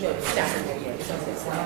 No, it's not in there yet. It's on this one.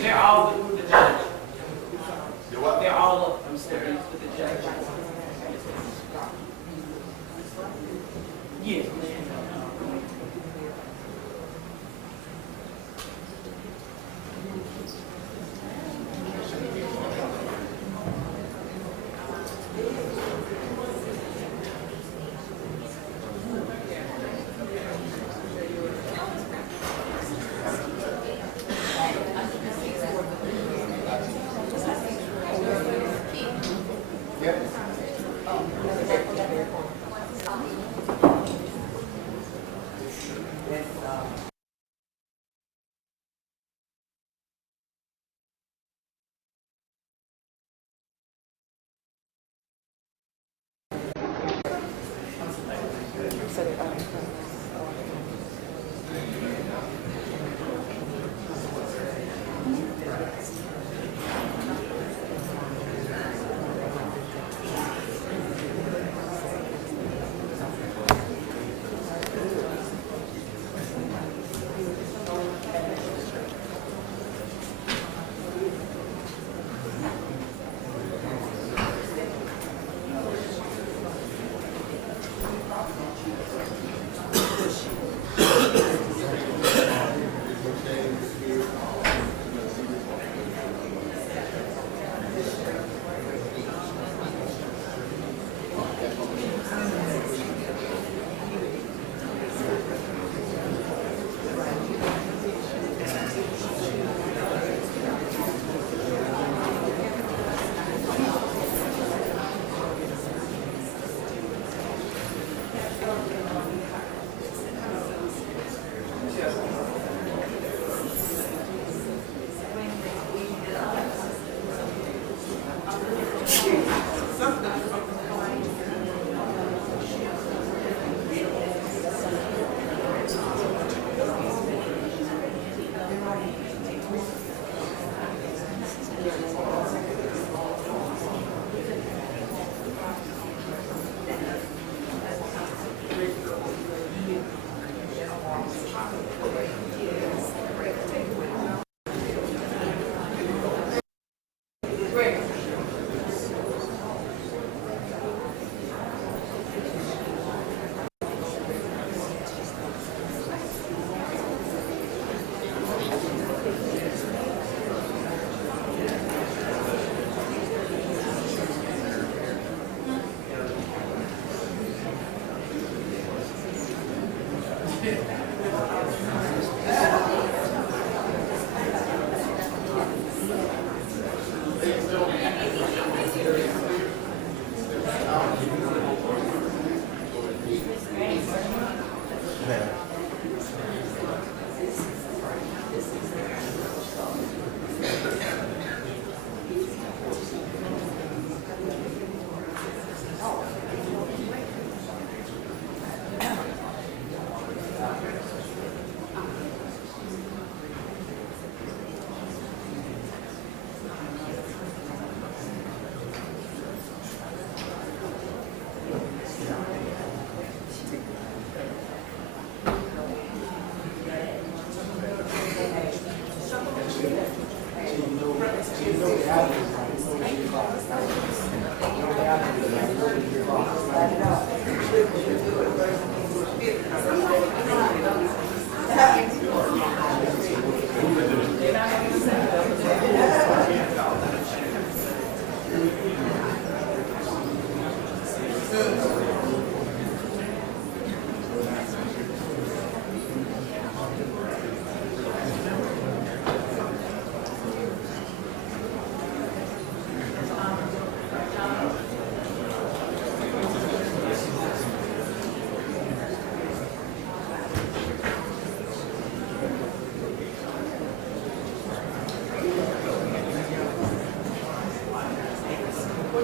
They're all with the judge. They're all up from stepping with the judge. Yes.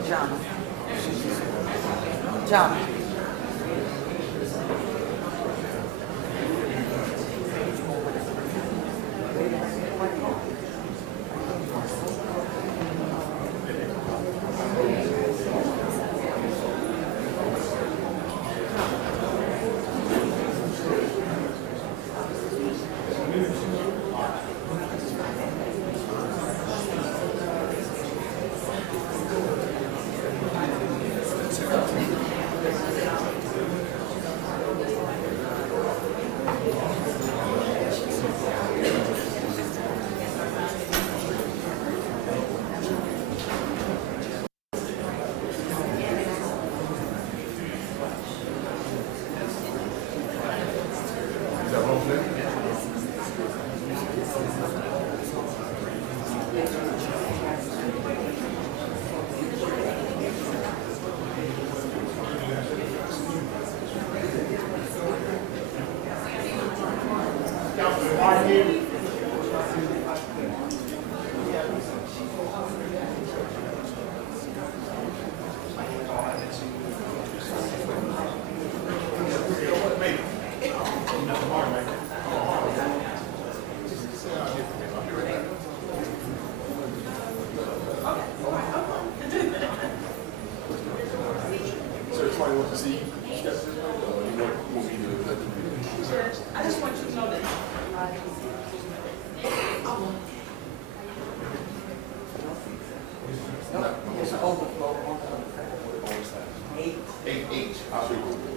John. John. I just want you to know that. There's an overflow on the 8H. I'll show you.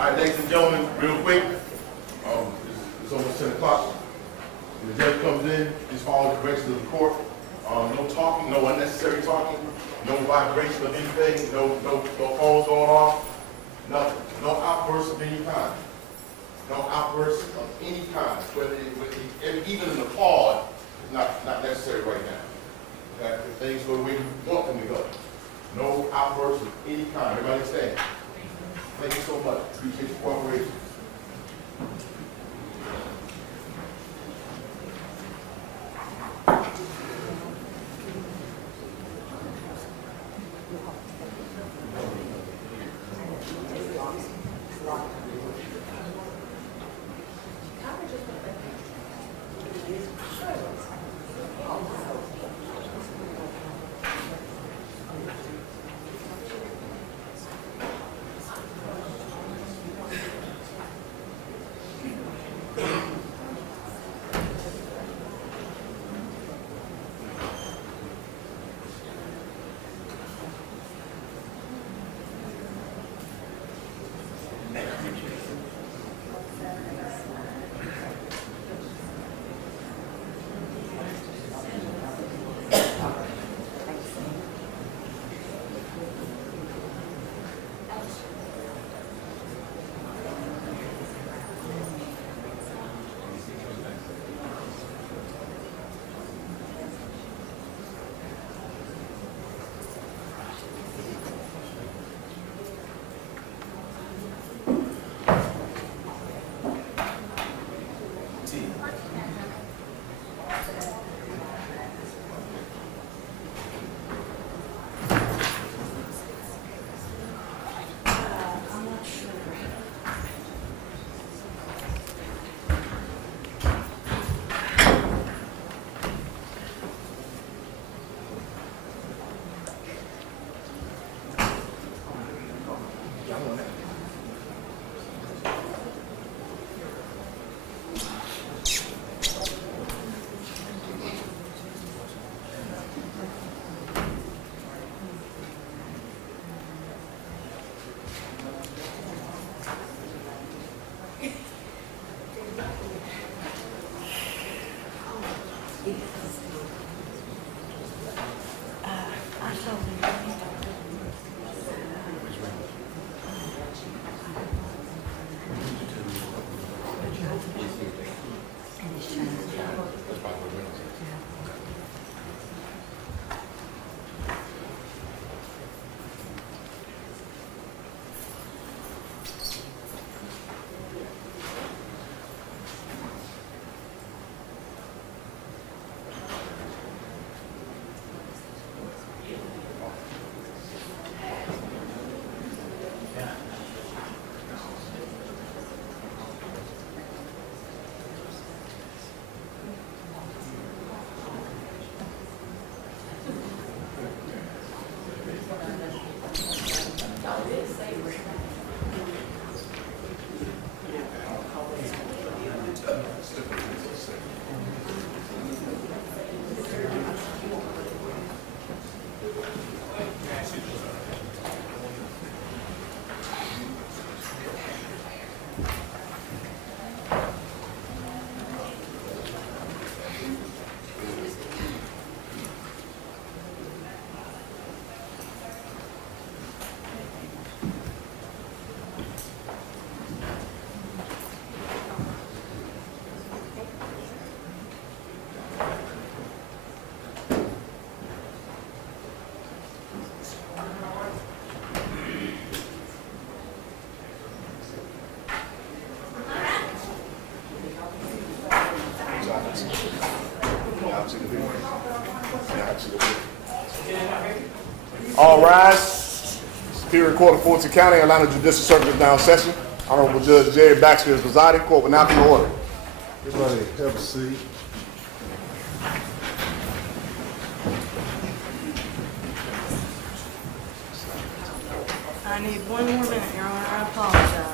right, ladies and gentlemen, real quick, it's almost 10 o'clock. When the judge comes in, just follow the directions of the court. No talking, no unnecessary talking, no vibration of anything, no phones going off, nothing. No outbursts of any kind. No outbursts of any kind, even an applaud is not necessary right now. Okay? If things go the way we want them to go. No outbursts of any kind. Everybody understand? Thank you so much. Appreciate your cooperation. All rise. Superior Court of Fulton County, Atlanta Judicial Circuit is now in session. Honorable Judge Jerry Baxter is presiding. Court will now be in order. Everybody have a seat. I need one more minute, Your Honor. I apologize.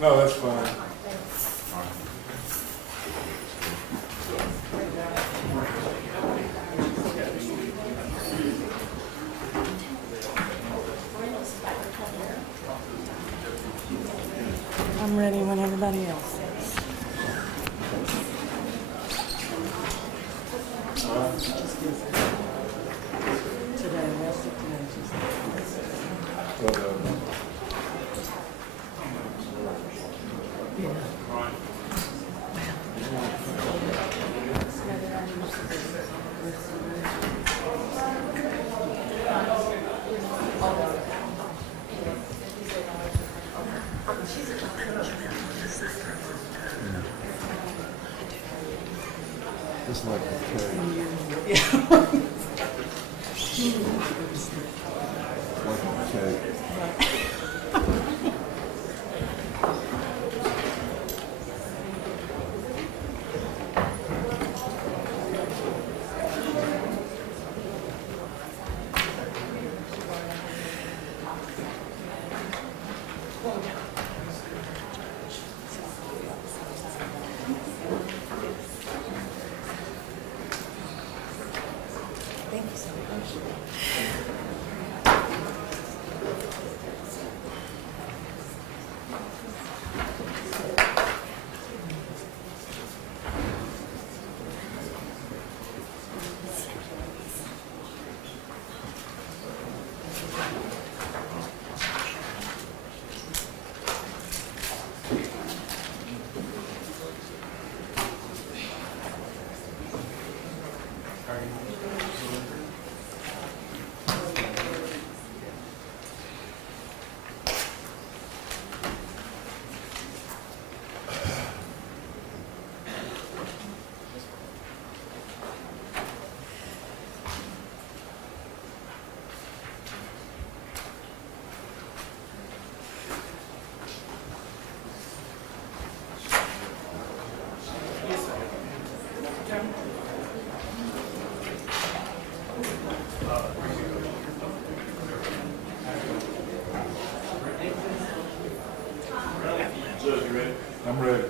No, that's fine. I'm ready when everybody else is. Today, rest of today, It's like a cake. Like a cake. Thank you so much. Judge, you ready? I'm ready.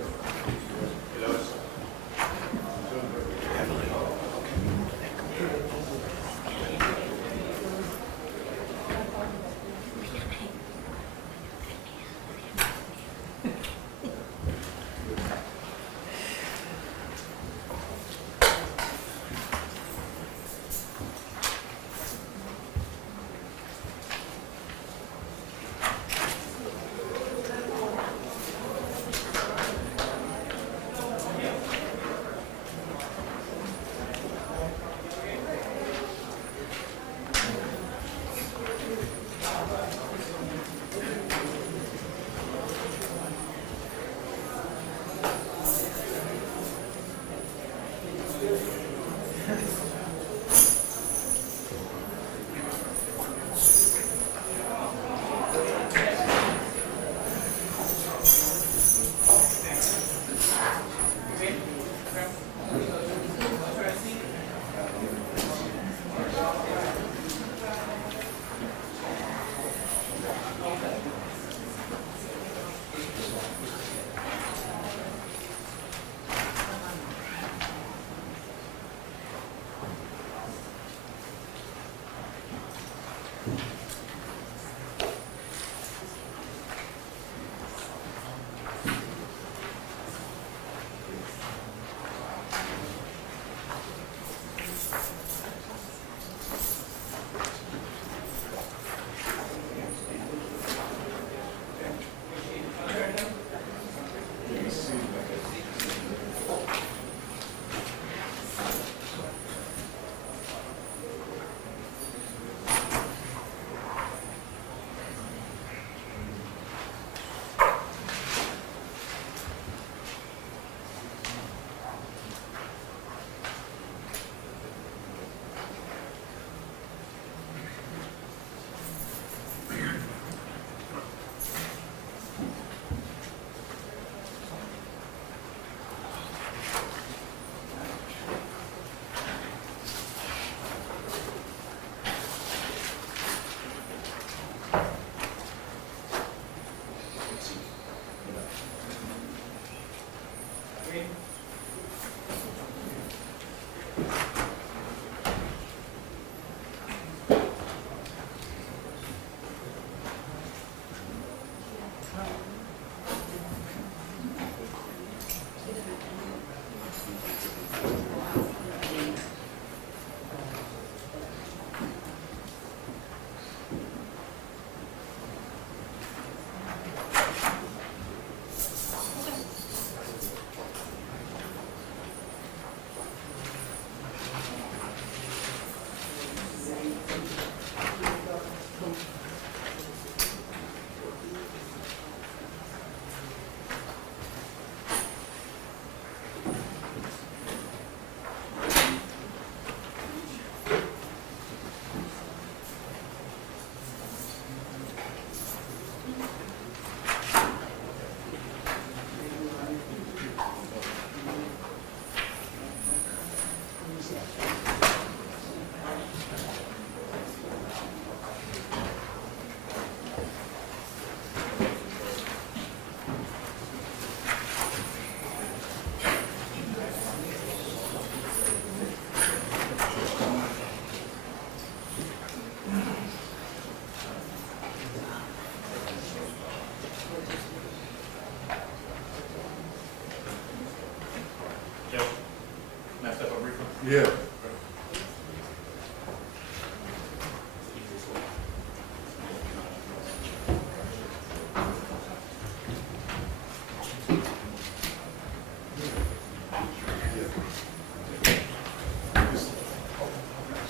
Yeah.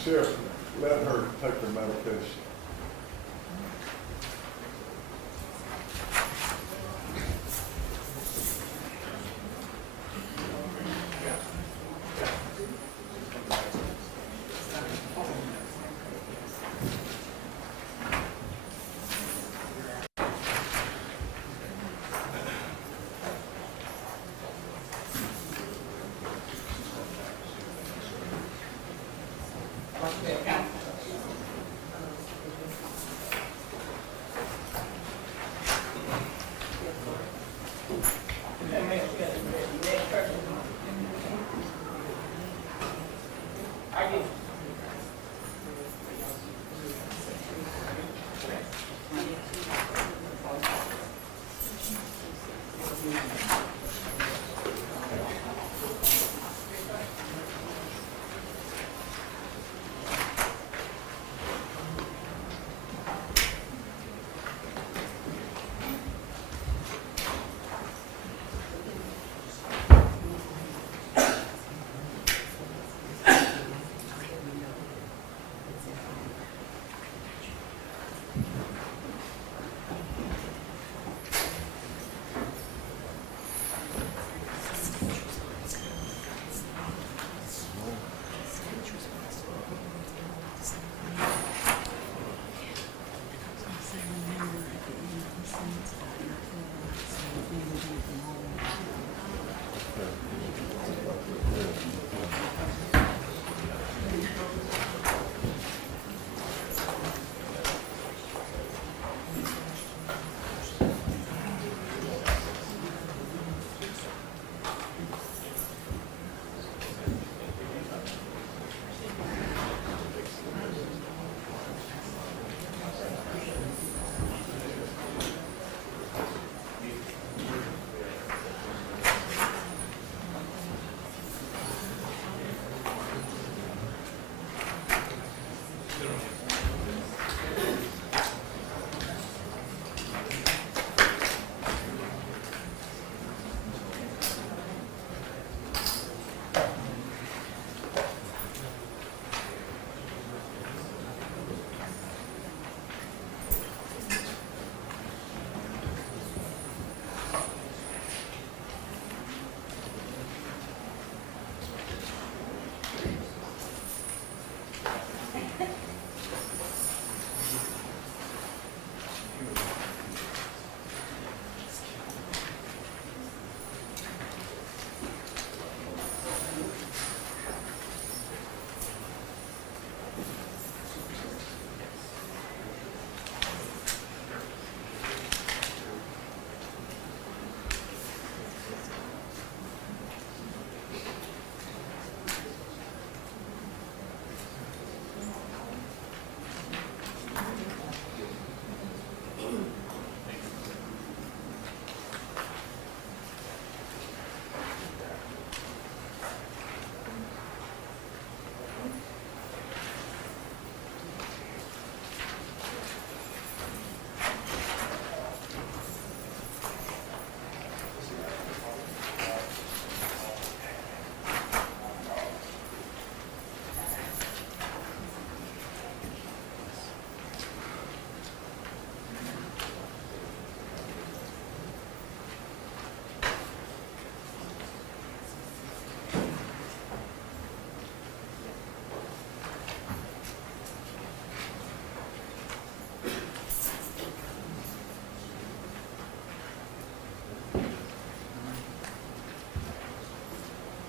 Sheriff, let her take her medication.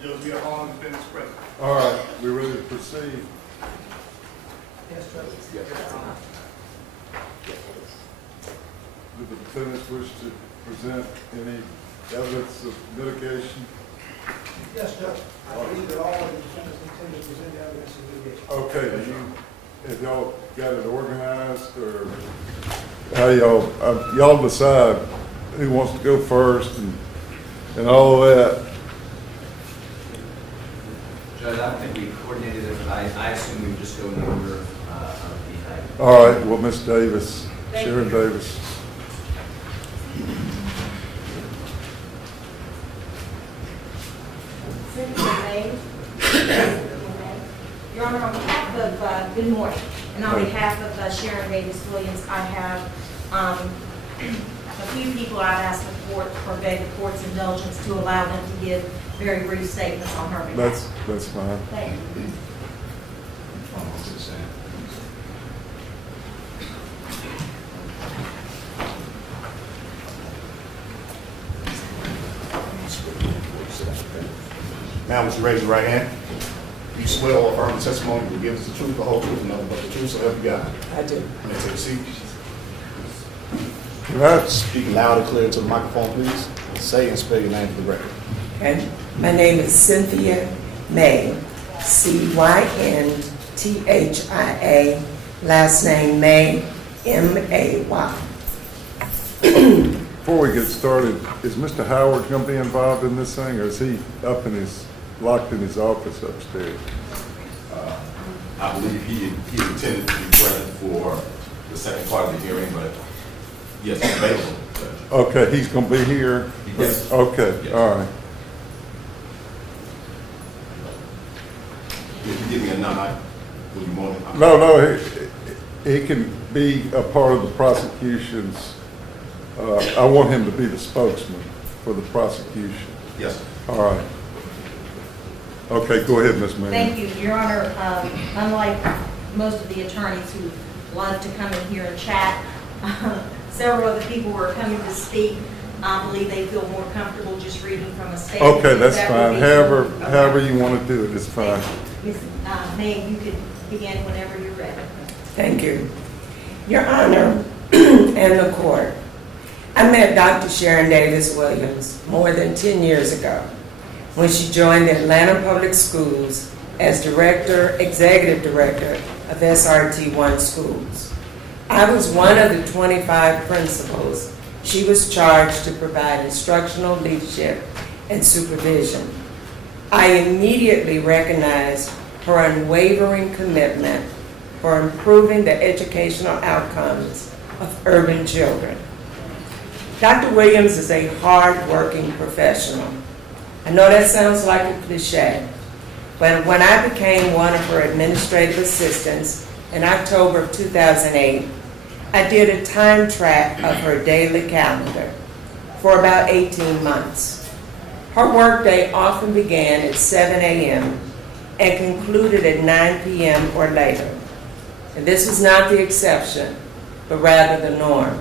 You'll be a Hall Independence president. All right, we ready to proceed? Do the defendants wish to present any evidence of mitigation? Yes, Judge. I believe that all of the defendants intend to present evidence of mitigation. Okay, do you, have y'all got it organized, or how y'all decide who wants to go first and all that? Judge, I think we coordinated it, but I assume we would just go in the order of the item. All right, well, Ms. Davis, Sharon Davis. Your Honor, on behalf of, good morning, and on behalf of Sharon Davis Williams, I have a few people I've asked the court or begged the court's indulgence to allow them to give very brief statements on her behalf. That's fine. Thank you. Ma'am, would you raise your right hand? You swear or affirm the testimony you will give us the truth, the whole truth, and nothing but the truth, so help you God. I do. You may take a seat. That's, Speak loud and clear to the microphone, please. Say and spell your name for the record. Okay. My name is Cynthia May, Cynthia. Last name May, May. before we get started, is Mr. Howard going to be involved in this thing, or is he locked in his office upstairs? I believe he intended to be present for the second part of the hearing, but yes, he's available. Judge. Okay, he's going to be here? Yes. Okay, Yes. all right. If you give me a nod, will you want to? No, he can be a part of the prosecution's, I want him to be the spokesman for the prosecution. Yes, sir. All right. Okay, go ahead, Ms. Manning. Thank you, Your Honor. Unlike most of the attorneys who love to come in here and chat, several of the people who are coming to speak, I believe they feel more comfortable just reading from a statement. Okay, that's That would fine. be- However you want to do it, it's fine. Ms. May, you could begin whenever you're ready. Thank you. Your Honor and the court, I met Dr. Sharon Davis Williams more than 10 years ago when she joined the Atlanta Public Schools as executive director of SRT-1 schools. I was one of the 25 principals she was charged to provide instructional leadership and supervision. I immediately recognized her unwavering commitment for improving the educational outcomes of urban children. Dr. Williams is a hard-working professional. I know that sounds like a cliche, but when I became one of her administrative assistants in October of 2008, I did a time track of her daily calendar for about 18 months. Her workday often began at 7 a.m. and concluded at 9 p.m. or later. And this was not the exception, but rather the norm.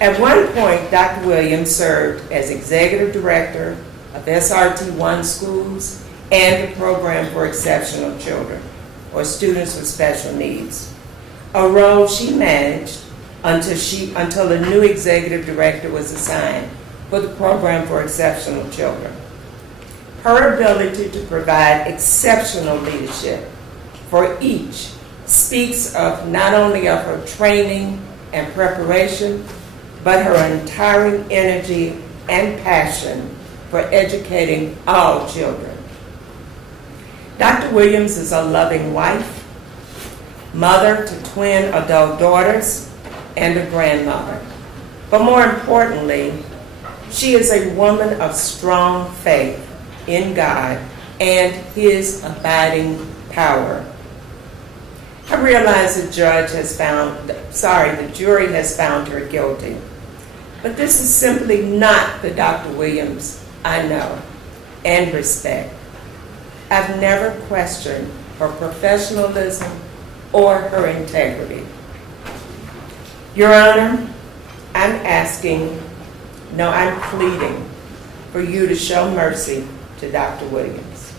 At one point, Dr. Williams served as executive director of SRT-1 schools and the program for exceptional children, or students with special needs, a role she managed until a new executive director was assigned for the program for exceptional children. Her ability to provide exceptional leadership for each speaks of not only of her training and preparation, but her untiring energy and passion for educating all children. Dr. Williams is a loving wife, mother to twin adult daughters, and a grandmother. But more importantly, she is a woman of strong faith in God and His abiding power. I realize the jury has found her guilty. But this is simply not the Dr. Williams I know and respect. I've never questioned her professionalism or her integrity. Your Honor, I'm pleading for you to show mercy to Dr. Williams.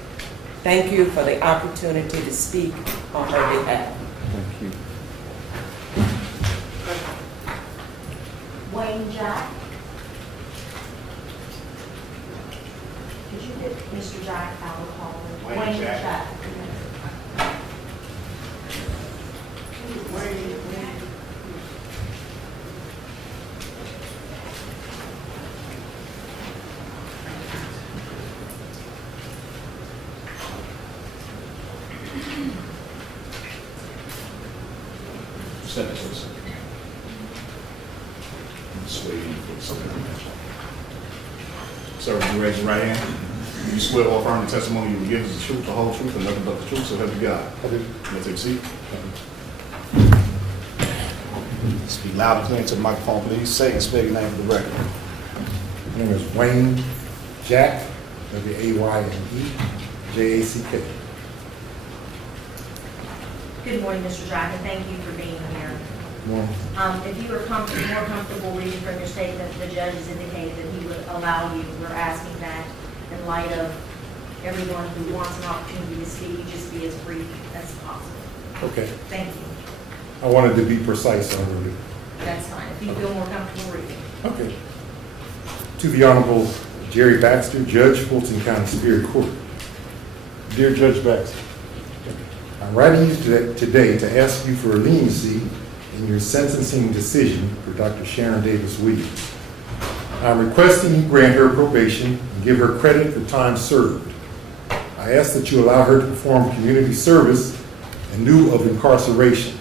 Thank you for the opportunity to speak on her behalf. Thank you. Wayne Jack. Could you get Mr. Jack out of the hall? Wayne Jack. Second, please. Swear in for the second. Sir, would you raise your right hand? You swear or affirm the testimony you will give is the truth, the whole truth, and nothing but the truth, so help you God. I do. You may take a seat. Speak loud and clear to the microphone, please. Say and spell your name for the record. My name is Wayne Jack, W-A-Y-N-E, J-A-C-K. Good morning, Mr. Jack, and thank you for being here. Morning. If you are more comfortable reading from your statement, the judge has indicated that he would allow you. We're asking that in light of everyone who wants an opportunity to speak, you just be as brief as possible. Okay. Thank you. I wanted to be precise already. That's fine. If you feel more comfortable reading. Okay. To the Honorable Jerry Baxter, Judge, Fulton County Superior Court. Dear Judge Baxter, I'm writing you today to ask you for a leniency in your sentencing decision for Dr. Sharon Davis Williams. I'm requesting you grant her probation and give her credit for time served. I ask that you allow her to perform community service in lieu of incarceration.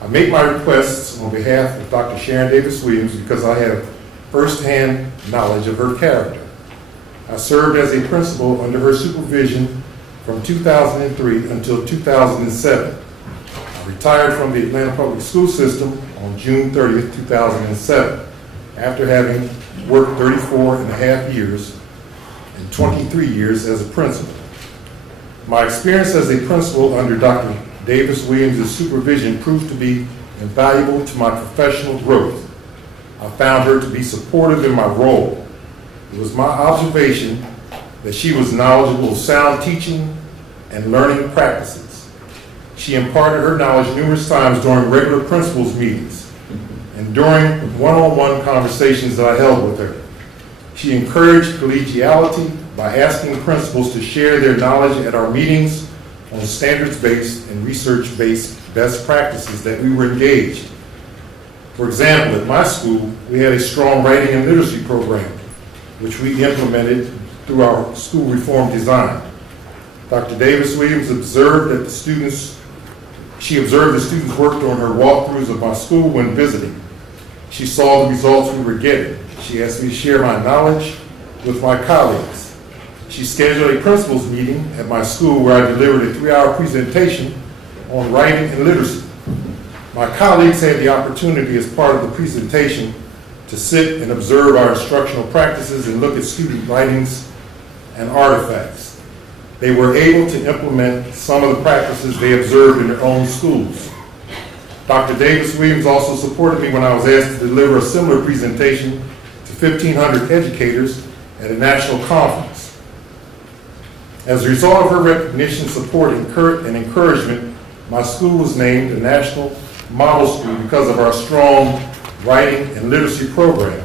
I make my requests on behalf of Dr. Sharon Davis Williams because I have firsthand knowledge of her character. I served as a principal under her supervision from 2003 until 2007. I retired from the Atlanta Public School System on June 30th, 2007, after having worked 34 and a half years and 23 years as a principal. My experience as a principal under Dr. Davis Williams' supervision proved to be invaluable to my professional growth. I found her to be supportive in my role. It was my observation that she was knowledgeable of sound teaching and learning practices. She imparted her knowledge numerous times during regular principals meetings and during one-on-one conversations that I held with her. She encouraged collegiality by asking principals to share their knowledge at our meetings on standards-based and research-based best practices that we were engaged. For example, at my school, we had a strong writing and literacy program, which we implemented through our school reform design. Dr. Davis Williams observed the students' work during her walkthroughs of my school when visiting. She saw the results we were getting. She asked me to share my knowledge with my colleagues. She scheduled a principals meeting at my school where I delivered a 3-hour presentation on writing and literacy. My colleagues had the opportunity as part of the presentation to sit and observe our instructional practices and look at student writings and artifacts. They were able to implement some of the practices they observed in their own schools. Dr. Davis Williams also supported me when I was asked to deliver a similar presentation to 1,500 educators at a national conference. As a result of her recognition, support, and encouragement, my school was named a national model school because of our strong writing and literacy program.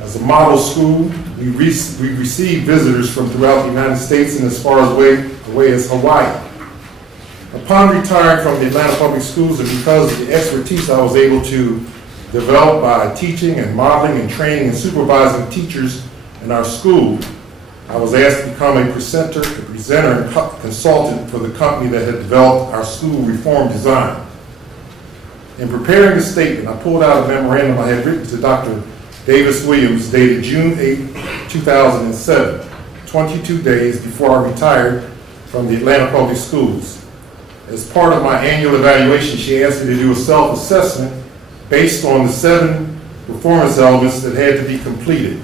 As a model school, we receive visitors from throughout the United States and as far away as Hawaii. Upon retiring from the Atlanta Public Schools and because of the expertise I was able to develop by teaching and modeling and training and supervising teachers in our school, I was asked to become a presenter and consultant for the company that had developed our school reform design. In preparing the statement, I pulled out a memorandum I had written to Dr. Davis Williams dated June 8, 2007, 22 days before I retired from the Atlanta Public Schools. As part of my annual evaluation, she asked me to do a self-assessment based on the 7 performance elements that had to be completed.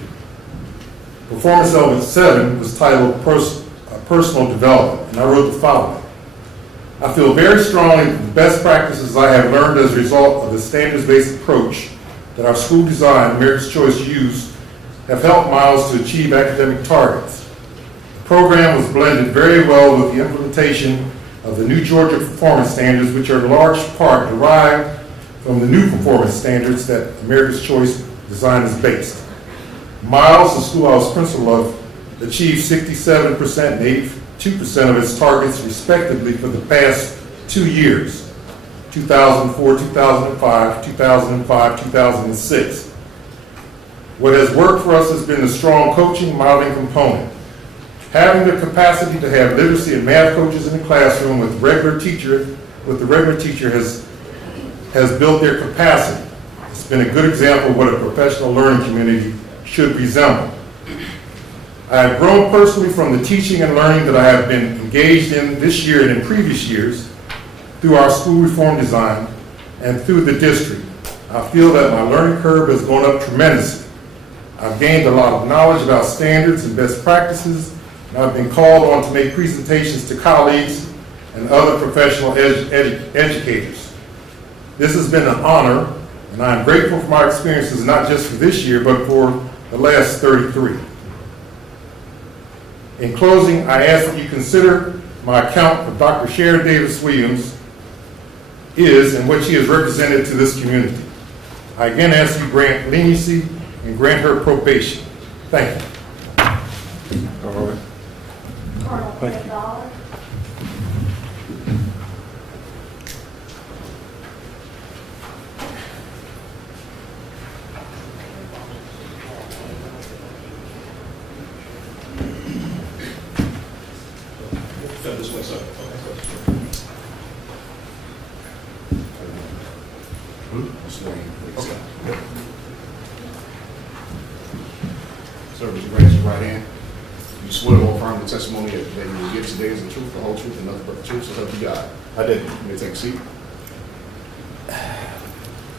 Performance element 7 was titled Personal Development, and I wrote the following. I feel very strongly that the best practices I have learned as a result of the standards-based approach that our school design, America's Choice, used have helped Miles to achieve academic targets. The program was blended very well with the implementation of the new Georgia performance standards, which are in large part derived from the new performance standards that America's Choice design is based. Miles, the school I was principal of, achieved 67% and 82% of its targets respectively for the past 2 years, 2004, 2005, 2005, 2006. What has worked for us has been the strong coaching modeling component. Having the capacity to have literacy and math coaches in the classroom with the regular teacher has has built their capacity. It's been a good example of what a professional learning community should resemble. I have grown personally from the teaching and learning that I have been engaged in this year and in previous years through our school reform design and through the district. I feel that my learning curve has gone up tremendously. I've gained a lot of knowledge about standards and best practices, and I've been called on to make presentations to colleagues and other professional educators. This has been an honor, and I am grateful for my experiences not just for this year, but for the last 33. In closing, I ask that you consider my account of Dr. Sharon Davis Williams is and what she has represented to this community. I again ask you grant leniency and grant her probation. Thank you. All right. Thank you. Sir, would you raise your right hand? You swear or affirm the testimony that you will give today is the truth, the whole truth, and nothing but the truth, so help you God. I did. You may take a seat.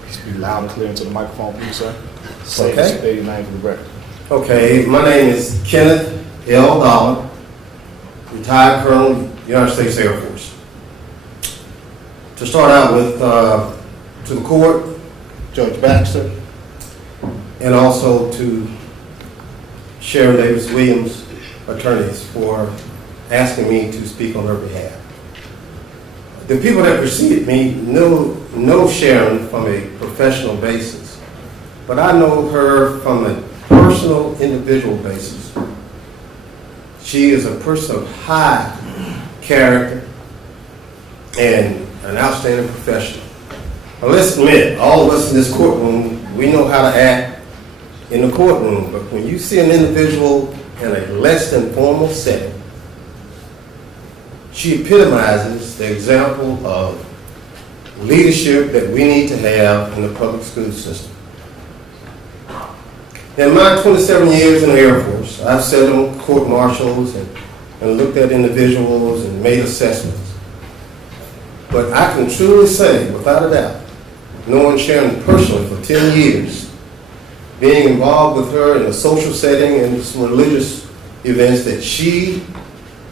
Speak loud and clear into the microphone, please, sir. Say Okay. and spell your name for the record. Okay, my name is Kenneth L. Dollar, retired Colonel, United States Air Force. To start out with, to the court, Judge Baxter, and also to Sharon Davis Williams attorneys for asking me to speak on her behalf. The people that preceded me know Sharon from a professional basis, but I know her from a personal, individual basis. She is a person of high character and an outstanding professional. Now let's admit, all of us in this courtroom, we know how to act in the courtroom, but when you see an individual in a less than formal setting, she epitomizes the example of leadership that we need to have in the public school system. In my 27 years in the Air Force, I've sat on court martials and looked at individuals and made assessments. But I can truly say, without a doubt, knowing Sharon personally for 10 years, being involved with her in a social setting and some religious events, that she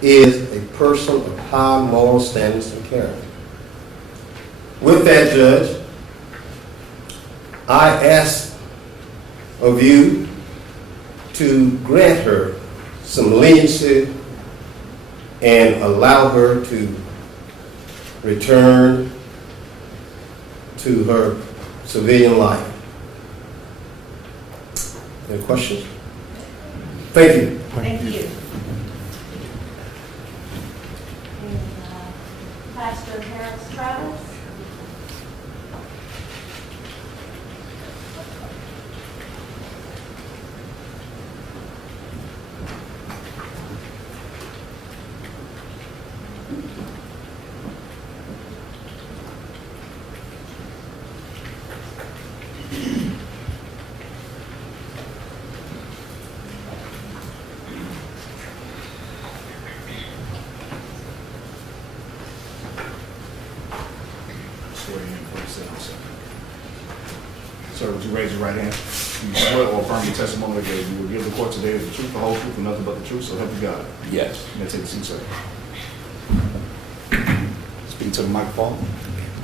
is a person of high moral standards and character. With that, Judge, I ask of you to grant her some leniency and allow her to return to her civilian life. Any questions? Thank you. Thank you. And, Pastor Harris Travis. Sir, would you raise your right hand? You swear or affirm the testimony that you will give the court today is the truth, the whole truth, and nothing but the truth, so help you God. Yes. You may take a seat, sir. Speak to the microphone.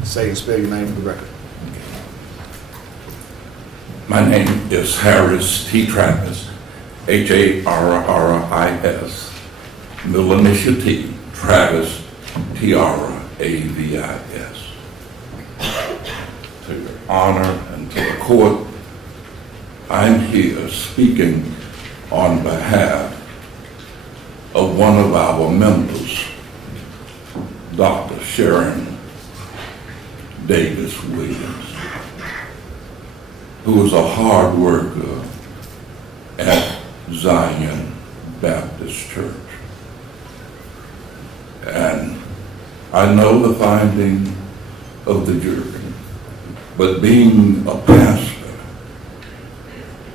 Say and spell your name for the record. My name is Harris T. Travis, Harris, middle initial T, Travis, Travis. To your honor and to the court, I'm here speaking on behalf of one of our members, Dr. Sharon Davis Williams, who is a hard worker at Zion Baptist Church. And I know the finding of the jury But being a pastor,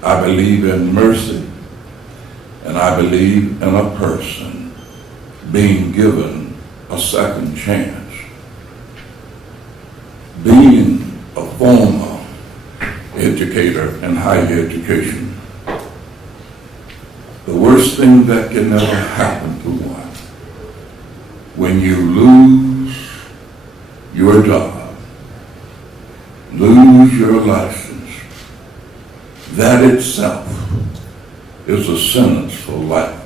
I believe in mercy, and I believe in a person being given a second chance. Being a former educator in higher education, the worst thing that can ever happen to one, when you lose your job, lose your license, that itself is a sentence for life.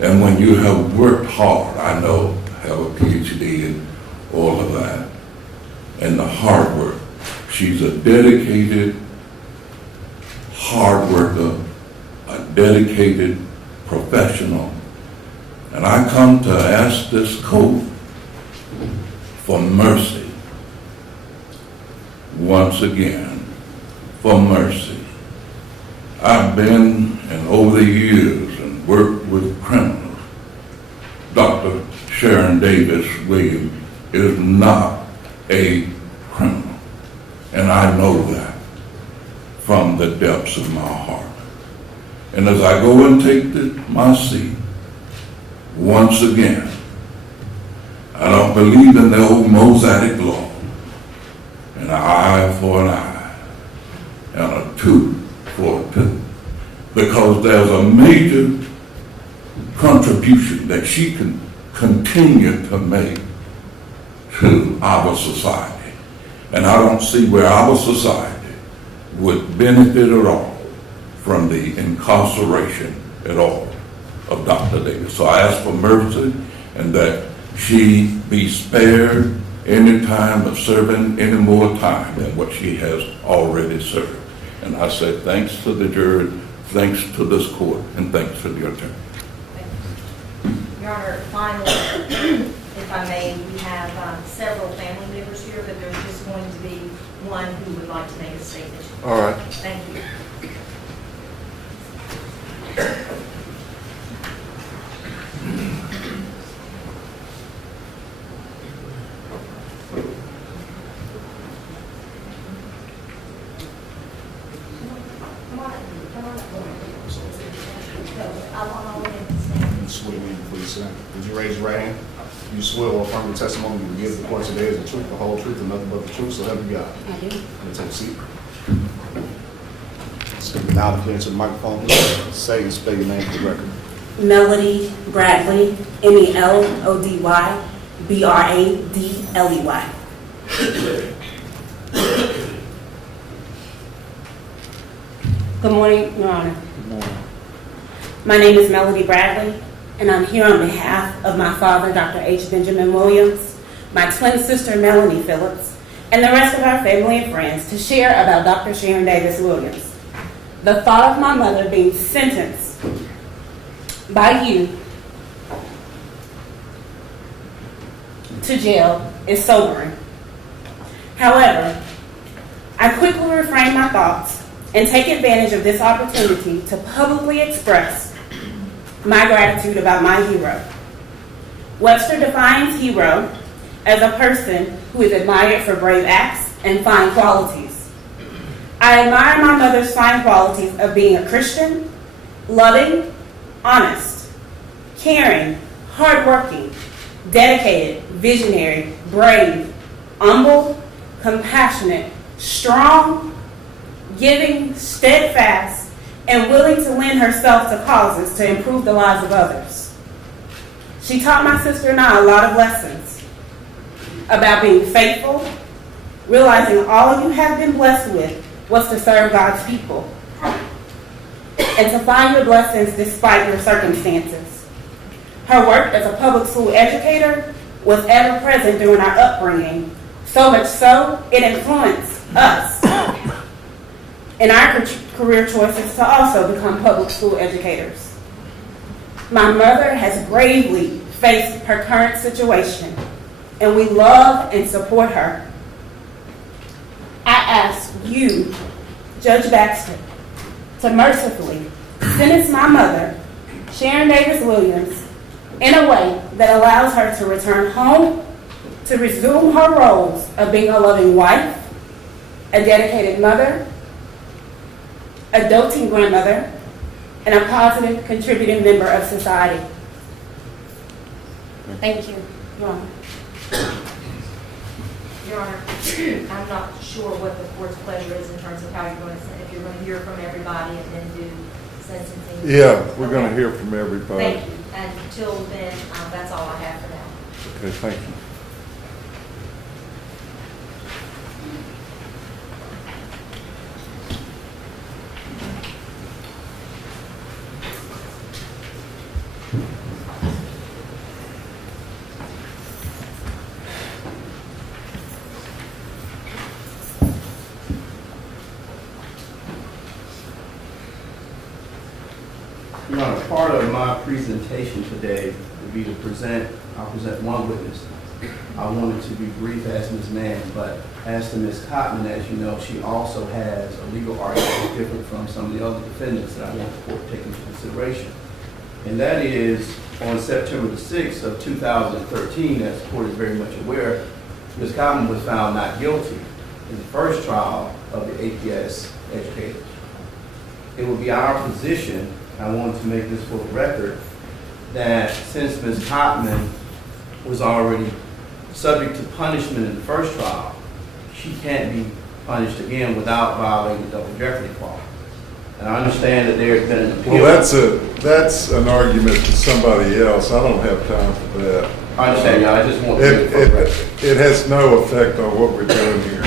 And when you have worked hard, I know, have a PhD and all of that, and the hard work, she's a dedicated hard worker, a dedicated professional. And I come to ask this court for mercy. Once again, for mercy. I've been, and over the years, and worked with criminals. Dr. Sharon Davis Williams is not a criminal. And I know that from the depths of my heart. And as I go and take my seat, once again, I don't believe in the old Mosaic law, an eye for an eye, and a tooth for a tooth, because there's a major contribution that she can continue to make to our society. And I don't see where our society would benefit at all from the incarceration at all of Dr. Davis. So I ask for mercy and that she be spared any time of serving any more time than what she has already served. And I say thanks to the jury, thanks to this court, and thanks to the attorney. Your Honor, finally, if I may, we have several family members here, but there's just going to be one who would like to make a statement. All right. Thank you. Swear me before you sit down. Would you raise your right hand? You swear or affirm the testimony you will give the court today is the truth, the whole truth, and nothing but the truth, so help you God. I do. Let me take a seat. Speak loud and clear into the microphone. Say and spell your name for the record. Melody Bradley, Melody Bradley. Good morning, Your Honor. Good morning. My name is Melody Bradley, and I'm here on behalf of my father, Dr. H. Benjamin Williams, my twin sister, Melanie Phillips, and the rest of our family and friends to share about Dr. Sharon Davis Williams. The thought of my mother being sentenced by you to jail is sobering. However, I quickly refrain my thoughts and take advantage of this opportunity to publicly express my gratitude about my hero. Webster defines hero as a person who is admired for brave acts and fine qualities. I admire my mother's fine qualities of being a Christian, loving, honest, caring, hardworking, dedicated, visionary, brave, humble, compassionate, strong, giving, steadfast, and willing to lend herself to causes to improve the lives of others. She taught my sister and I a lot of lessons about being faithful, realizing all you have been blessed with was to serve God's people, and to find your blessings despite your circumstances. Her work as a public school educator was ever present during our upbringing, so much so it influenced us in our career choices to also become public school educators. My mother has bravely faced her current situation, and we love and support her. I ask you, Judge Baxter, to mercifully sentence my mother, Sharon Davis Williams, in a way that allows her to return home to resume her roles of being a loving wife, a dedicated mother, a doting grandmother, and a positive contributing member of society. Thank you, Your Honor. Your Honor, I'm not sure what the court's pleasure is in terms of how you're going to, if you're going to hear from everybody and then do sentencing. Yeah, we're gonna hear from everybody. Thank you. And until then, that's all I have for now. Okay, thank you. Your Honor, part of my presentation today would be to I'll present one witness. I wanted to be brief as Ms. Mann, but as to Ms. Cotman, as you know, she also has a legal argument different from some of the other defendants that I want the court to take into consideration. And that is, on September the 6th of 2013, as the court is very much aware, Ms. Cotman was found not guilty in the first trial of the APS educators. It would be our position, I wanted to make this for the record, that since Ms. Cotman was already subject to punishment in the first trial, she can't be punished again without violating the double jeopardy clause. And I understand that there has been an appeal. Well, that's an argument to somebody else. I don't have time for that. I understand, yeah, I just want to make it for the record. It has no effect on what we're doing here.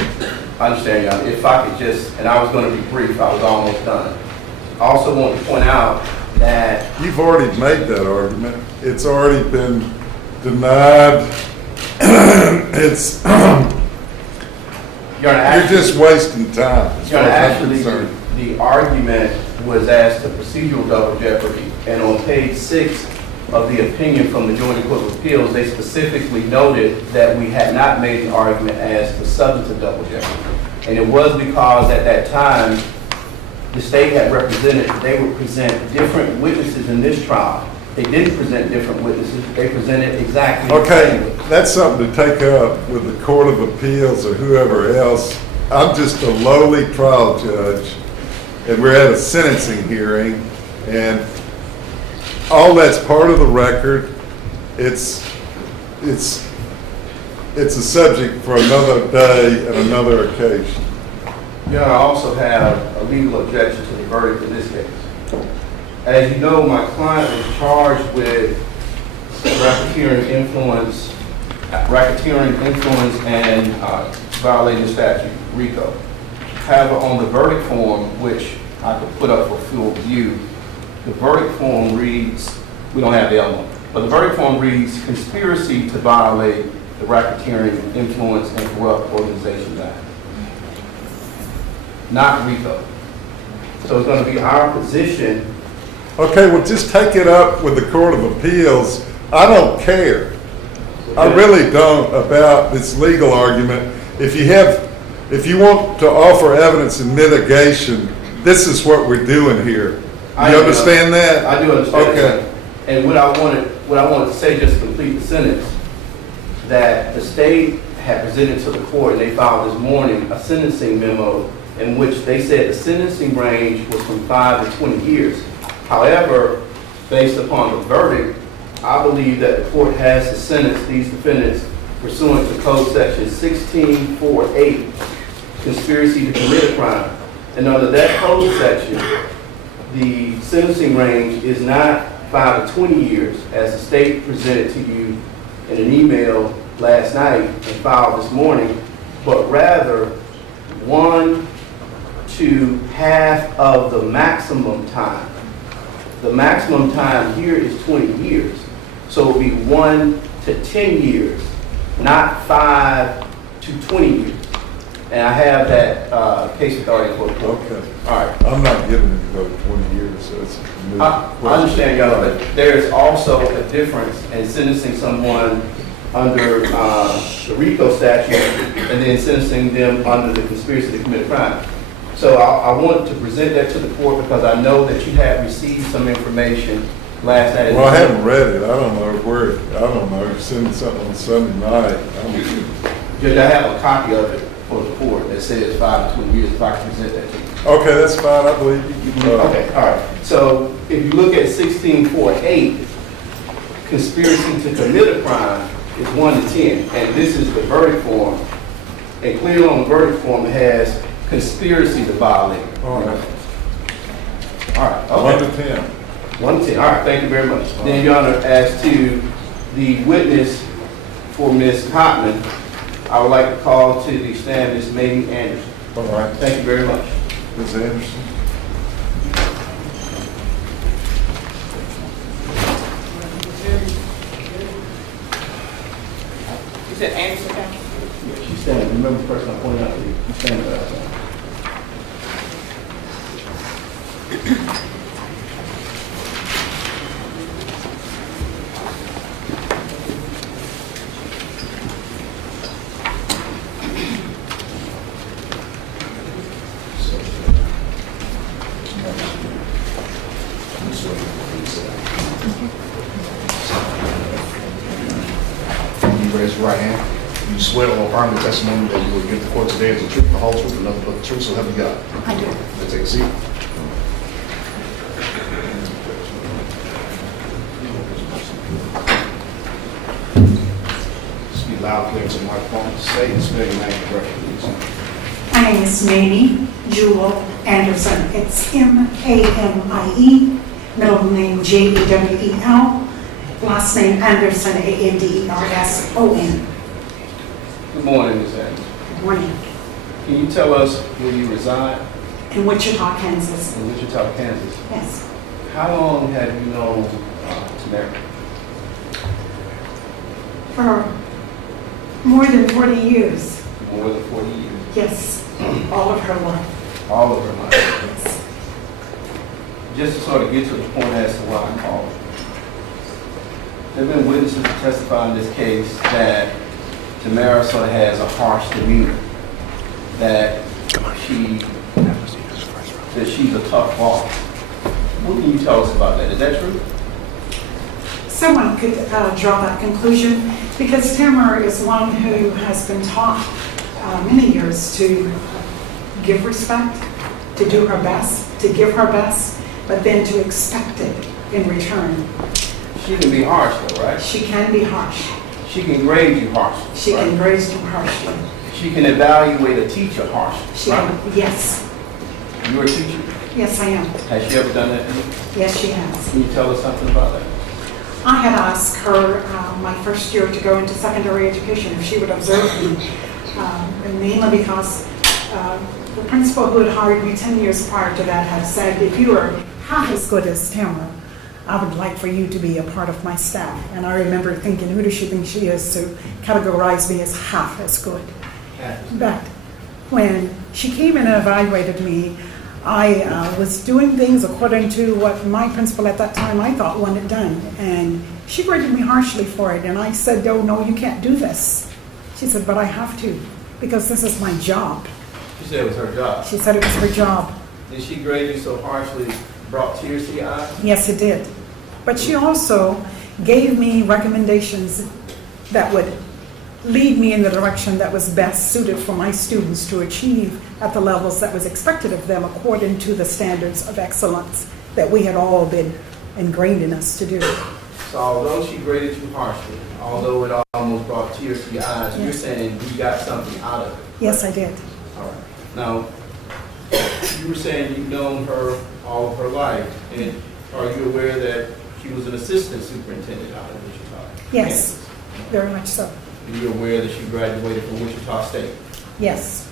I understand, yeah. If I could just, and I was going to be brief, I was almost done. I also want to point out that You've already made that argument. It's already been denied. It's, you're just wasting time. as far as I'm concerned. the argument was as to procedural double jeopardy, and on page 6 of the opinion from the Joint Court of Appeals, they specifically noted that we had not made an argument as to substantive double jeopardy. And it was because at that time, the state had represented that they would present different witnesses in this trial. They didn't present different witnesses, they presented exactly the same. Okay, that's something to take up with the Court of Appeals or whoever else. I'm just a lowly trial judge, and we're at a sentencing hearing, and all that's part of the record. It's a subject for another day and another occasion. Yeah, I also have a legal objection to the verdict in this case. As you know, my client was charged with racketeering influence and violating the statute, RICO. However, on the verdict form, which I could put up for full view, the verdict form reads, we don't have the element, but the verdict form reads conspiracy to violate the Racketeering Influence and Corrupt Organizations Act, not RICO. So it's going to be our position. Okay, well, just take it up with the Court of Appeals. I don't care. I really don't about this legal argument. If you want to offer evidence in mitigation, this is what we're doing here. You understand that? I do understand. Okay. That. And what I wanted to say, just to complete the sentence, that the state had presented to the court, and they filed this morning a sentencing memo in which they said the sentencing range was from 5 to 20 years. However, based upon the verdict, I believe that the court has to sentence these defendants pursuant to Code Section 1648, conspiracy to commit a crime. And under that code section, the sentencing range is not 5 to 20 years, as the state presented to you in an email last night and filed this morning, but rather 1 to half of the maximum time. The maximum time here is 20 years. So it would be 1 to 10 years, not 5 to 20 years. And I have that case authority for the court. Okay. All right. I'm not giving it to go to 20 years, so it's a moot I understand, y'all, but there's also a difference in sentencing someone under the RICO statute and then sentencing them under the conspiracy to commit a crime. So I wanted to present that to the court because I know that you have received some information last night. Well, I haven't read it. I don't know where, I don't know, send something on Sunday night. Judge, I have a copy of it for the court that says 5 to 20 years, if I can present that to you. Okay, that's fine, I believe you. Okay, all right. So if you look at 1648, conspiracy to commit a crime is 1 to 10, and this is the verdict form. And clearly on the verdict form, it has conspiracy to violate. All right. All right. 1 Okay. to 10. 1 to 10. All right. Thank you very much. Then, Your Honor, as to the witness for Ms. Cotman, I would like to call to the stand Ms. Mamie Anderson. All right. Thank you very much. Ms. Anderson. You said Anderson County? Yeah, she's standing. Remember the person I pointed out to you? She's standing right outside. You raise your right hand. You swear or affirm the testimony that you will give the court today is the truth, the whole truth, and nothing but the truth, so help you God. I do. Let's take a seat. Speak loud, clear to the microphone. Say and spell your name correctly, please. My name is Mamie Jewel Anderson. It's M-A-M-I-E, middle name J-E-W-E-L, last name Anderson, A-N-D-E-R-S-O-N. Good morning, Ms. Anderson. Good morning. Can you tell us where you reside? In Wichita, Kansas. In Wichita, Kansas. Yes. How long have you known Tamara? For more than 40 years. More than 40 years. Yes. All of her life. All of her life. Yes. Just to sort of get to the point as to why I called. There have been witnesses to testify in this case that Tamara sort of has a harsh demeanor, that she's a tough boss. What can you tell us about that? Is that true? Someone could draw that conclusion because Tamara is one who has been taught many years to give respect, to do her best, to give her best, but then to expect it in return. She can be harsh though, right? She can be harsh. She can grade you harshly. She right? can grade you harshly. She can evaluate a teacher harshly. She right? can, yes. You're a teacher? Yes, I am. Has she ever done that to you? Yes, she has. Can you tell us something about that? I had asked her my first year to go into secondary education if she would observe me, and mainly because the principal who had hired me 10 years prior to that had said, if you are half as good as Tamara, I would like for you to be a part of my staff. And I remember thinking, who does she think she is to categorize me as half as good? But when she came in and evaluated me, I was doing things according to what my principal at that time I thought wanted done. And she graded me harshly for it. And I said, oh, no, you can't do this. She said, but I have to, because this is my job. She said it was her job. She said it was her job. Did she grade you so harshly, brought tears to your eyes? Yes, it did. But she also gave me recommendations that would lead me in the direction that was best suited for my students to achieve at the levels that was expected of them according to the standards of excellence that we had all been ingrained in us to do. So although she graded you harshly, although it almost brought tears to your eyes, you're saying you got something out of it? Yes, I did. All right. Now, you were saying you've known her all of her life, and are you aware that she was an assistant superintendent out of Wichita? Yes, very much so. Are you aware that she graduated from Wichita State? Yes,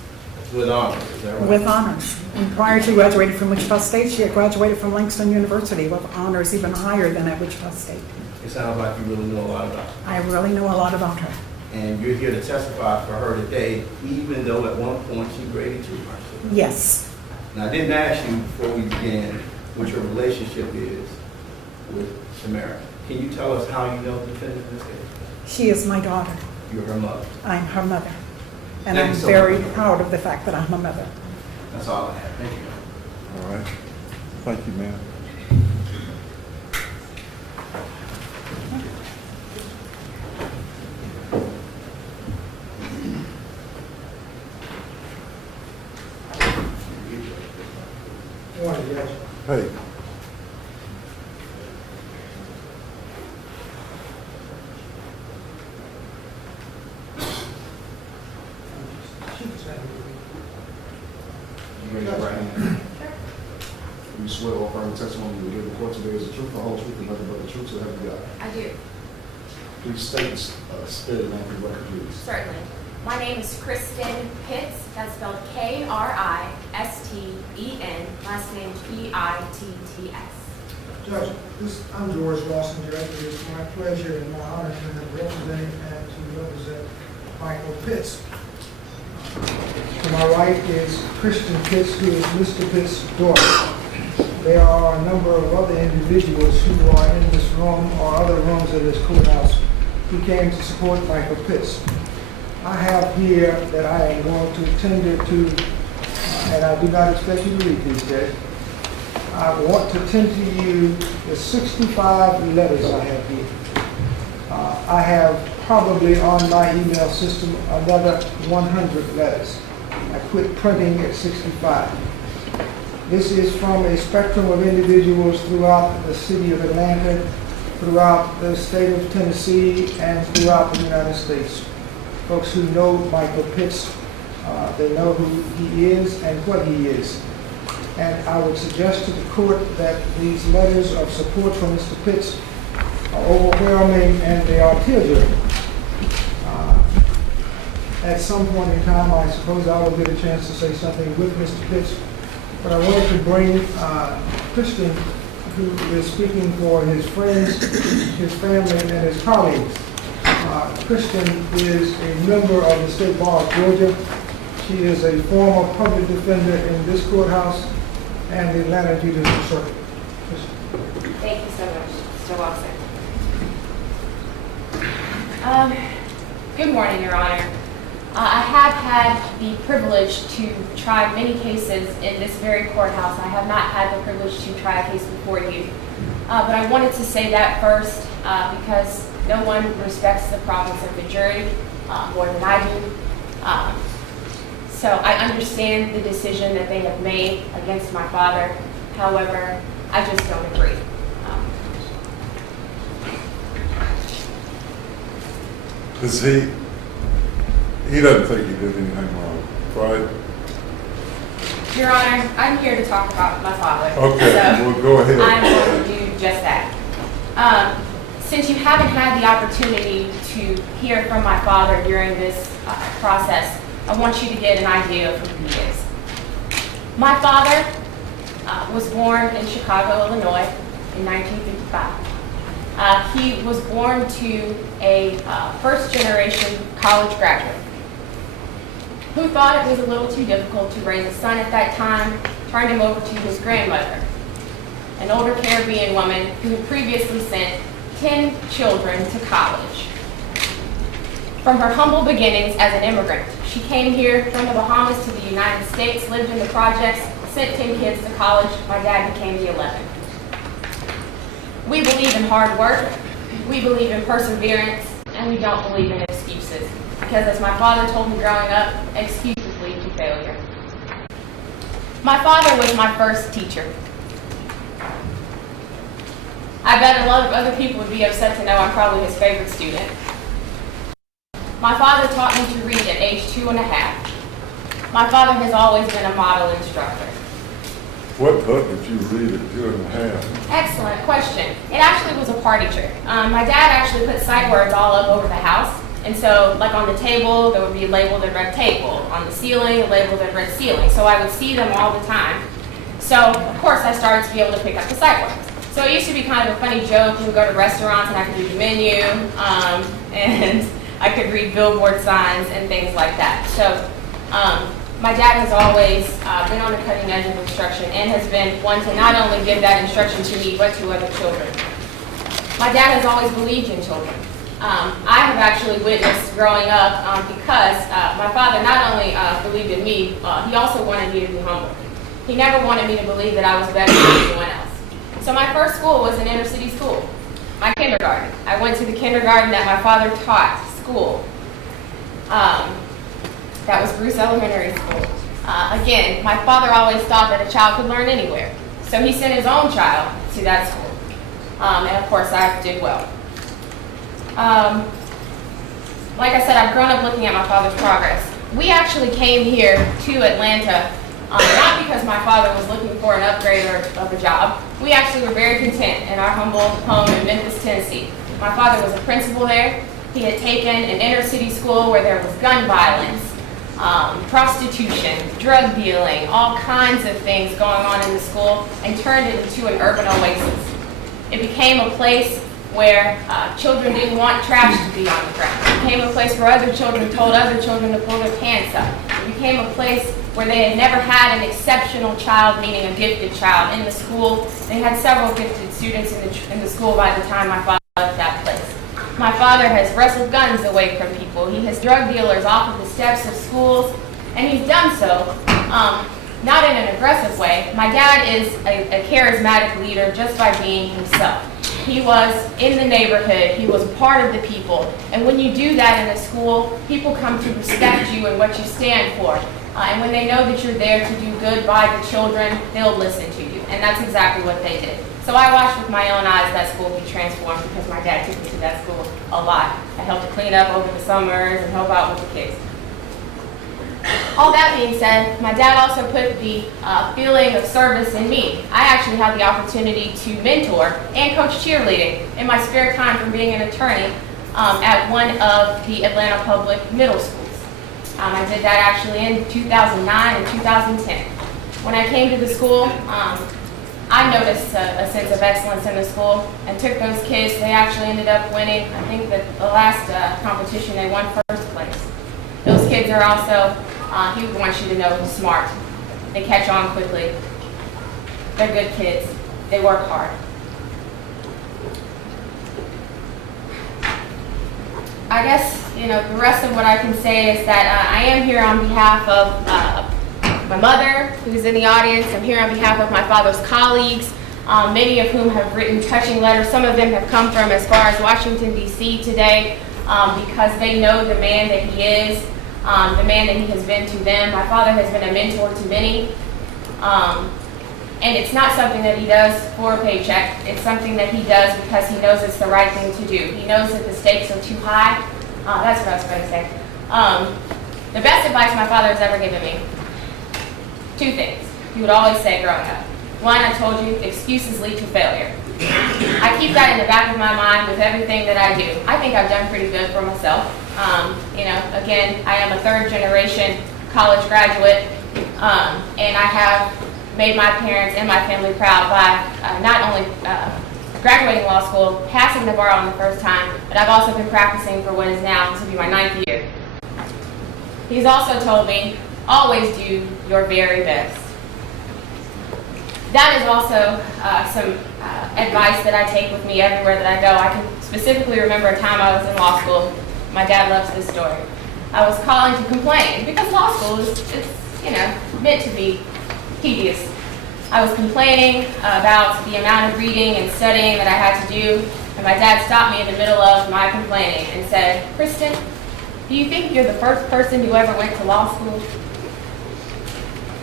With honors, is that right? with honors. And prior to graduating from Wichita State, she had graduated from Langston University with honors even higher than at Wichita State. It sounds like you really know a lot about her. I really know a lot about her. And you're here to testify for her today, even though at one point she graded you harshly. Yes. Now, I didn't ask you before we began what your relationship is with Tamara. Can you tell us how you know the defendant in this case? She is my daughter. You're her mother. I'm her mother. And Thank I'm you so very much. proud of the fact that I'm a mother. That's all I have. Thank you. All right. Thank you, ma'am. Morning, Judge. Hey, You raise your right hand. You swear or affirm the testimony you will give the court today is the truth, the whole truth, and nothing but the truth, so help you God. I do, Please state, spell the name for the record, please. certainly. My name is Kristen Pitts, that's spelled Kristen, last name Pitts. Judge, I'm George Lawson, Director. It's my pleasure and my honor to represent and to represent Michael Pitts. To my right is Kristen Pitts, who is Mr. Pitts' daughter. There are a number of other individuals who are in this room or other rooms of this courthouse who came to support Michael Pitts. I have here that I am going to tender to, and I do not expect you to read these, Judge. I want to tender to you the 65 letters I have here. I have probably on my email system another 100 letters. I quit printing at 65. This is from a spectrum of individuals throughout the city of Atlanta, throughout the state of Tennessee, and throughout the United States. Folks who know Michael Pitts, they know who he is and what he is. And I would suggest to the court that these letters of support from Mr. Pitts are overwhelming and they are tearjerking. At some point in time, I suppose I will get a chance to say something with Mr. Pitts, but I wanted to bring Kristen, who is speaking for his friends, his family, and his colleagues. Kristen is a member of the State Bar of Georgia. She is a former public defender in this courthouse and the Atlanta Judicial Circuit. Thank you so much, Mr. Lawson. Good morning, Your Honor. I have had the privilege to try many cases in this very courthouse. I have not had the privilege to try a case before you. But I wanted to say that first because no one respects the province of the jury more than I do. So I understand the decision that they have made against my father. However, I just don't agree. does he doesn't think he did anything wrong, right? Your Honor, I'm here to talk about my father. Okay, So well, go ahead. I'm going to do just that. Since you haven't had the opportunity to hear from my father during this process, I want you to get an idea of who he is. My father was born in Chicago, Illinois in 1955. He was born to a first-generation college graduate who thought it was a little too difficult to raise a son at that time, turned him over to his grandmother, an older Caribbean woman who had previously sent 10 children to college. From her humble beginnings as an immigrant, she came here from the Bahamas to the United States, lived in the projects, sent 10 kids to college. My dad became the 11th. We believe in hard work, we believe in perseverance, and we don't believe in excuses. Because as my father told me growing up, excuses lead to failure. My father was my first teacher. I bet a lot of other people would be upset to know I'm probably his favorite student. My father taught me to read at age 2.5. My father has always been a model instructor. What book did you read at 2.5? Excellent question. It actually was a party trick. My dad actually put sight words all up over the house. And so, like on the table, there would be labeled in red table. On the ceiling, labeled in red ceiling. So I would see them all the time. So, of course, I started to be able to pick up the sight words. So it used to be kind of a funny joke. We would go to restaurants and I could read the menu, and I could read billboard signs and things like that. So my dad has always been on the cutting edge of instruction and has been one to not only give that instruction to me, but to other children. My dad has always believed in children. I have actually witnessed growing up because my father not only believed in me, he also wanted me to be humble. He never wanted me to believe that I was better than anyone else. So my first school was an inner city school, my kindergarten. I went to the kindergarten that my father taught school. That was Bruce Elementary School. Again, my father always thought that a child could learn anywhere. So he sent his own child to that school. And of course, I did well. Like I said, I've grown up looking at my father's progress. We actually came here to Atlanta, not because my father was looking for an upgrade or of a job. We actually were very content in our humble home in Memphis, Tennessee. My father was a principal there. He had taken an inner city school where there was gun violence, prostitution, drug dealing, all kinds of things going on in the school, and turned it into an urban oasis. It became a place where children didn't want trash to be on the ground. It became a place where other children told other children to pull their pants up. It became a place where they had never had an exceptional child, meaning a gifted child, in the school. They had several gifted students in the school by the time my father left that place. My father has wrestled guns away from people. He has drug dealers off of the steps of schools, and he's done so not in an aggressive way. My dad is a charismatic leader just by being himself. He was in the neighborhood. He was a part of the people. And when you do that in a school, people come to respect you and what you stand for. And when they know that you're there to do good by the children, they'll listen to you. And that's exactly what they did. So I watched with my own eyes that school be transformed because my dad took me to that school a lot. I helped to clean up over the summers and help out with the kids. All that being said, my dad also put the feeling of service in me. I actually had the opportunity to mentor and coach cheerleading in my spare time from being an attorney at one of the Atlanta public middle schools. I did that actually in 2009 and 2010. When I came to the school, I noticed a sense of excellence in the school and took those kids. They actually ended up winning. I think that the last competition they won first place. Those kids are also, he wants you to know, smart. They catch on quickly. They're good kids. They work hard. I guess, the rest of what I can say is that I am here on behalf of my mother, who's in the audience. I'm here on behalf of my father's colleagues, many of whom have written touching letters. Some of them have come from as far as Washington, D.C. today, because they know the man that he is, the man that he has been to them. My father has been a mentor to many, and it's not something that he does for a paycheck. It's something that he does because he knows it's the right thing to do. He knows that the stakes are too high. That's what I was going to say. The best advice my father has ever given me, two things. He would always say growing up. One, I told you, excuses lead to failure. I keep that in the back of my mind with everything that I do. I think I've done pretty good for myself. Again, I am a third generation college graduate, and I have made my parents and my family proud by not only graduating law school, passing the bar on the first time, but I've also been practicing for what is now to be my 9th year. He's also told me, always do your very best. That is also some advice that I take with me everywhere that I go. I can specifically remember a time I was in law school. My dad loves this story. I was calling to complain because law school is meant to be tedious. I was complaining about the amount of reading and studying that I had to do, and my dad stopped me in the middle of my complaining and said, "Kristen, do you think you're the first person who ever went to law school?"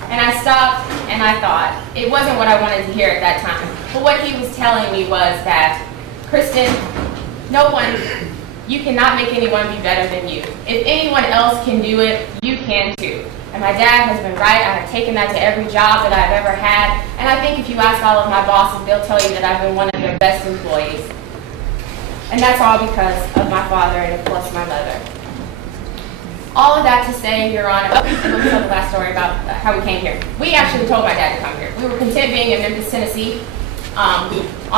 And I stopped and I thought, it wasn't what I wanted to hear at that time. But what he was telling me was that, Kristen, you cannot make anyone be better than you. If anyone else can do it, you can too. And my dad has been right. I have taken that to every job that I've ever had. And I think if you ask all of my bosses, they'll tell you that I've been one of their best employees. And that's all because of my father and of course my mother. All of that to say, Your Honor, let me tell the last story about how we came here. We actually told my dad to come here. We were content being in Memphis, Tennessee. On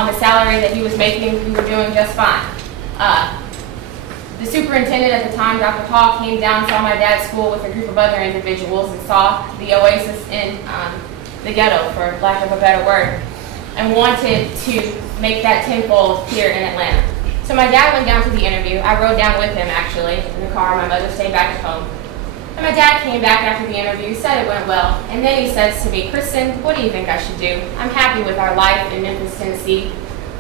the salary that he was making, we were doing just fine. The superintendent at the time, Dr. Hall, came down, saw my dad's school with a group of other individuals and saw the oasis in the ghetto, for lack of a better word, and wanted to make that tenfold here in Atlanta. So my dad went down to the interview. I rode down with him, actually, in the car. My mother stayed back at home. And my dad came back after the interview, said it went well, and then he says to me, "Kristen, what do you think I should do? I'm happy with our life in Memphis, Tennessee.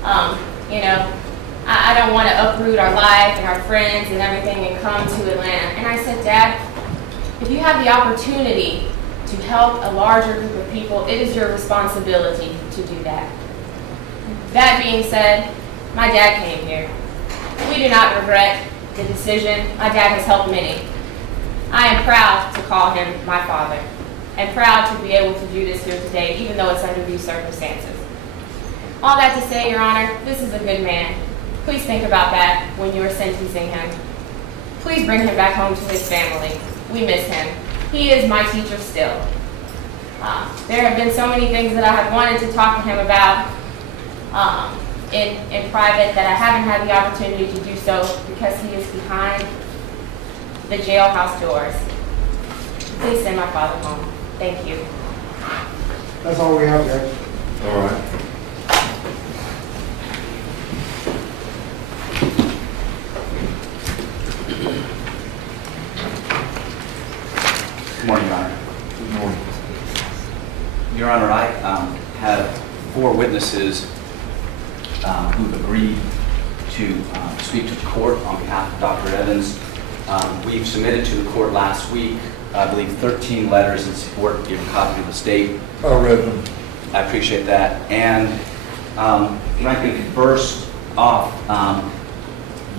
I don't want to uproot our life and our friends and everything and come to Atlanta." And I said, "Dad, if you have the opportunity to help a larger group of people, it is your responsibility to do that. That being said, my dad came here. We do not regret the decision. My dad has helped many. I am proud to call him my father, and proud to be able to do this here today, even though it's under these circumstances. All that to say, Your Honor, this is a good man. Please think about that when you are sentencing him. Please bring him back home to his family. We miss him. He is my teacher still. There have been so many things that I have wanted to talk to him about in private that I haven't had the opportunity to do so because he is behind the jailhouse doors. Please send my father home. Thank you. That's all we have, Judge. All right. Good morning, Your Honor. Good morning. Your Honor, I have 4 witnesses who've agreed to speak to the court on behalf of Dr. Evans. We've submitted to the court last week, I believe, 13 letters in support, given copy to the state. I read them. I appreciate that. And frankly, first off,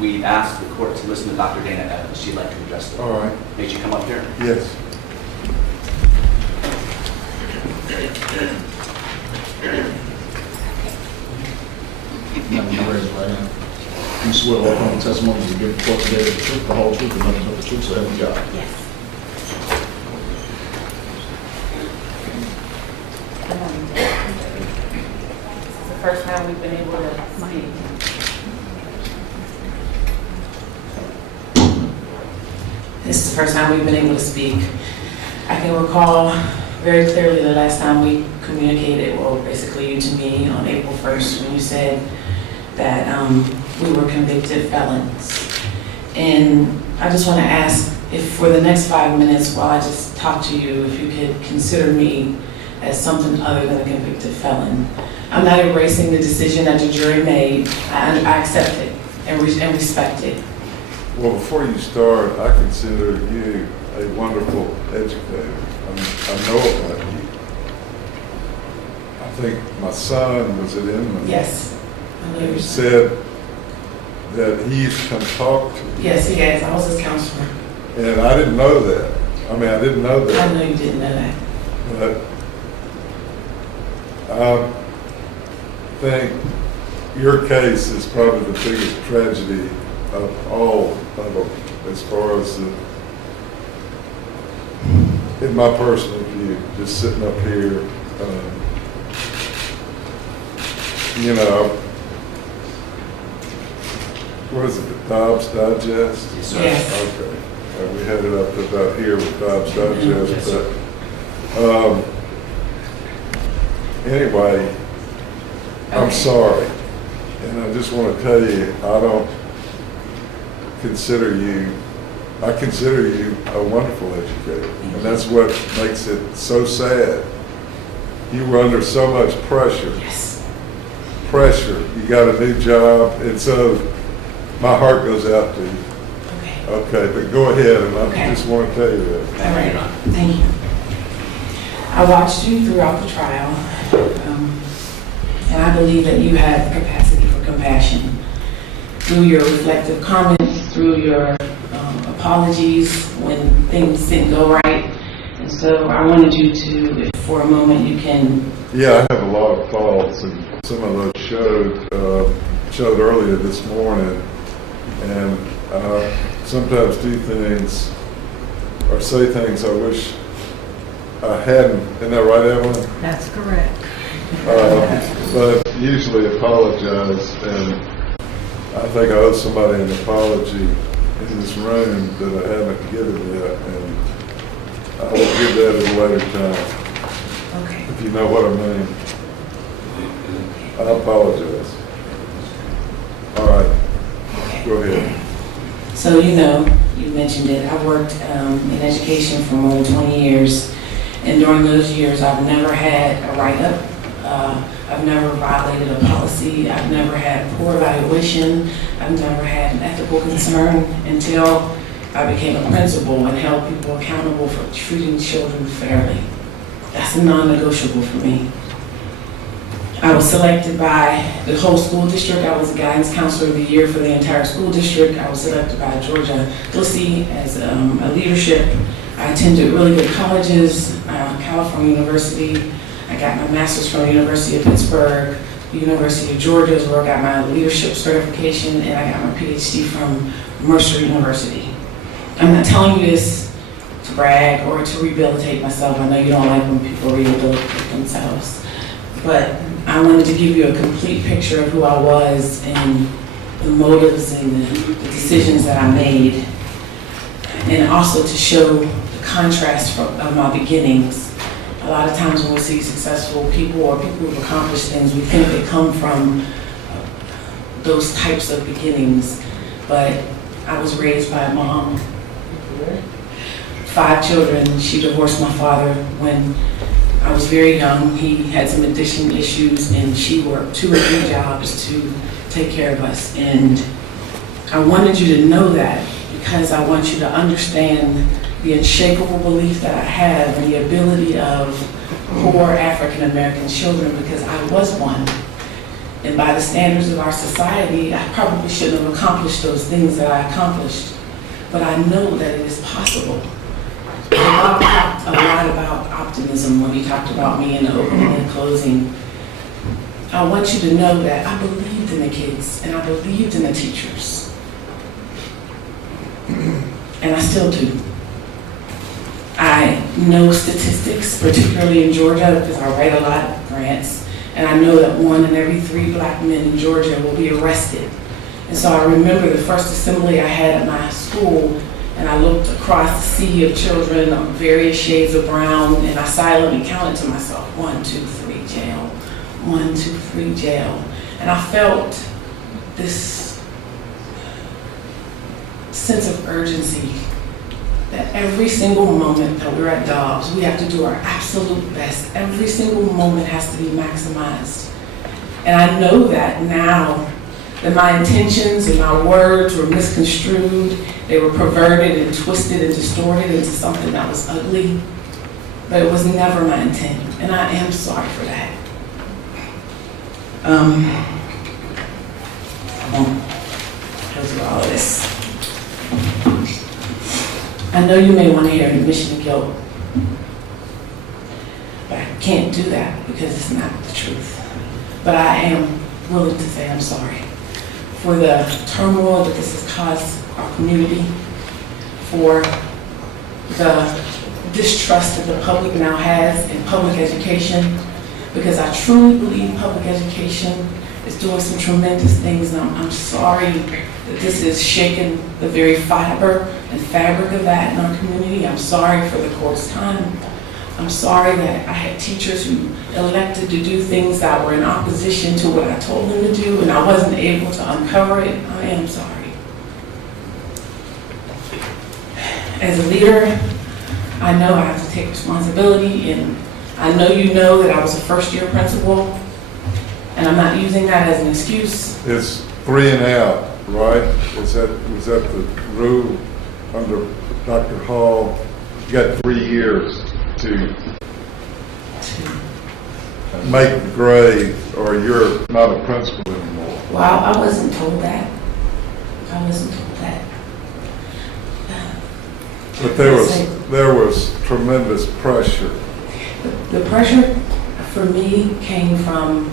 we asked the court to listen to Dr. Dana Evans. She'd like to address them. All right. May she come up here? Yes. You swear all upon the testimony you give the court today the truth, the whole truth, and nothing but the truth, so help you God. Yes. This is the first time we've been able to speak. This is the first time we've been able to speak. I can recall very clearly the last time we communicated, well, basically you to me on April 1st when you said that we were convicted felons. And I just want to ask if for the next 5 minutes while I just talk to you, if you could consider me as something other than a convicted felon. I'm not erasing the decision that the jury made. I accept it and respect it. Well, before you start, I consider you a wonderful educator. I know about you. I think my son was at Inman. Yes. He said that he used to come talk to you. Yes, he has. I was his counselor. And I didn't know that. I mean, I didn't know that. I know you didn't know that. But I think your case is probably the biggest tragedy of all of them, as far as in my personal view, just sitting up here, you know, what is it, the Dobbs Digest? Yes, sir. Yes. Okay. We had it up to about here with Dobbs Digest. Yes, sir. But, anyway, I'm sorry. And I just want to tell you, I consider you a wonderful educator. And that's what makes it so sad. You were under so much pressure. Yes. Pressure. You got a new job, and so my heart goes out to you. Okay. Okay, but go ahead, and Okay. I just want to tell you that. All right. Thank you. I watched you throughout the trial, and I believe that you have capacity for compassion. Through your reflective comments, through your apologies when things didn't go right. And so I wanted you to, if for a moment you can... Yeah, I have a lot of thoughts, and some of those showed earlier this morning. And sometimes do things or say things I wish I hadn't. Isn't that right, Evelyn? That's correct. But usually apologize, and I think I owe somebody an apology in this room that I haven't given yet, and I will give that at a later time. Okay. If you know what I mean. I apologize. All right. Go ahead. So you know, you mentioned it, I worked in education for more than 20 years, and during those years I've never had a write-up, I've never violated a policy, I've never had poor evaluation, I've never had an ethical concern until I became a principal and held people accountable for treating children fairly. That's a non-negotiable for me. I was selected by the whole school district. I was a guidance counselor of the year for the entire school district. I was selected by Georgia Glissy as a leadership. I attended really good colleges, California University. I got my master's from the University of Pittsburgh. The University of Georgia is where I got my leadership certification, and I got my PhD from Mercer University. I'm not telling you this to brag or to rehabilitate myself. I know you don't like when people rehabilitate themselves. But I wanted to give you a complete picture of who I was and the motives and the decisions that I made. And also to show the contrast of my beginnings. A lot of times when we see successful people or people who've accomplished things, we think they come from those types of beginnings. But I was raised by a mom, 5 children. She divorced my father when I was very young. He had some addiction issues, and she worked 2 or 3 jobs to take care of us. And I wanted you to know that because I want you to understand the unshakable belief that I have in the ability of poor African American children, because I was one. And by the standards of our society, I probably shouldn't have accomplished those things that I accomplished. But I know that it is possible. Bob talked a lot about optimism when he talked about me in the opening and closing. I want you to know that I believed in the kids and I believed in the teachers. And I still do. I know statistics, particularly in Georgia, because I write a lot of grants, and I know that 1 in every 3 black men in Georgia will be arrested. And so I remember the first assembly I had at my school, and I looked across the sea of children of various shades of brown, and I silently counted to myself, 1, 2, 3, jail, 1, 2, 3, jail. And I felt this sense of urgency that every single moment that we're at Dobbs, we have to do our absolute best. Every single moment has to be maximized. And I know that now, that my intentions and my words were misconstrued, they were perverted and twisted and distorted into something that was ugly, but it was never my intent, and I am sorry for that. I won't go through all of this. I know you may want to hear admission of guilt, but I can't do that because it's not the truth. But I am willing to say I'm sorry for the turmoil that this has caused our community, for the distrust that the public now has in public education, because I truly believe public education is doing some tremendous things, and I'm sorry that this has shaken the very fiber and fabric of that in our community. I'm sorry for the court's time. I'm sorry that I had teachers who elected to do things that were in opposition to what I told them to do, and I wasn't able to uncover it. I am sorry. As a leader, I know I have to take responsibility, and I know you know that I was a first-year principal, and I'm not using that as an excuse. It's 3 and out, right? Was that the rule under Dr. Hall? You got 3 years to make the grade, or you're not a principal anymore. Well, I wasn't told that. I wasn't told that. But there was tremendous pressure. The pressure for me came from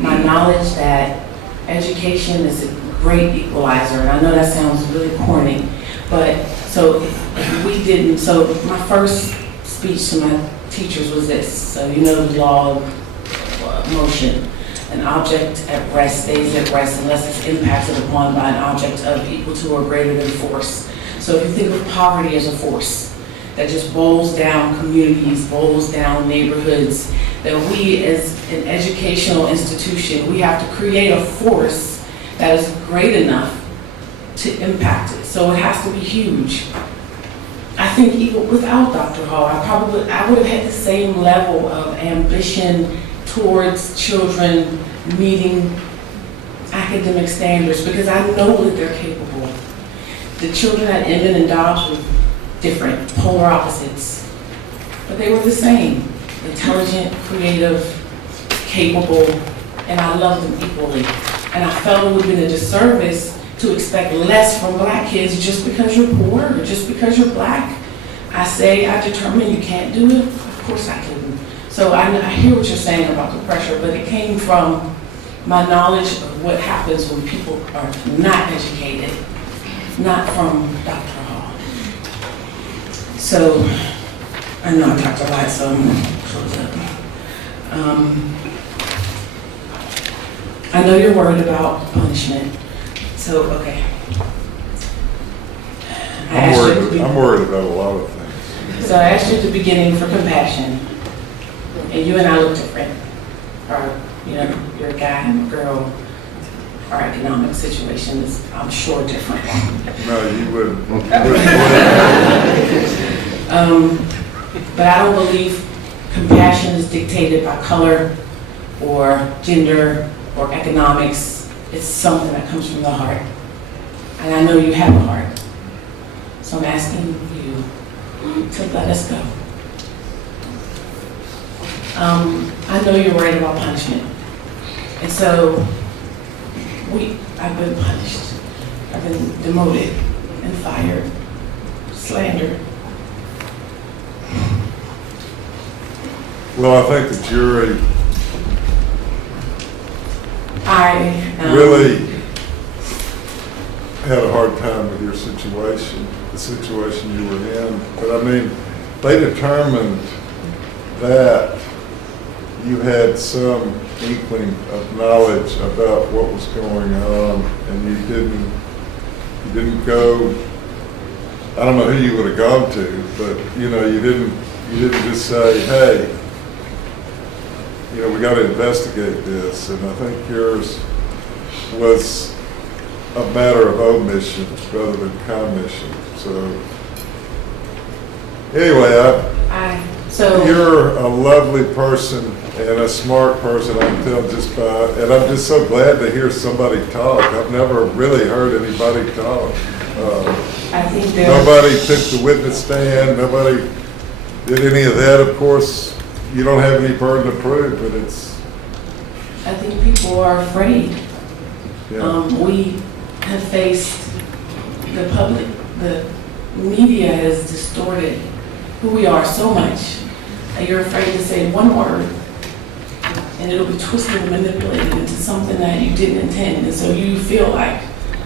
my knowledge that education is a great equalizer, and I know that sounds really corny, but so if we didn't, so my first speech to my teachers was this, so you know the law of motion. An object at rest stays at rest unless it's impacted upon by an object of equal to or greater than force. So if you think of poverty as a force that just bowls down communities, bowls down neighborhoods, that we as an educational institution, we have to create a force that is great enough to impact it. So it has to be huge. I think even without Dr. Hall, I would have had the same level of ambition towards children meeting academic standards, because I know that they're capable. The children at Inman and Dobbs were different, polar opposites, but they were the same. intelligent, creative, capable, and I love them equally. And I felt it would have been a disservice to expect less from black kids just because you're poor or just because you're black. I determined you can't do it. Of course I couldn't. So I hear what you're saying about the pressure, but it came from my knowledge of what happens when people are not educated, not from Dr. Hall. So, I know I talked a lot, so I'm going to close up. I know you're worried about punishment, so, okay. I'm worried about a lot of things. So I asked you at the beginning for compassion, and you and I look different. Or, you're a guy and a girl. Our economic situation is, I'm sure, different. No, you wouldn't. But I don't believe compassion is dictated by color or gender or economics. It's something that comes from the heart. And I know you have a heart. So I'm asking you to let us go. I know you're worried about punishment. And so I've been punished. I've been demoted and fired, slandered. Well, I think the jury really had a hard time with your situation, the situation you were in. But I mean, they determined that you had some inkling of knowledge about what was going on, and you didn't go. I don't know who you would have gone to, but you didn't just say, hey, we got to investigate this. And I think yours was a matter of omission rather than commission. So anyway, you're a lovely person and a smart person, I can tell just by, and I'm just so glad to hear somebody talk. I've never really heard anybody talk. I think nobody took the witness stand, nobody did any of that. Of course, you don't have any burden of proof, but I think people are afraid. Yeah. We have faced the public, the media has distorted who we are so much that you're afraid to say one word and it'll be twisted and manipulated into something that you didn't intend. And so you feel like,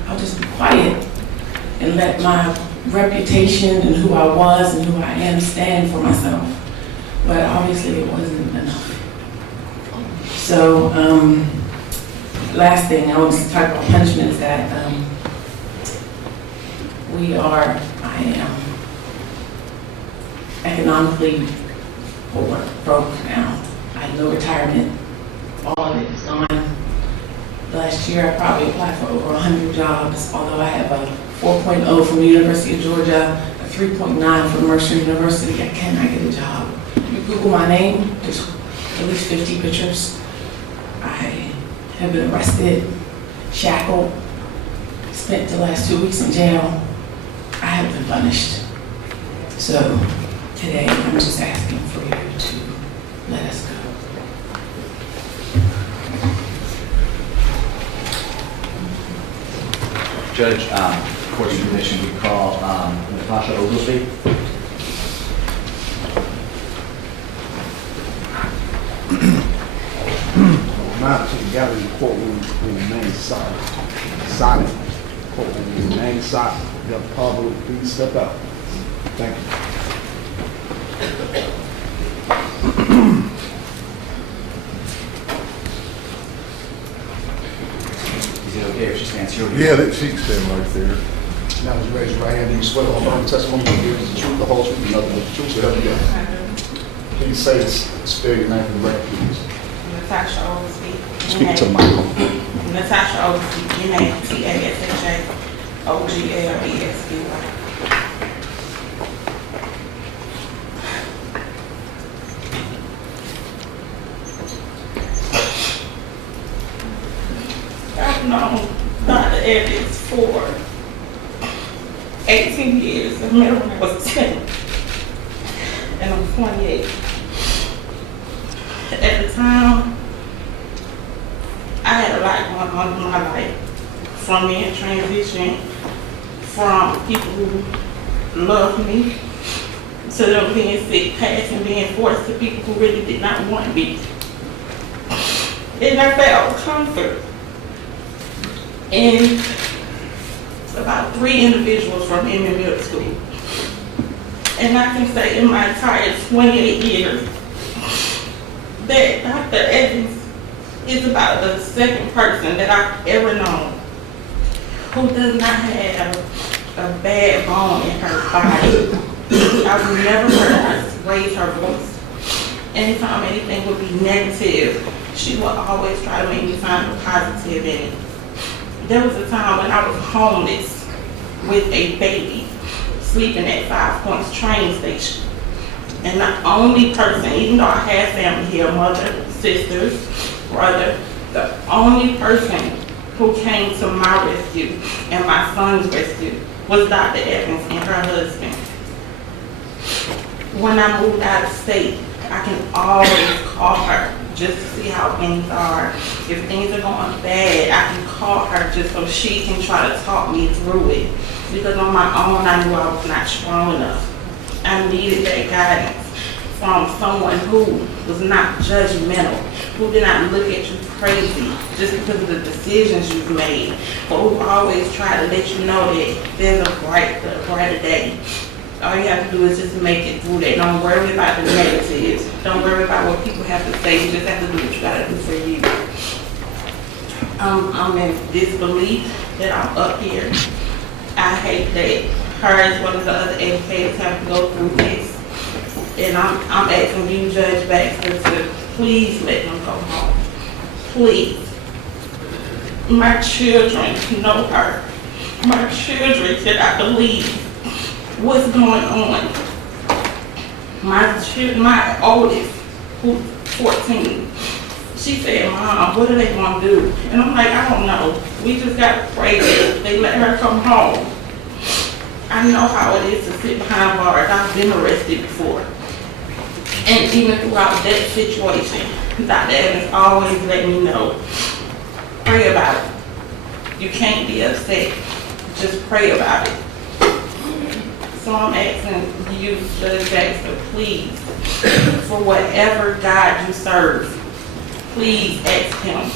I'll just be quiet and let my reputation and who I was and who I am stand for myself. But obviously it wasn't enough. So, last thing I want to talk about punishment is that I am economically poor, broke now. I have no retirement. All of it is gone. Last year I probably applied for over 100 jobs, although I have a 4.0 from the University of Georgia, a 3.9 from Mercer University. I cannot get a job. You Google my name, there's at least 50 pictures. I have been arrested, shackled, spent the last 2 weeks in jail. I have been punished. So today I'm just asking for you to let us go. Judge, court's permission, we call Natasha Oglesby. Now to the gallery in the courtroom will remain silent. Silent. Courtroom will remain silent. The public, please step out. Thank you. Is it okay if she stands here? Yeah, that she can stand right there. Now, would you raise your right hand? Do you swear to affirm the testimony you give is the truth, the whole truth, and nothing but the truth? So help you God. Please say, spell your name for the record, please. Natasha Oglesby. Speak to the microphone. Natasha Oglesby, N-A-T-A-S-H-A, O-G-L-E-S-B-Y. I've known Dr. Evans for 18 years. I met her when I was 10, and I'm 28. at the time, I had a lot going on in my life. From being transitioned from people who loved me to them being sick, passing, being forced to people who really did not want me. And I felt comfort in about 3 individuals from Inman Middle School. And I can say in my entire 28 years that Dr. Evans is about the second person that I've ever known who does not have a bad bone in her body. I've never heard her raise her voice. Anytime anything would be negative, she would always try to make me find the positive in it. There was a time when I was homeless with a baby, sleeping at 5 Points train station. And the only person, even though I had family here, mother, sisters, brother, the only person who came to my rescue and my son's rescue was Dr. Evans and her husband. When I moved out of state, I can always call her just to see how things are. If things are going bad, I can call her just so she can try to talk me through it. Because on my own, I knew I was not strong enough. I needed that guidance from someone who was not judgmental, who did not look at you crazy just because of the decisions you've made, but who always try to let you know that there's a brighter day. All you have to do is just make it through that. Don't worry about the negatives. Don't worry about what people have to say. You just have to do what you gotta do for you. I'm in disbelief that I'm up here. I hate that her as well as the other educators have to go through this. And I'm asking you, Judge Baxter, to please let them go home. Please. My children know her. My children cannot believe what's going on. My oldest, who's 14, she said, Mom, what are they gonna do? And I'm like, I don't know. We just gotta pray that they let her come home. I know how it is to sit behind bars. I've been arrested before. And even throughout that situation, Dr. Evans always let me know, pray about it. You can't be upset. Just pray about it. So I'm asking you, Judge Baxter, please, for whatever God you serve, please ask him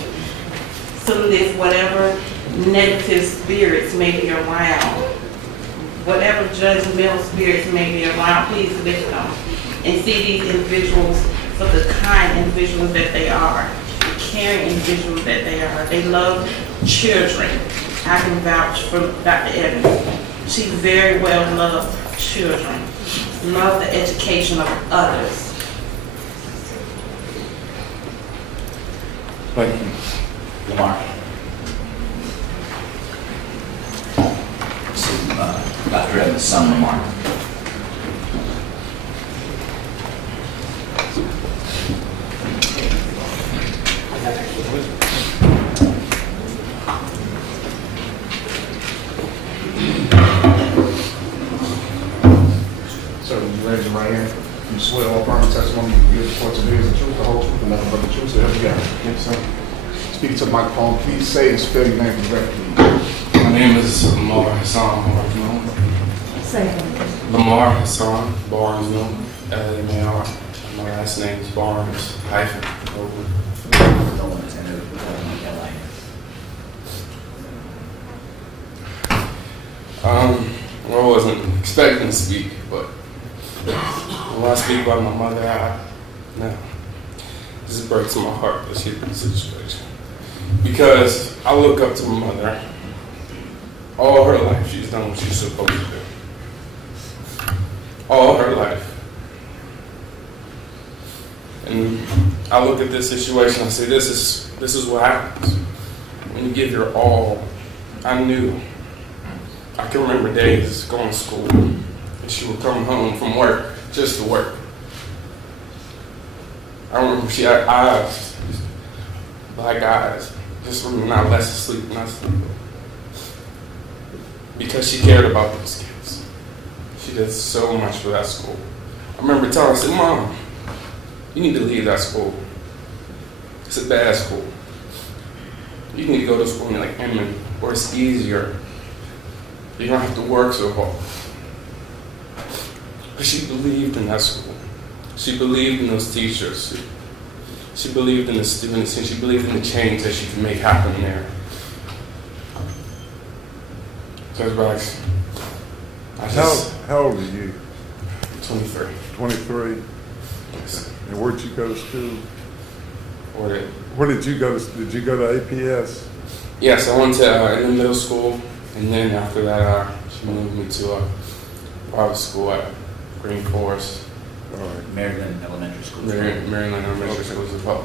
to lift whatever negative spirits may be around, whatever judgmental spirits may be around, please lift them and see these individuals for the kind individuals that they are, the caring individuals that they are. They love children. I can vouch for Dr. Evans. She very well loved children, loved the education of others. Thank you. Lamar. So, Dr. Evans' son, Lamar. So you raise your right hand. You swear all affirmative testimony you give before today is the truth, the whole truth, and nothing but the truth. So help you God. Yes, sir. Speak to the microphone. Please say and spell your name correctly. My name is Lamar Hassan Barnesville. Say it. Lamar Hassan Barnesville, L-A-M-A-R. My last name is Barnes hyphen over. I wasn't expecting to speak, but when I speak about my mother, this breaks my heart to see the situation. Because I look up to my mother. All her life, she's done what she's supposed to do. All her life. And I look at this situation, I say, this is what happens. When you give your all, I knew. I can remember days going to school, and she would come home from work, just to work. I remember she had eyes, black eyes, just not less asleep, not sleep. Because she cared about those kids. She did so much for that school. I remember telling her, I said, Mom, you need to leave that school. It's a bad school. You need to go to school in like Inman, where it's easier. You don't have to work so hard. But she believed in that school. She believed in those teachers. She believed in the students, and she believed in the change that she could make happen there. So it's like, How old are you? 23. 23? Yes. And where'd you go to school? Where did you go to, did you go to APS? Yes, I went to in middle school, and then after that, she moved me to a private school at Green Forest. All right. Maryland Elementary School. Maryland Elementary School as well.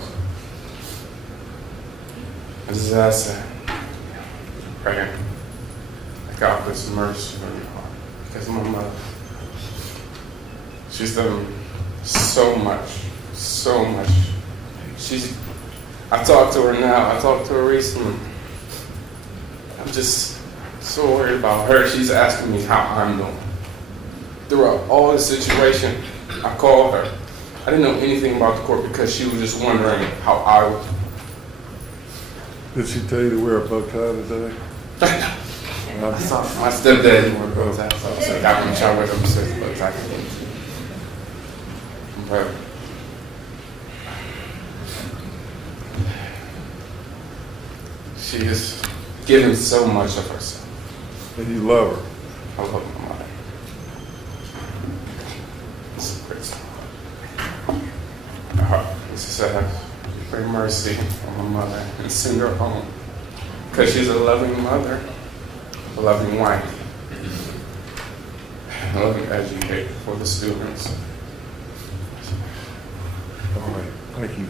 As I said, praying, I got this mercy in my heart because my mother, she's done so much. I talked to her now. I talked to her recently. I'm just so worried about her. She's asking me how I'm doing. Throughout all the situation, I called her. I didn't know anything about the court because she was just wondering how I was. Did she tell you to wear a bow tie today? I saw my stepdad wore bow ties, so I was like, I'm going to try to wear them six bow ties. But she is giving so much of herself. And you love her? I love my mother. It's a great song. It's sad. Pray mercy on my mother and send her home. Because she's a loving mother, a loving wife, a loving educator for the students. All right, thank you.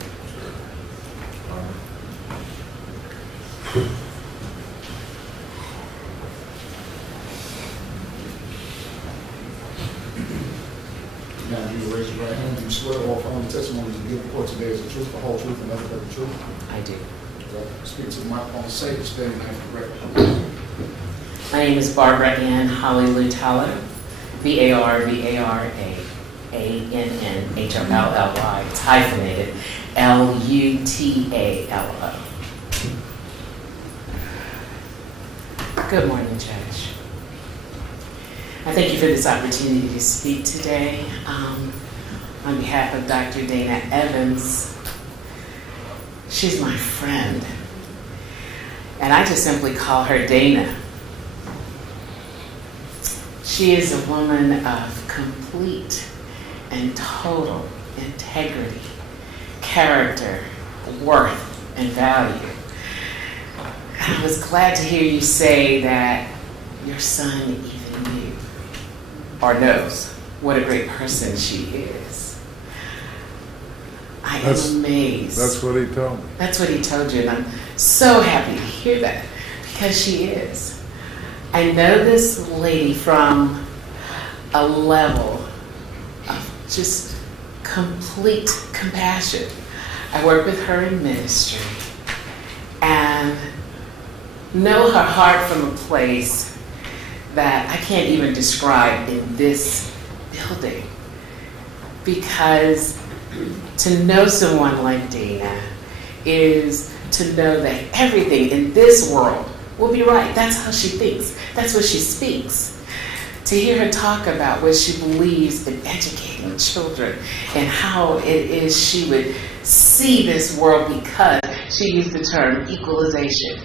Now, you raise your right hand. Do you swear or affirm the testimony you give the court today is the truth, the whole truth, and nothing but the truth? I do. Speak to the microphone. Say the spelling name correctly. My name is Barbara Ann Holly-Lutalo, Varvaranny. It's hyphenated, Lutalo. Good morning, Judge. I thank you for this opportunity to speak today. On behalf of Dr. Dana Evans, she's my friend, and I just simply call her Dana. She is a woman of complete and total integrity, character, worth, and value. I was glad to hear you say that your son even knew or knows what a great person she is. I am amazed. That's what he told me. That's what he told you, and I'm so happy to hear that because she is. I know this lady from a level of just complete compassion. I work with her in ministry and know her heart from a place that I can't even describe in this building. Because to know someone like Dana is to know that everything in this world will be right. That's how she thinks. That's what she speaks. To hear her talk about what she believes in educating children and how it is she would see this world, because she used the term equalization.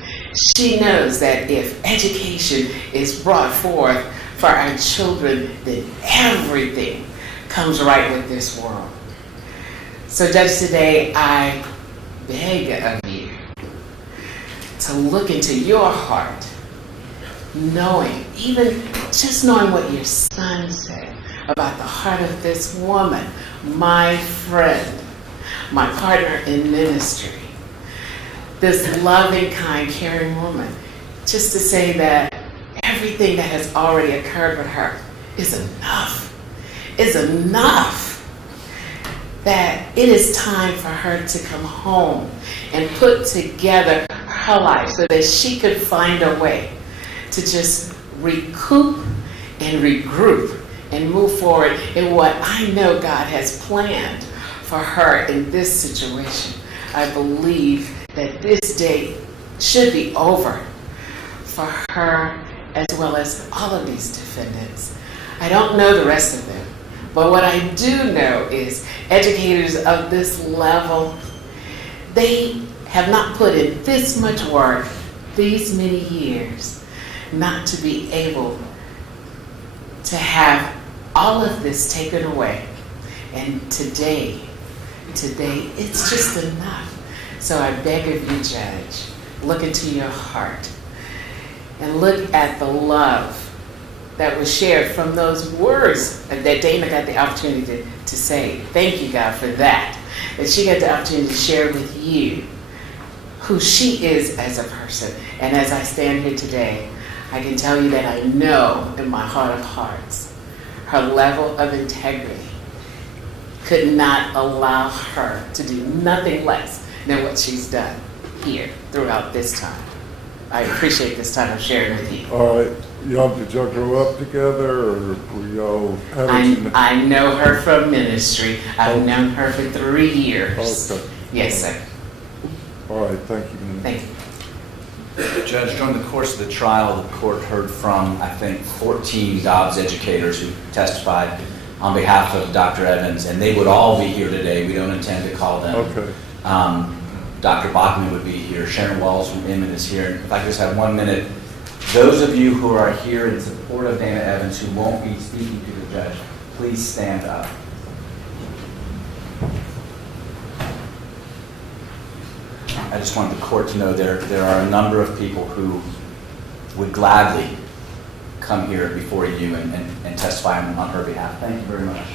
She knows that if education is brought forth for our children, then everything comes right with this world. So Judge, today I beg of you to look into your heart, knowing, even just knowing what your son said about the heart of this woman, my friend, my partner in ministry, this loving, kind, caring woman, just to say that everything that has already occurred with her is enough, that it is time for her to come home and put together her life so that she could find a way to just recoup and regroup and move forward in what I know God has planned for her in this situation. I believe that this day should be over for her as well as all of these defendants. I don't know the rest of them, but what I do know is educators of this level, they have not put in this much work these many years not to be able to have all of this taken away. And today, it's just enough. So I beg of you, Judge, look into your heart and look at the love that was shared from those words that Dana got the opportunity to say. Thank you, God, for that. That she got the opportunity to share with you who she is as a person. And as I stand here today, I can tell you that I know in my heart of hearts, her level of integrity could not allow her to do nothing less than what she's done here throughout this time. I appreciate this time of sharing with you. All right, did y'all grow up together, or were y'all? I know her from ministry. I've known her for 3 years. Okay. Yes, sir. All right, thank you. Thank you. Judge, during the course of the trial, the court heard from, I think, 14 Dobbs educators who testified on behalf of Dr. Evans, and they would all be here today. We don't intend to call them. Okay. Dr. Bachman would be here. Sharon Walls from Inman is here. And if I could just have 1 minute, those of you who are here in support of Dana Evans who won't be speaking to the judge, please stand up. I just want the court to know there are a number of people who would gladly come here before you and testify on her behalf. Thank you very much.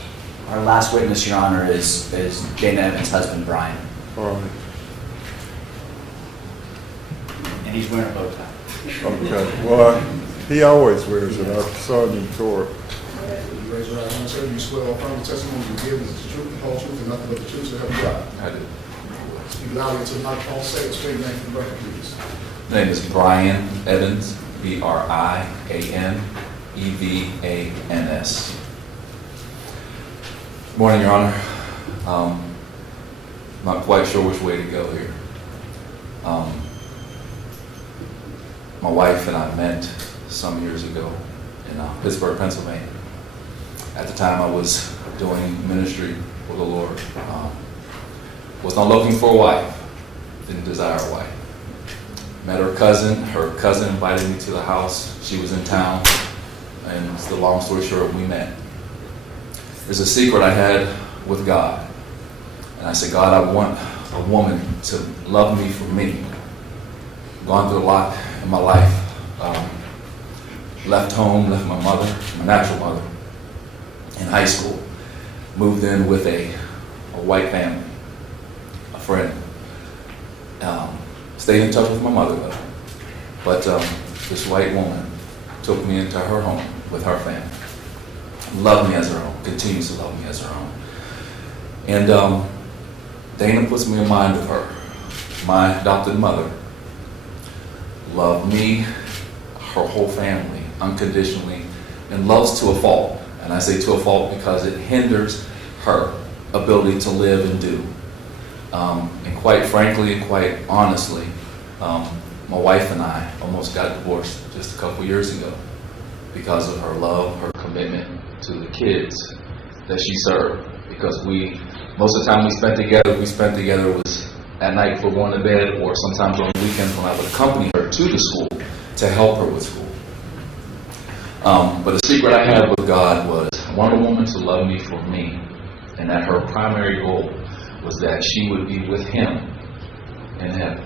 Our last witness, Your Honor, is Dana Evans' husband, Brian. All right. And he's wearing a bow tie. Okay, well, he always wears it. I saw him in court. You raise your right hand, sir. You swear or affirm the testimony you give is the truth, the whole truth, and nothing but the truth, so help you God. I do. Speak loudly to the microphone. Say it straight name for the record, please. My name is Brian Evans, Brianevans. Morning, Your Honor. Not quite sure which way to go here. My wife and I met some years ago in Pittsburgh, Pennsylvania. At the time, I was doing ministry for the Lord. Was not looking for a wife, didn't desire a wife. Met her cousin invited me to the house. She was in town, and it's the long story short, we met. There's a secret I had with God. And I said, God, I want a woman to love me for me. Gone through a lot in my life. Left home, left my mother, my natural mother, in high school. Moved in with a white family, a friend. Stayed in touch with my mother though. But this white woman took me into her home with her family. Loved me as her own, continues to love me as her own. And Dana puts me in mind of her. My adopted mother loved me, her whole family, unconditionally, and loves to a fault. And I say to a fault because it hinders her ability to live and do. And quite frankly and quite honestly, my wife and I almost got divorced just a couple years ago because of her love, her commitment to the kids that she served. Because most of the time we spent together was at night before going to bed, or sometimes on the weekends when I would accompany her to the school to help her with school. But the secret I had with God was I want a woman to love me for me, and that her primary goal was that she would be with him in heaven.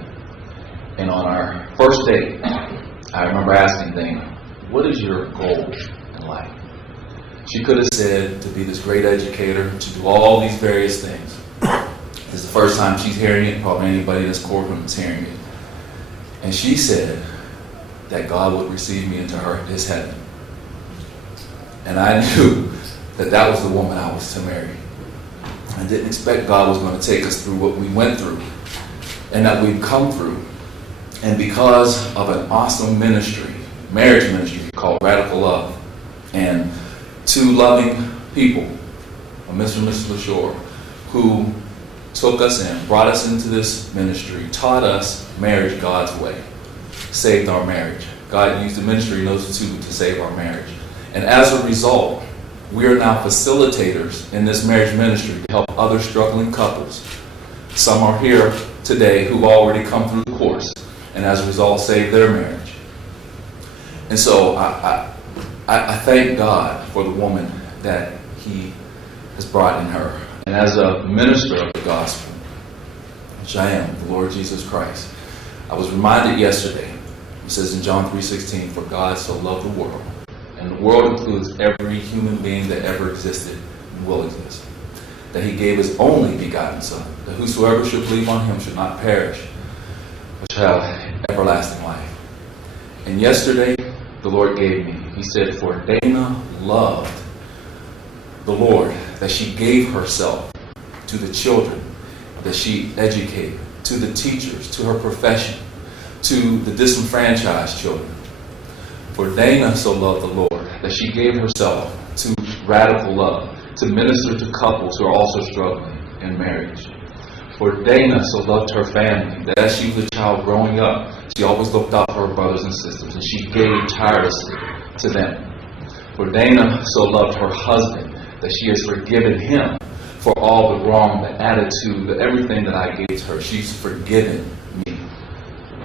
And on our first date, I remember asking Dana, what is your goal in life? She could have said to be this great educator, to do all these various things. This is the first time she's hearing it, probably anybody in this courtroom is hearing it. And she said that God would receive me into his heaven. And I knew that that was the woman I was to marry. I didn't expect God was going to take us through what we went through and that we've come through. And because of an awesome ministry, marriage ministry called Radical Love, and two loving people, Mr. and Mrs. LaShore, who took us in, brought us into this ministry, taught us marriage God's way, saved our marriage. God used the ministry in those two to save our marriage. And as a result, we are now facilitators in this marriage ministry to help other struggling couples. Some are here today who've already come through the course and as a result saved their marriage. And so I thank God for the woman that He has brought in her. And as a minister of the gospel, which I am, the Lord Jesus Christ, I was reminded yesterday, it says in John 3:16, for God so loved the world, and the world includes every human being that ever existed and will exist, that He gave His only begotten Son, that whosoever should believe on Him should not perish, but shall have everlasting life. And yesterday, the Lord gave me, He said, for Dana loved the Lord, that she gave herself to the children that she educated, to the teachers, to her profession, to the disenfranchised children. For Dana so loved the Lord that she gave herself to radical love, to minister to couples who are also struggling in marriage. For Dana so loved her family that as she was a child growing up, she always looked out for her brothers and sisters, and she gave tirelessly to them. For Dana so loved her husband that she has forgiven him for all the wrong, the attitude, the everything that I gave to her. She's forgiven me.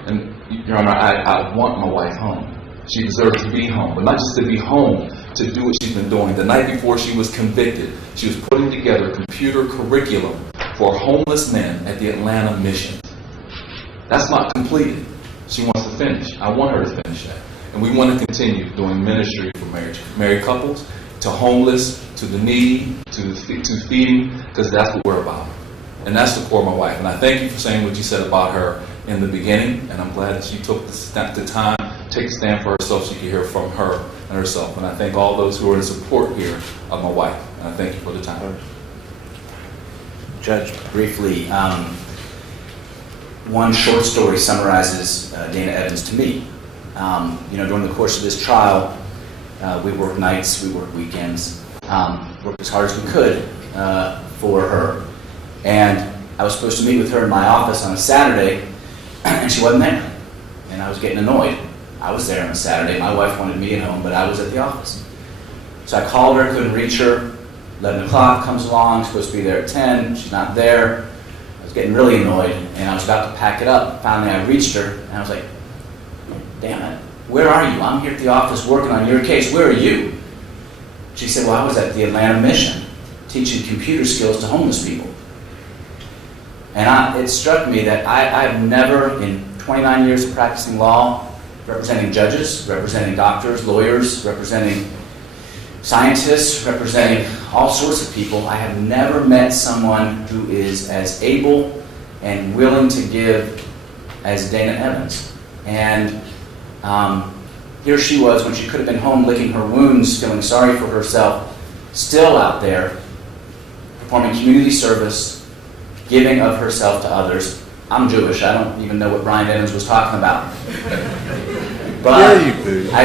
And, Your Honor, I want my wife home. She deserves to be home, but not just to be home, to do what she's been doing. The night before she was convicted, she was putting together a computer curriculum for homeless men at the Atlanta mission. That's not completed. She wants to finish. I want her to finish that. And we want to continue doing ministry for married couples, to homeless, to the needy, to feeding, because that's what we're about. And that's the core of my wife. And I thank you for saying what you said about her in the beginning, and I'm glad that she took the time to take a stand for herself so you can hear from her and herself. And I thank all those who are in support here of my wife. And I thank you for the time. Judge, briefly, one short story summarizes Dana Evans to me. During the course of this trial, we worked nights, we worked weekends, worked as hard as we could for her. And I was supposed to meet with her in my office on a Saturday, and she wasn't there. And I was getting annoyed. I was there on a Saturday. My wife wanted me at home, but I was at the office. So I called her, couldn't reach her. 11 o'clock comes along, supposed to be there at 10. She's not there. I was getting really annoyed, and I was about to pack it up. Finally, I reached her, and I was like, damn it, where are you? I'm here at the office working on your case. Where are you? She said, well, I was at the Atlanta mission teaching computer skills to homeless people. And it struck me that I've never, in 29 years of practicing law, representing judges, representing doctors, lawyers, representing scientists, representing all sorts of people, I have never met someone who is as able and willing to give as Dana Evans. And here she was when she could have been home licking her wounds, feeling sorry for herself, still out there performing community service, giving of herself to others. I'm Jewish. I don't even know what Brian Evans was talking about. But yeah, you do. I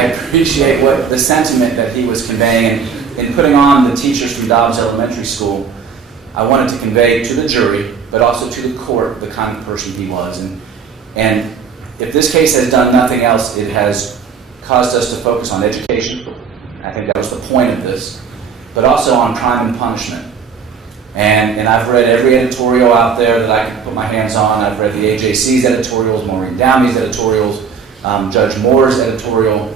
appreciate what the sentiment that he was conveying. And in putting on the teachers from Dobbs Elementary School, I wanted to convey to the jury, but also to the court, the kind of person he was. And if this case has done nothing else, it has caused us to focus on education. I think that was the point of this, but also on crime and punishment. And I've read every editorial out there that I can put my hands on. I've read the AJC's editorials, Maureen Downey's editorials, Judge Moore's editorial.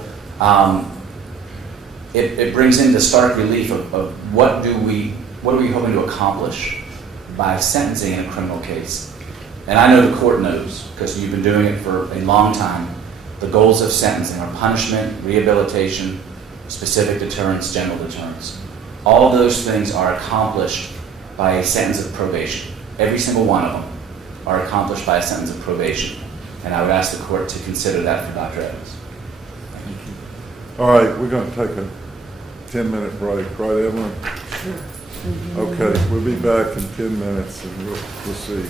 It brings into stark relief of what are we hoping to accomplish by sentencing in a criminal case. And I know the court knows, because you've been doing it for a long time, the goals of sentencing are punishment, rehabilitation, specific deterrence, general deterrence. All those things are accomplished by a sentence of probation. Every single one of them are accomplished by a sentence of probation. And I would ask the court to consider that for Dr. Evans. All right, we're going to take a 10-minute break, right, Evelyn? Sure. Okay, we'll be back in 10 minutes and we'll see.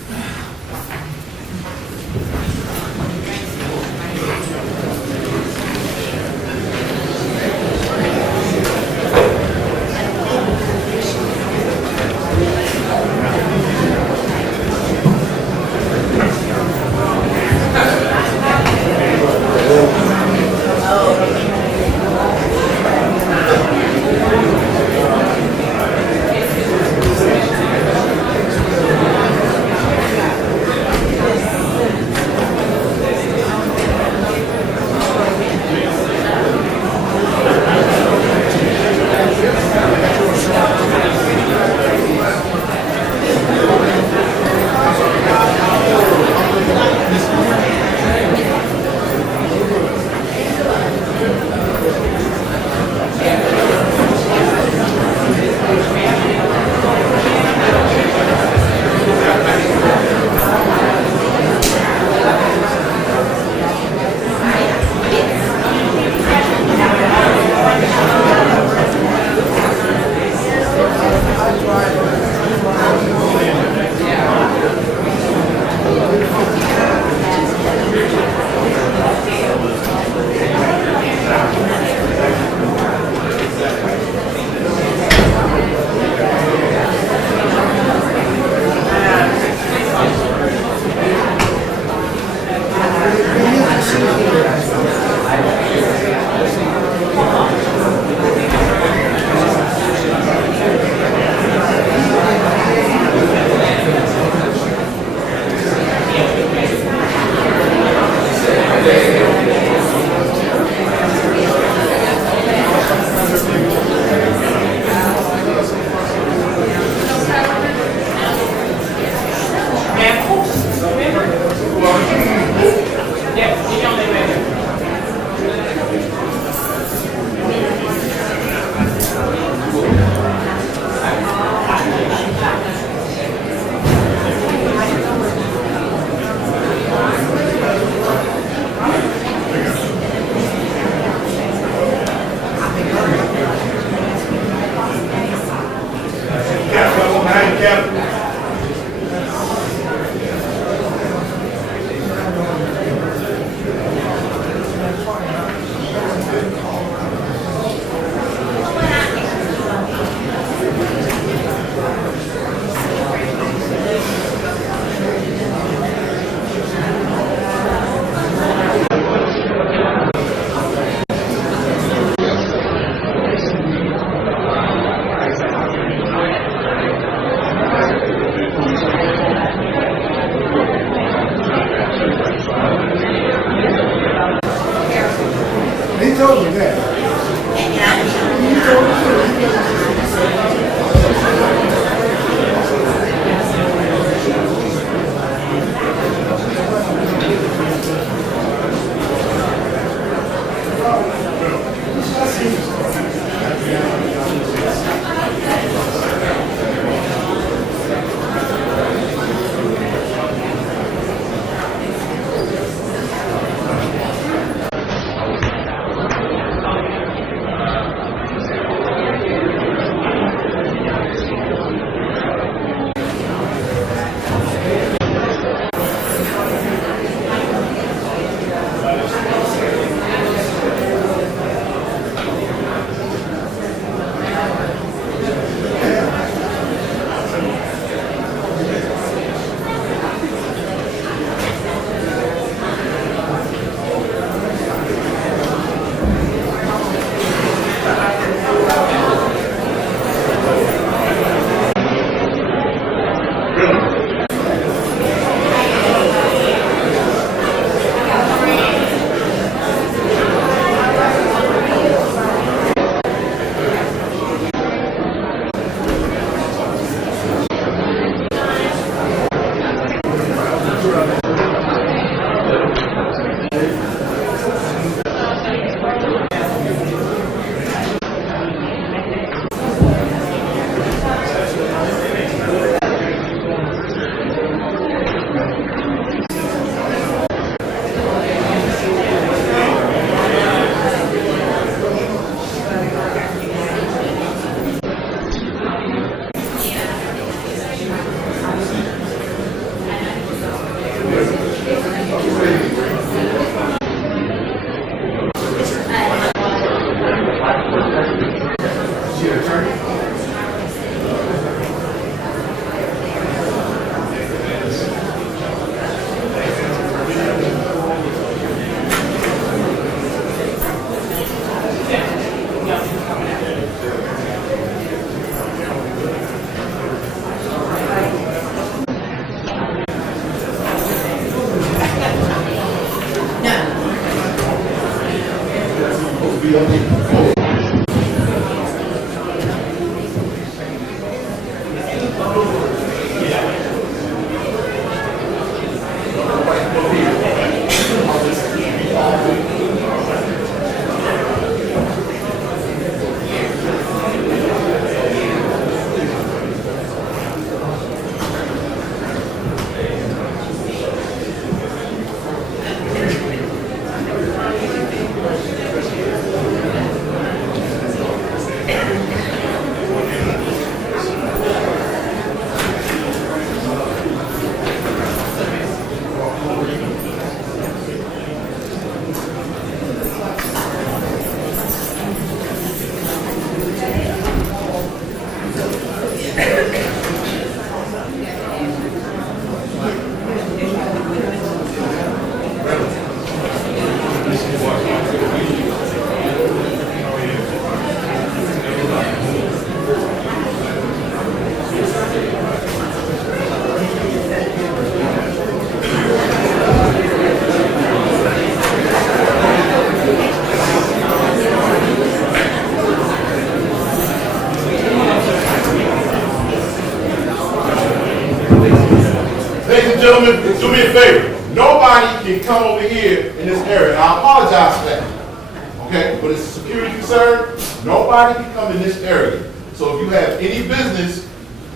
Ladies and gentlemen, do me a favor. Nobody can come over here in this area. I apologize for that. Okay? But it's a security concern. Nobody can come in this area. So if you have any business,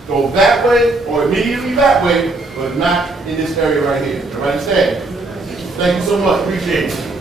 go that way or immediately that way, but not in this area right here. Everybody understand? Thank you so much. Appreciate it.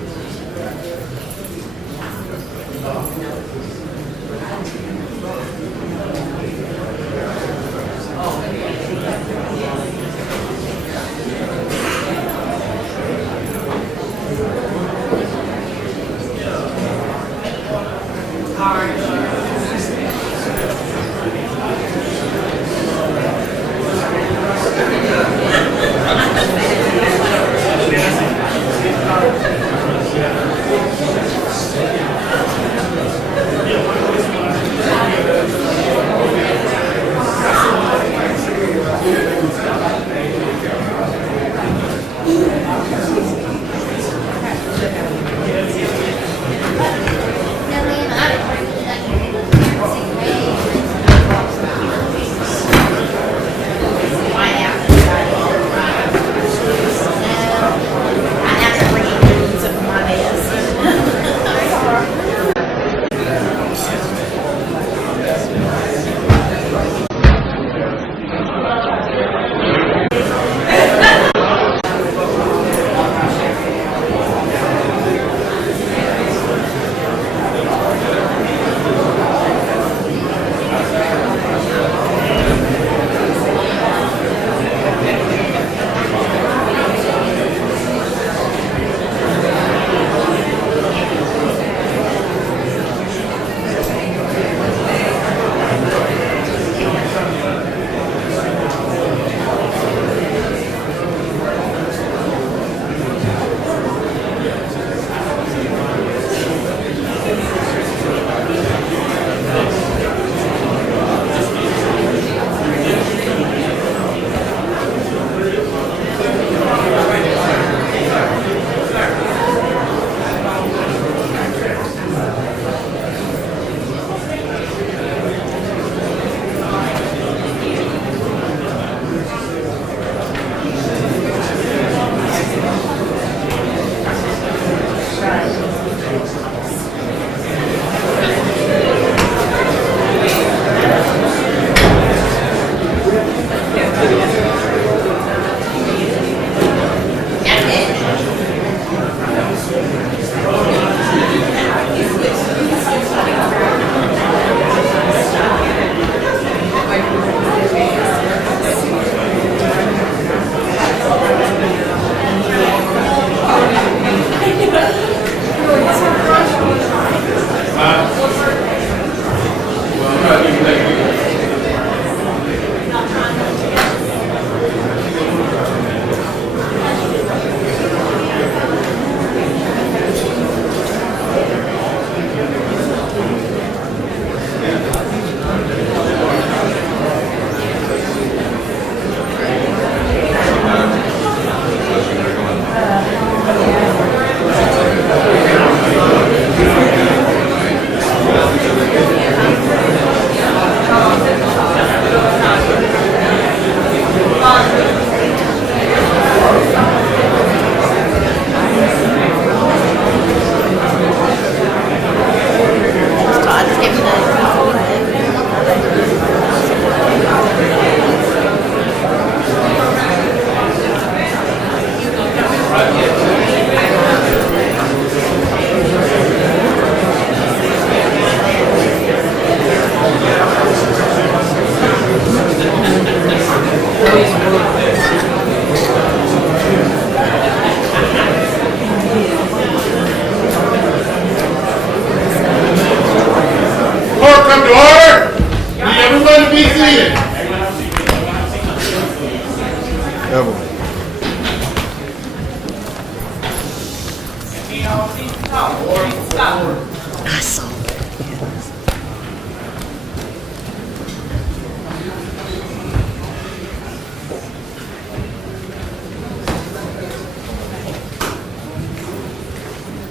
y'all. Please stop. Please stop.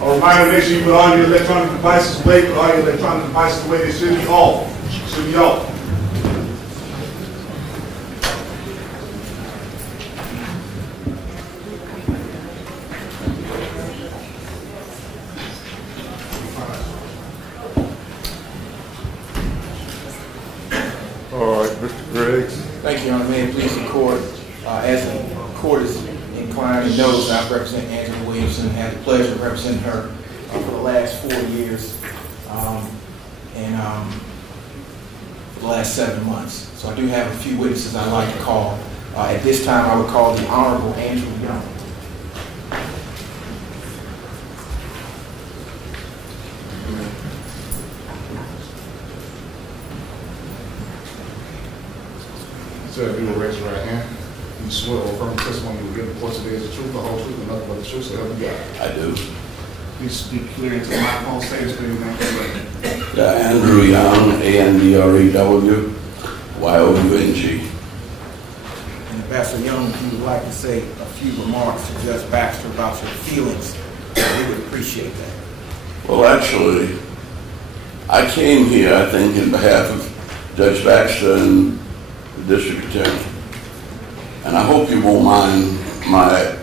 A reminder, make sure you put all your electronic devices away, put all your electronic devices away, they should be off. Should be off. All right, Mr. Griggs. Thank you, Your Honor. May it please the court. As the court is inclined and knows, I represent Angela Williamson, had the pleasure of representing her for the last 4 years and for the last 7 months. So I do have a few witnesses I'd like to call. At this time, I would call the Honorable Angela Young. Sir, if you will raise your right hand, you swear or affirm testimony you will give the court today is the truth, the whole truth, and nothing but the truth, so help you God. I do. Please speak clearly into the microphone, say this for your name. Andrew Young, ANDREW-YOUNG. And Ambassador Young, if you would like to say a few remarks to Judge Baxter about your feelings, we would appreciate that. Well, actually, I came here, I think, in behalf of Judge Baxter and the District Attorney. And I hope you won't mind my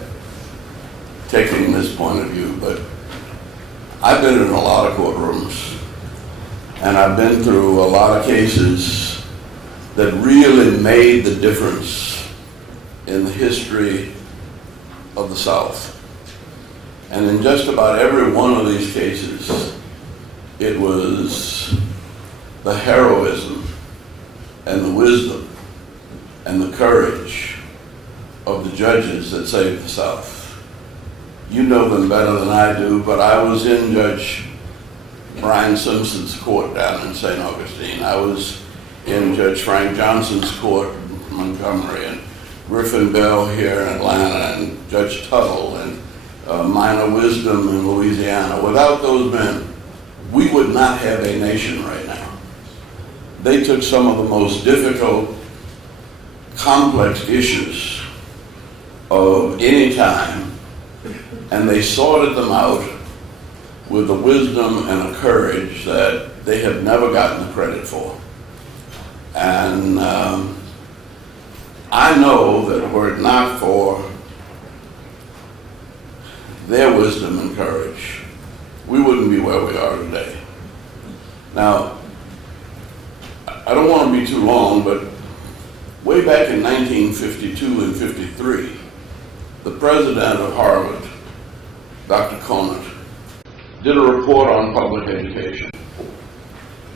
taking this point of view, but I've been in a lot of courtrooms, and I've been through a lot of cases that really made the difference in the history of the South. And in just about every one of these cases, it was the heroism and the wisdom and the courage of the judges that saved the South. You know them better than I do, but I was in Judge Brian Simpson's court down in St. Augustine. I was in Judge Frank Johnson's court in Montgomery, and Griffin Bell here in Atlanta, and Judge Tuttle, and Minor Wisdom in Louisiana. Without those men, we would not have a nation right now. They took some of the most difficult, complex issues of any time, and they sorted them out with a wisdom and a courage that they have never gotten the credit for. And I know that were it not for their wisdom and courage, we wouldn't be where we are today. Now, I don't want to be too long, but way back in 1952 and 53, the president of Harvard, Dr. Conant, did a report on public education.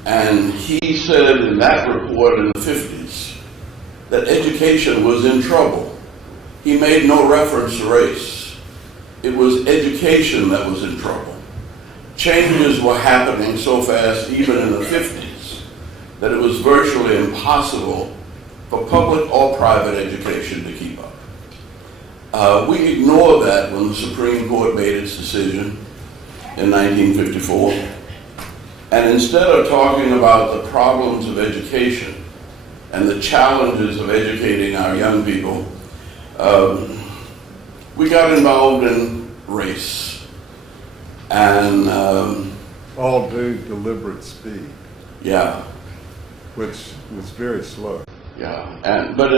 And he said in that report in the 50s that education was in trouble. He made no reference to race. It was education that was in trouble. Changes were happening so fast, even in the 50s, that it was virtually impossible for public or private education to keep up. We ignored that when the Supreme Court made its decision in 1954. And instead of talking about the problems of education and the challenges of educating our young people, we got involved in race. And all due deliberate speed. Yeah. Which was very slow. Yeah, but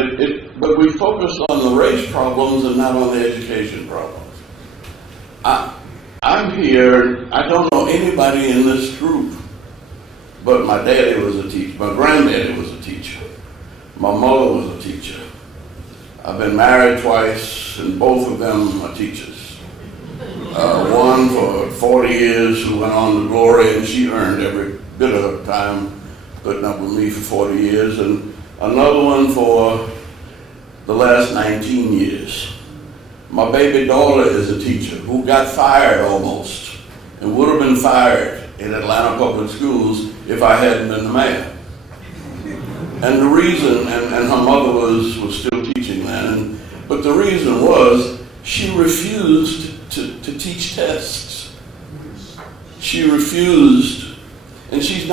we focused on the race problems and not on the education problems. I'm here, I don't know anybody in this group, but my daddy was a teacher, my granddaddy was a teacher, my mother was a teacher. I've been married twice, and both of them are teachers. One for 40 years who went on to glory, and she earned every bit of her time putting up with me for 40 years, and another one for the last 19 years. My baby daughter is a teacher who got fired almost, and would have been fired in Atlanta Public Schools if I hadn't been the mayor. And the reason, and her mother was still teaching then, but the reason was she refused to teach tests. she refused, and she's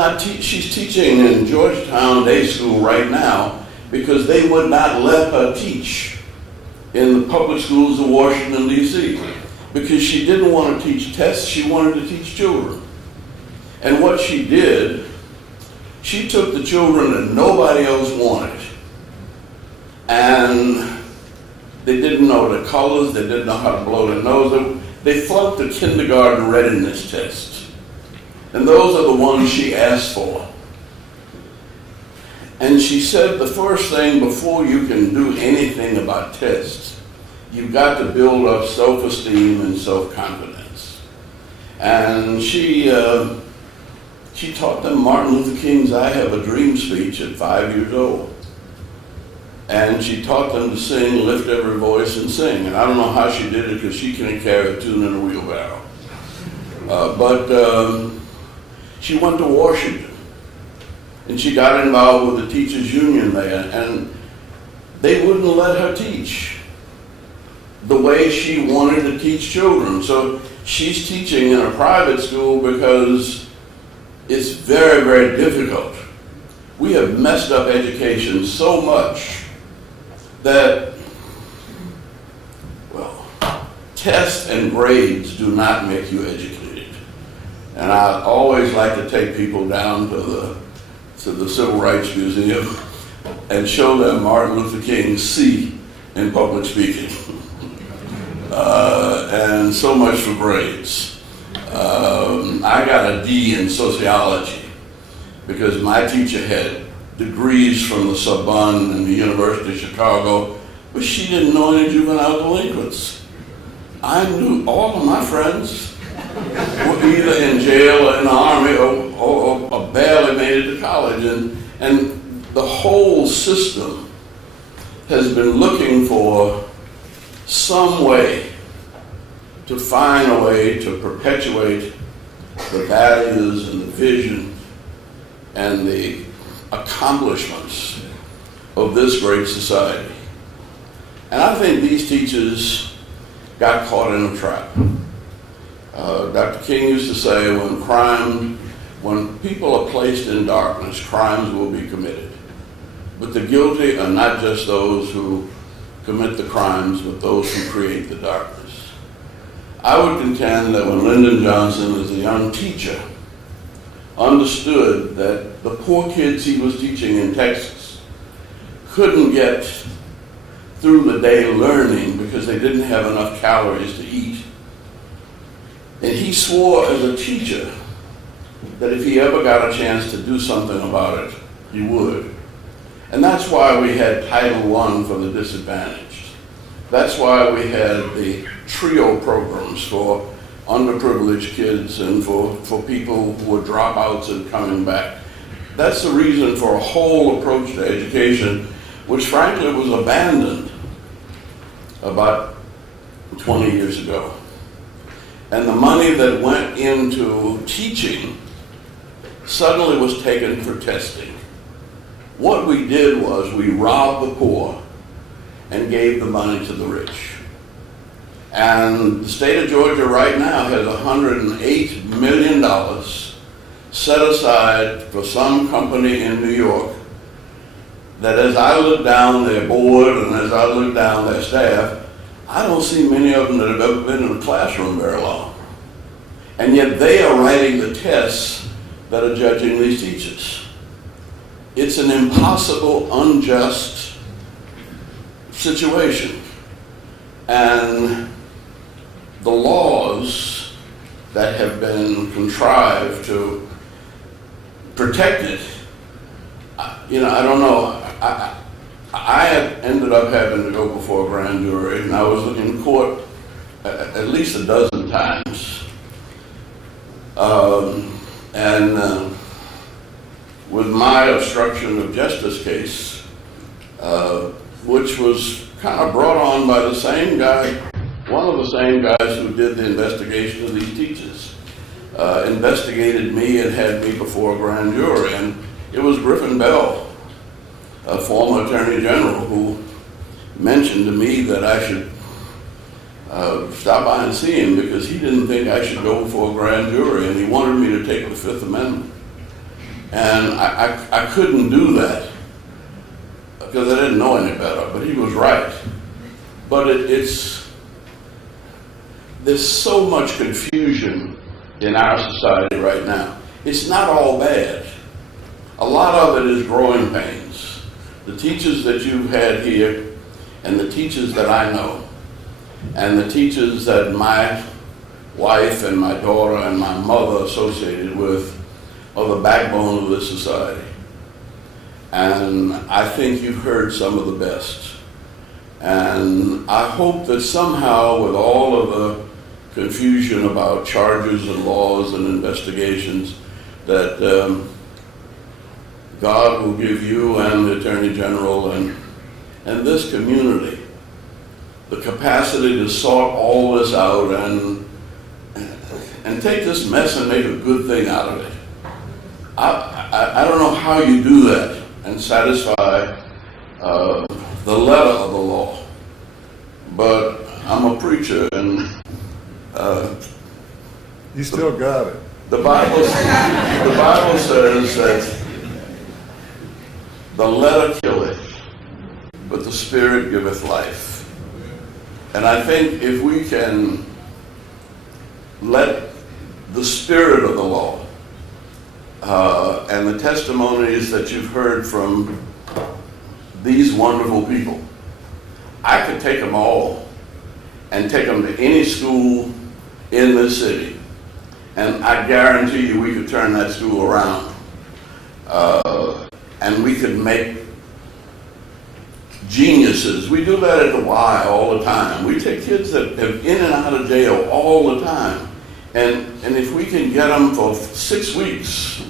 teaching in Georgetown Day School right now because they would not let her teach in the public schools of Washington, D.C. because she didn't want to teach tests, she wanted to teach children. And what she did, she took the children that nobody else wanted, and they didn't know the colors, they didn't know how to blow their nose. They flunked the kindergarten readiness test. And those are the ones she asked for. And she said the first thing before you can do anything about tests, you've got to build up self-esteem and self-confidence. And she taught them Martin Luther King's I Have a Dream speech at 5 years old. And she taught them to sing, lift every voice and sing. And I don't know how she did it because she couldn't carry a tune in a wheelbarrow. But she went to Washington and she got involved with the teachers union there, and they wouldn't let her teach the way she wanted to teach children. So she's teaching in a private school because it's very, very difficult. We have messed up education so much that, well, tests and grades do not make you educated. And I always like to take people down to the Civil Rights Museum and show them Martin Luther King's C in public speaking. And so much for grades. I got a D in sociology because my teacher had degrees from the Sorbonne and the University of Chicago, but she didn't know any juvenile delinquents. I knew all of my friends were either in jail or in the army or barely made it to college. And the whole system has been looking for some way to find a way to perpetuate the values and the vision and the accomplishments of this great society. And I think these teachers got caught in a trap. Dr. King used to say, when people are placed in darkness, crimes will be committed. But the guilty are not just those who commit the crimes, but those who create the darkness. I would contend that when Lyndon Johnson, as a young teacher, understood that the poor kids he was teaching in Texas couldn't get through the day learning because they didn't have enough calories to eat. And he swore as a teacher that if he ever got a chance to do something about it, he would. And that's why we had Title I for the disadvantaged. That's why we had the TRIO programs for underprivileged kids and for people who were dropouts and coming back. That's the reason for a whole approach to education, which frankly was abandoned about 20 years ago. And the money that went into teaching suddenly was taken for testing. What we did was we robbed the poor and gave the money to the rich. And the state of Georgia right now has $108 million set aside for some company in New York that as I look down their board and as I look down their staff, I don't see many of them that have ever been in a classroom very long. And yet they are writing the tests that are judging these teachers. It's an impossible, unjust situation. And the laws that have been contrived to protect it, I don't know. I had ended up having to go before a grand jury, and I was in court at least a dozen times. With my obstruction of justice case, which was kind of brought on by the same guy, one of the same guys who did the investigation of these teachers, investigated me and had me before a grand jury. And it was Griffin Bell, a former Attorney General, who mentioned to me that I should stop by and see him because he didn't think I should go for a grand jury, and he wanted me to take the Fifth Amendment. And I couldn't do that because I didn't know any better, but he was right. But there's so much confusion in our society right now. It's not all bad. A lot of it is growing pains. The teachers that you've had here, and the teachers that I know, and the teachers that my wife and my daughter and my mother associated with, are the backbone of this society. And I think you've heard some of the best. And I hope that somehow, with all of the confusion about charges and laws and investigations, that God will give you and the Attorney General and this community the capacity to sort all this out and take this mess and make a good thing out of it. I don't know how you do that and satisfy the letter of the law, but I'm a preacher, and you still got it. The Bible says that the letter killeth, but the Spirit giveth life. And I think if we can let the spirit of the law and the testimonies that you've heard from these wonderful people, I could take them all and take them to any school in this city, and I guarantee you we could turn that school around, and we could make geniuses. We do that at the Y all the time. We take kids that have in and out of jail all the time, and if we can get them for 6 weeks,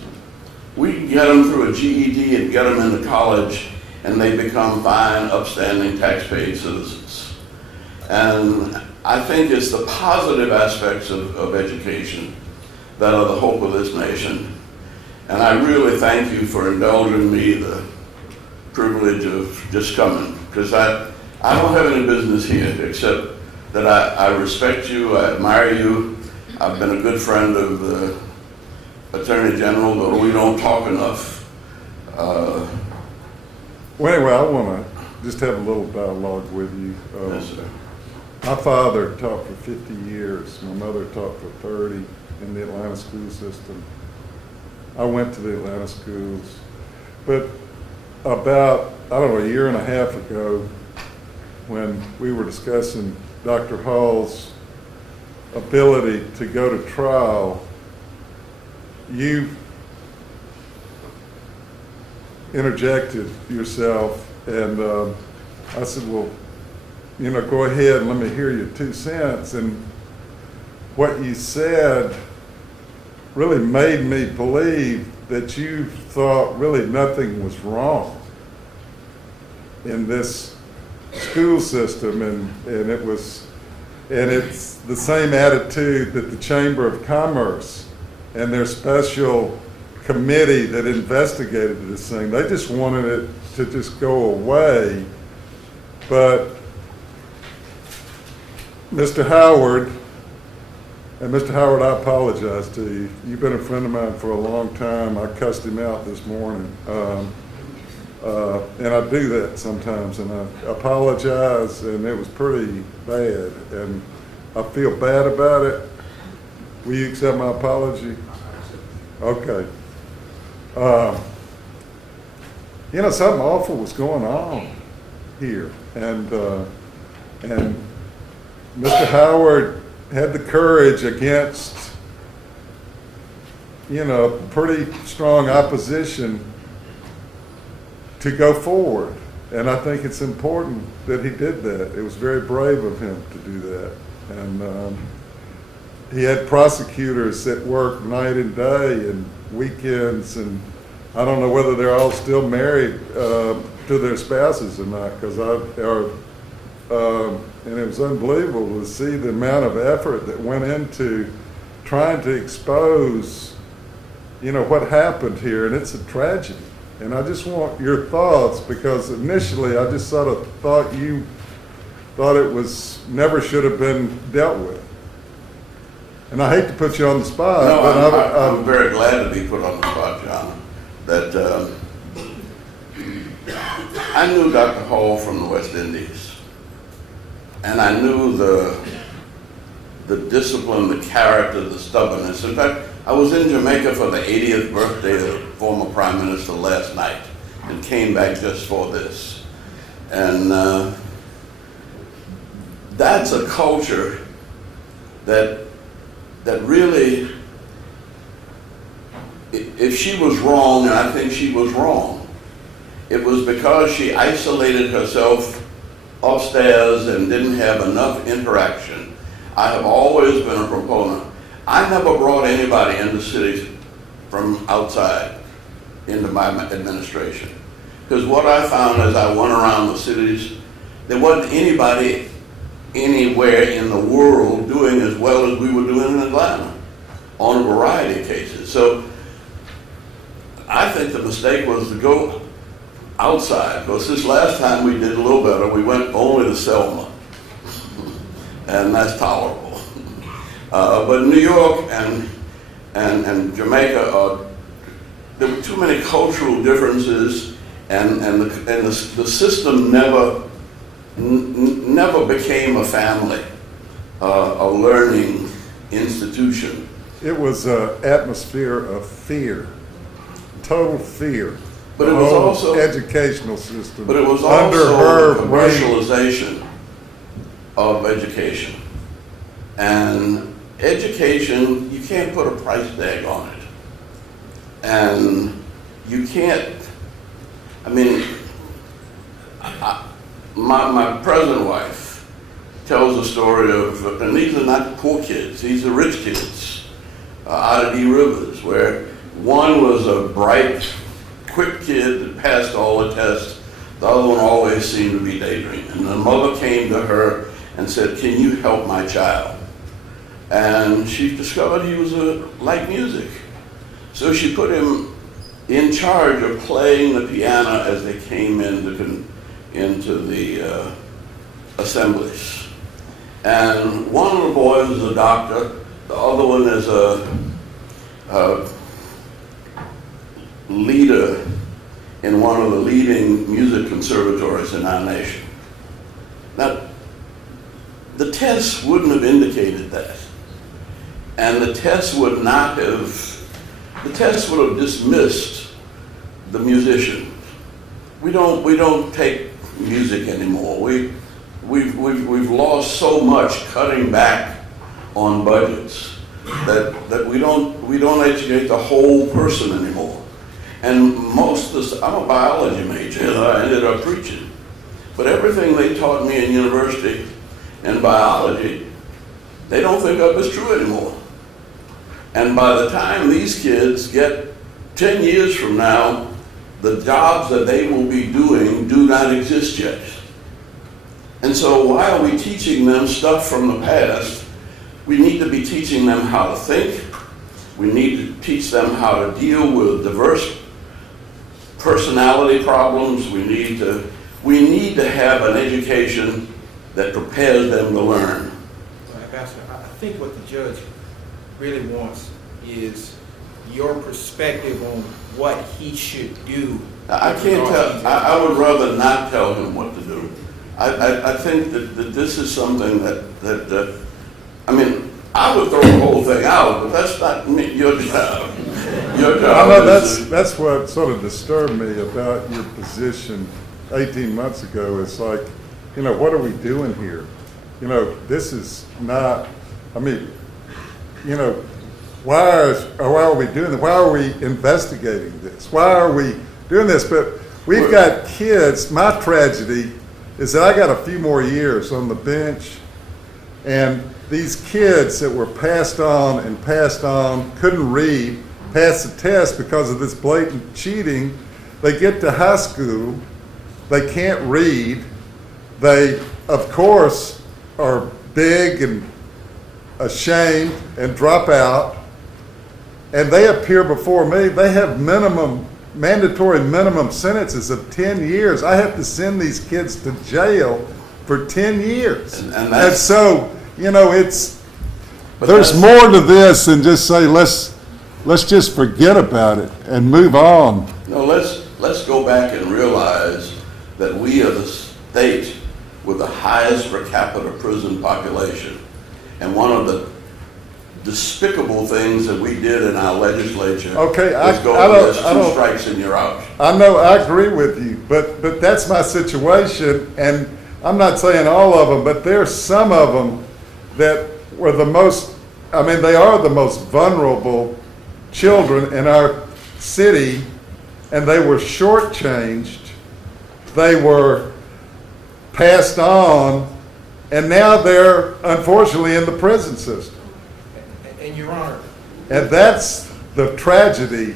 we can get them through a GED and get them into college, and they become fine, upstanding, tax-paying citizens. And I think it's the positive aspects of education that are the hope of this nation. And I really thank you for indulging me the privilege of just coming, because I don't have any business here except that I respect you, I admire you. I've been a good friend of the Attorney General, but we don't talk enough. Well, anyway, I want to just have a little dialogue with you. Yes, sir. My father taught for 50 years. My mother taught for 30 in the Atlanta school system. I went to the Atlanta schools. But about, I don't know, a year and a half ago, when we were discussing Dr. Hall's ability to go to trial, you interjected yourself, and I said, well, you know, go ahead and let me hear your 2 cents. And what you said really made me believe that you thought really nothing was wrong in this school system, and it's the same attitude that the Chamber of Commerce and their special committee that investigated this thing, they just wanted it to just go away. But Mr. Howard, and Mr. Howard, I apologize to you. You've been a friend of mine for a long time. I cussed him out this morning. And I do that sometimes, and I apologize, and it was pretty bad, and I feel bad about it. Will you accept my apology? Okay. You know, something awful was going on here, and Mr. Howard had the courage against, you know, pretty strong opposition to go forward. And I think it's important that he did that. It was very brave of him to do that. And he had prosecutors that worked night and day and weekends, and I don't know whether they're all still married to their spouses or not, because and it was unbelievable to see the amount of effort that went into trying to expose, you know, what happened here, and it's a tragedy. And I just want your thoughts, because initially I just sort of thought you thought it was, never should have been dealt with. And I hate to put you on the spot, No, but I'm very glad to be put on the spot, John. That I knew Dr. Hall from the West Indies, and I knew the discipline, the character, the stubbornness. In fact, I was in Jamaica for the 80th birthday of the former Prime Minister last night, and came back just for this. And that's a culture that really, if she was wrong, and I think she was wrong, it was because she isolated herself upstairs and didn't have enough interaction. I have always been a proponent. I never brought anybody into cities from outside into my administration. Because what I found as I went around the cities, there wasn't anybody anywhere in the world doing as well as we were doing in Atlanta on a variety of cases. So I think the mistake was to go outside, because this last time we did a little better. We went only to Selma, and that's tolerable. But New York and Jamaica, there were too many cultural differences, and the system never became a family, a learning institution. it was an atmosphere of fear, total fear. But it was The whole also educational system. But it was under also her commercialization of education. And education, you can't put a price tag on it. And you can't, I mean, my present wife tells a story of, and these are not poor kids, these are rich kids out of D Rivers, where one was a bright, quick kid that passed all the tests. The other one always seemed to be daydreaming. And the mother came to her and said, "Can you help my child?" And she discovered he was liked music. So she put him in charge of playing the piano as they came into the assemblies. And one of the boys is a doctor, the other one is a leader in one of the leading music conservatories in our nation. Now, the tests wouldn't have indicated that. And the tests would have dismissed the musician. We don't take music anymore. We've lost so much cutting back on budgets that we don't educate the whole person anymore. And most of this, I'm a biology major, and I ended up preaching. But everything they taught me in university in biology, they don't think of as true anymore. And by the time these kids get 10 years from now, the jobs that they will be doing do not exist yet. And so why are we teaching them stuff from the past? We need to be teaching them how to think. We need to teach them how to deal with diverse personality problems. We need to have an education that prepares them to learn. Ambassador, I think what the judge really wants is your perspective on what he should do. I can't tell. I would rather not tell him what to do. I think that this is something that I mean, I would throw the whole thing out, but that's not your job. Your job I know is that's what sort of disturbed me about your position 18 months ago. It's like, what are we doing here? This is not, I mean, why are we doing this? Why are we investigating this? Why are we doing this? But we've got kids. My tragedy is that I got a few more years on the bench, and these kids that were passed on, couldn't read, passed the test because of this blatant cheating. They get to high school, they can't read. They, of course, are big and ashamed and drop out. And they appear before me. They have mandatory minimum sentences of 10 years. I have to send these kids to jail for 10 years. And And that's, so, you know, but there's that's- more to this than just say, let's just forget about it and move on. no, let's go back and realize that we are the state with the highest per capita prison population. And one of the despicable things that we did in our legislature Okay, was go I with don't- I two don't- strikes and you're out. I know, I agree with you, but that's my situation, and I'm not saying all of them, but there's some of them that were the most, I mean, they are the most vulnerable children in our city, and they were shortchanged, they were passed on, and now they're unfortunately in the prison system. And Your Honor, And that's the tragedy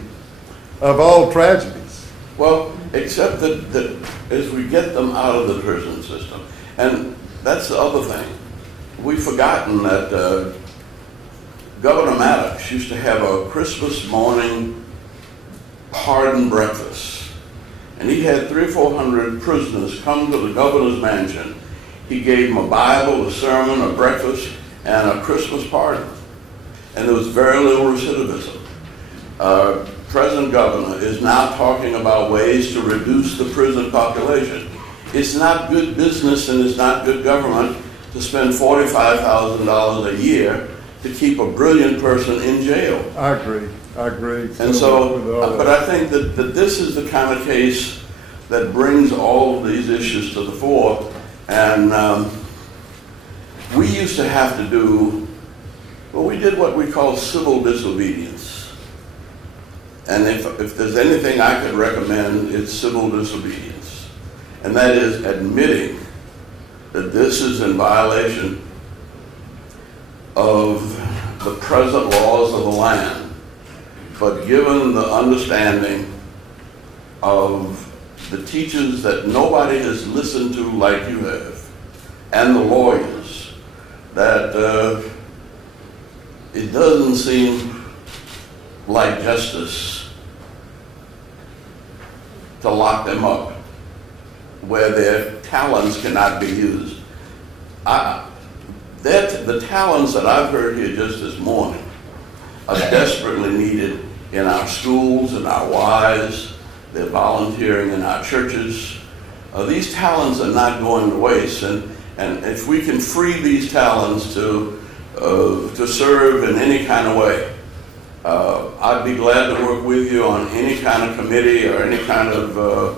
of all tragedies. Well, except that as we get them out of the prison system, and that's the other thing. We've forgotten that Governor Maddox used to have a Christmas morning pardon breakfast. And he had 300 or 400 prisoners come to the governor's mansion. He gave them a Bible, a sermon, a breakfast, and a Christmas pardon. And there was very little recidivism. Present governor is now talking about ways to reduce the prison population. It's not good business and it's not good government to spend $45,000 a year to keep a brilliant person in jail. I agree. And so, but I think that this is the kind of case that brings all of these issues to the fore. And we used to have to do, well, we did what we call civil disobedience. And if there's anything I could recommend, it's civil disobedience. And that is admitting that this is in violation of the present laws of the land, but given the understanding of the teachers that nobody has listened to like you have, and the lawyers, that it doesn't seem like justice to lock them up where their talents cannot be used. The talents that I've heard here just this morning are desperately needed in our schools, in our Ys, they're volunteering in our churches. These talents are not going to waste, and if we can free these talents to serve in any kind of way, I'd be glad to work with you on any kind of committee or any kind of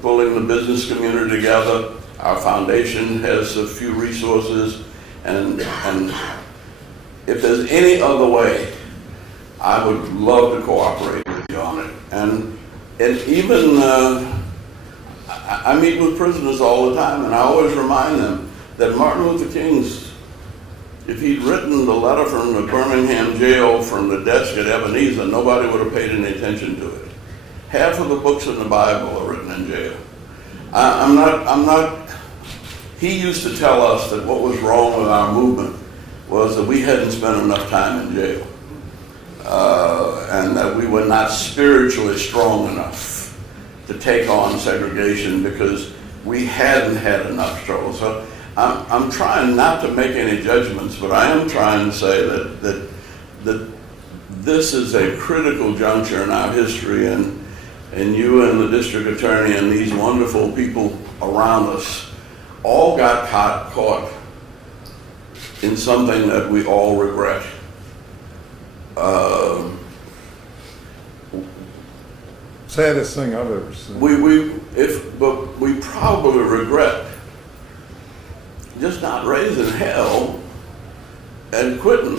pulling the business community together. Our foundation has a few resources, and if there's any other way, I would love to cooperate with you on it. And even, I meet with prisoners all the time, and I always remind them that Martin Luther King's, if he'd written the letter from the Birmingham jail from the desk at Ebenezer, nobody would have paid any attention to it. Half of the books in the Bible are written in jail. He used to tell us that what was wrong with our movement was that we hadn't spent enough time in jail. And that we were not spiritually strong enough to take on segregation because we hadn't had enough struggle. So I'm trying not to make any judgments, but I am trying to say that this is a critical juncture in our history, and you and the district attorney and these wonderful people around us all got caught in something that we all regret. Saddest thing I've ever seen. But we probably regret just not raising hell and quitting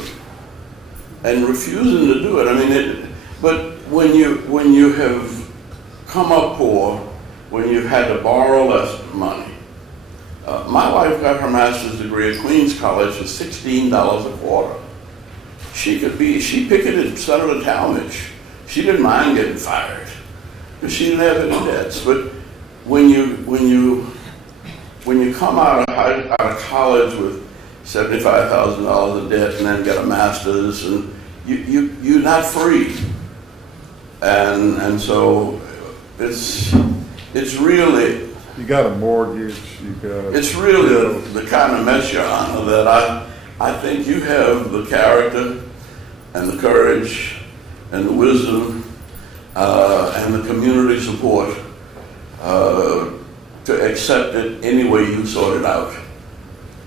and refusing to do it. I mean, but when you have come up poor, when you've had to borrow less money. My wife got her master's degree at Queens College for $16 a quarter. She picketed Senator Talmadge. She didn't mind getting fired because she didn't have any debts. But when you come out of college with $75,000 of debt and then get a master's, and you're not free. And so it's really You got a mortgage, you got. It's really the kind of mess, Your Honor, that I think you have the character and the courage and the wisdom and the community support to accept it any way you sort it out.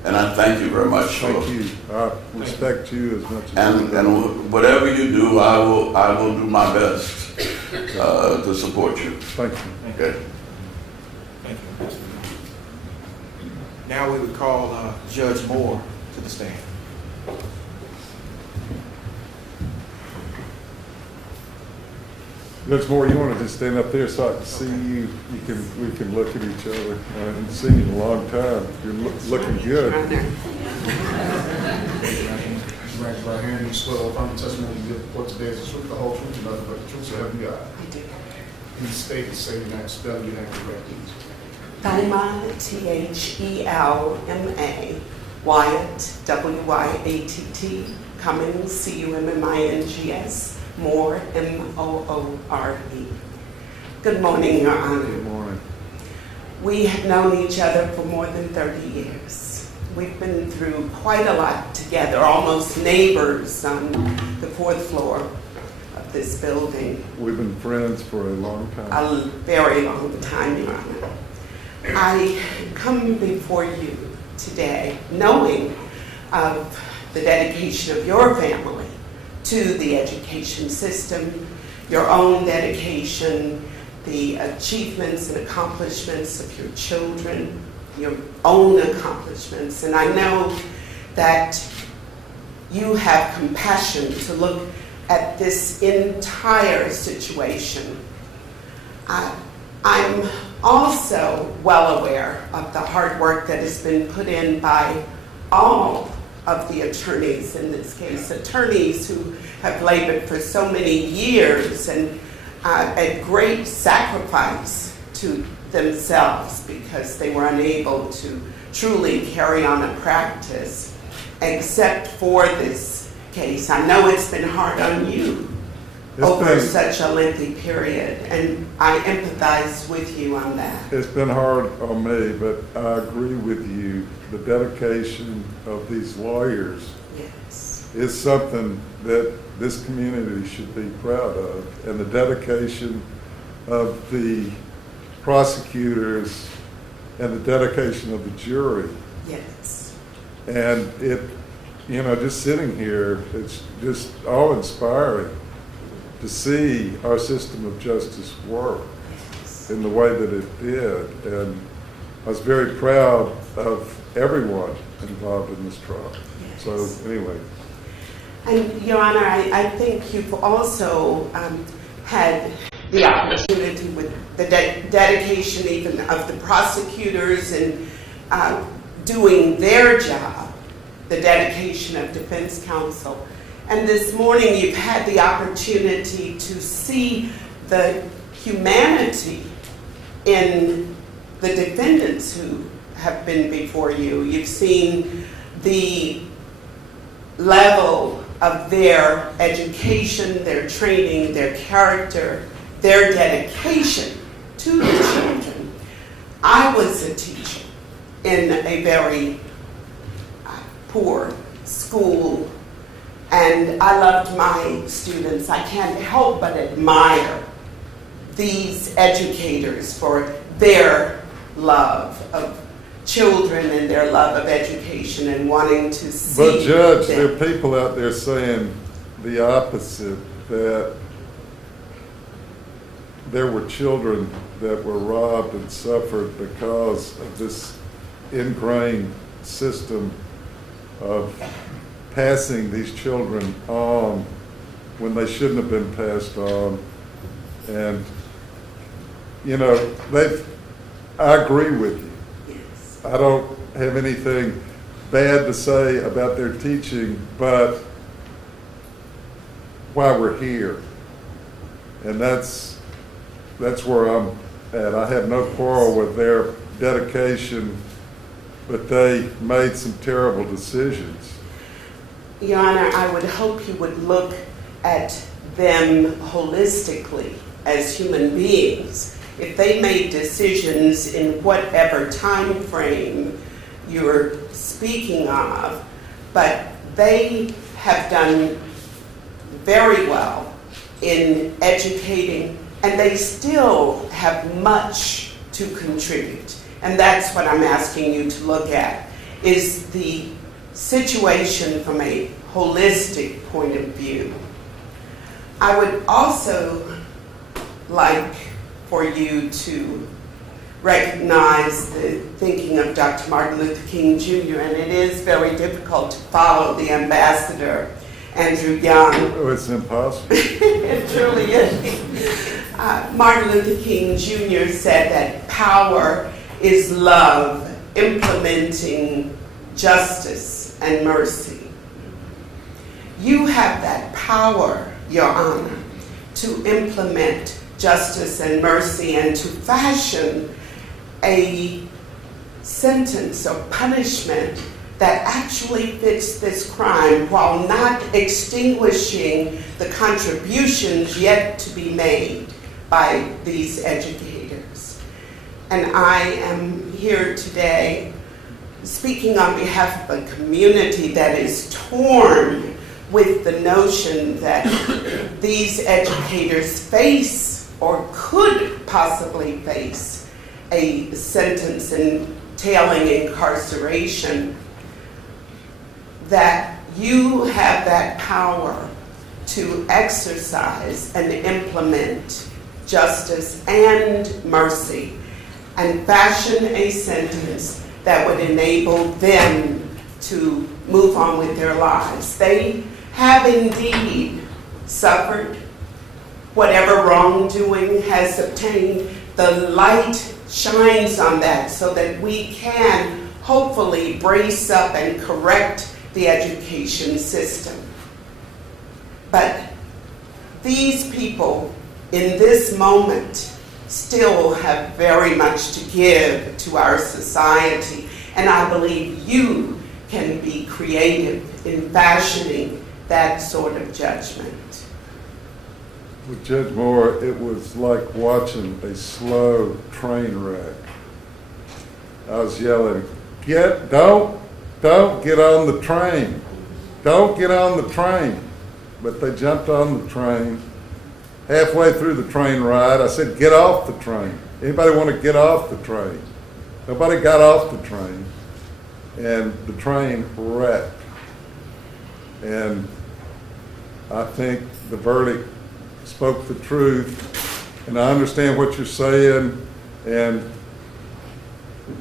And I thank you very much. Thank you. I respect you as much as you do. And whatever you do, I will do my best to support you. Thank you. Okay. Thank you. Now we would call Judge Moore to the stand. Judge Moore, you want to just stand up there so I can see you? We can look at each other. I haven't seen you in a long time. You're looking good. Raise your right hand. You swear or affirm the testimony you give before today is the truth, the whole truth, and nothing but the truth, so help you God. I do. Please state and say your name, spell your name correctly. Thelma, Thelma, Wyatt, Wyatt, Cummings, Cummings, Moore, Moore. Good morning, Your Honor. Good morning. We have known each other for more than 30 years. We've been through quite a lot together, almost neighbors on the 4th floor of this building. We've been friends for a long time. A very long time, Your Honor. I come before you today knowing of the dedication of your family to the education system, your own dedication, the achievements and accomplishments of your children, your own accomplishments. And I know that you have compassion to look at this entire situation. I'm also well aware of the hard work that has been put in by all of the attorneys in this case, attorneys who have labored for so many years and at great sacrifice to themselves because they were unable to truly carry on a practice except for this case. I know it's been hard on you over such a lengthy period, and I empathize with you on that. It's been hard on me, but I agree with you. The dedication of these lawyers is something that this community should be proud of, and the dedication of the prosecutors and the dedication of the jury. Yes. And it, just sitting here, it's just awe-inspiring to see our system of justice work in the way that it did. And I was very proud of everyone involved in this trial. Yes. So anyway. And Your Honor, I think you've also had the opportunity with the dedication even of the prosecutors in doing their job, the dedication of defense counsel. And this morning you've had the opportunity to see the humanity in the defendants who have been before you. You've seen the level of their education, their training, their character, their dedication to the children. I was a teacher in a very poor school, and I loved my students. I can't help but admire these educators for their love of children and their love of education and wanting to see. But Judge, there are people out there saying the opposite, that there were children that were robbed and suffered because of this ingrained system of passing these children on when they shouldn't have been passed on. And, I agree with you. Yes. I don't have anything bad to say about their teaching, but why we're here. And that's where I'm at. I have no quarrel with their dedication, but they made some terrible decisions. Your Honor, I would hope you would look at them holistically as human beings if they made decisions in whatever time frame you're speaking of, but they have done very well in educating, and they still have much to contribute. And that's what I'm asking you to look at, is the situation from a holistic point of view. I would also like for you to recognize the thinking of Dr. Martin Luther King Jr., and it is very difficult to follow the ambassador, Andrew Young. Oh, it's impossible. It truly is. Martin Luther King Jr. said that power is love implementing justice and mercy. You have that power, Your Honor, to implement justice and mercy and to fashion a sentence or punishment that actually fits this crime while not extinguishing the contributions yet to be made by these educators. And I am here today speaking on behalf of a community that is torn with the notion that these educators face or could possibly face a sentence entailing incarceration, that you have that power to exercise and implement justice and mercy and fashion a sentence that would enable them to move on with their lives. They have indeed suffered. Whatever wrongdoing has obtained, the light shines on that so that we can hopefully brace up and correct the education system. But these people in this moment still have very much to give to our society, and I believe you can be creative in fashioning that sort of judgment. With Judge Moore, it was like watching a slow train wreck. I was yelling, don't get on the train. Don't get on the train. But they jumped on the train. Halfway through the train ride, I said, get off the train. Anybody want to get off the train? Nobody got off the train. And the train wrecked. And I think the verdict spoke the truth. And I understand what you're saying. And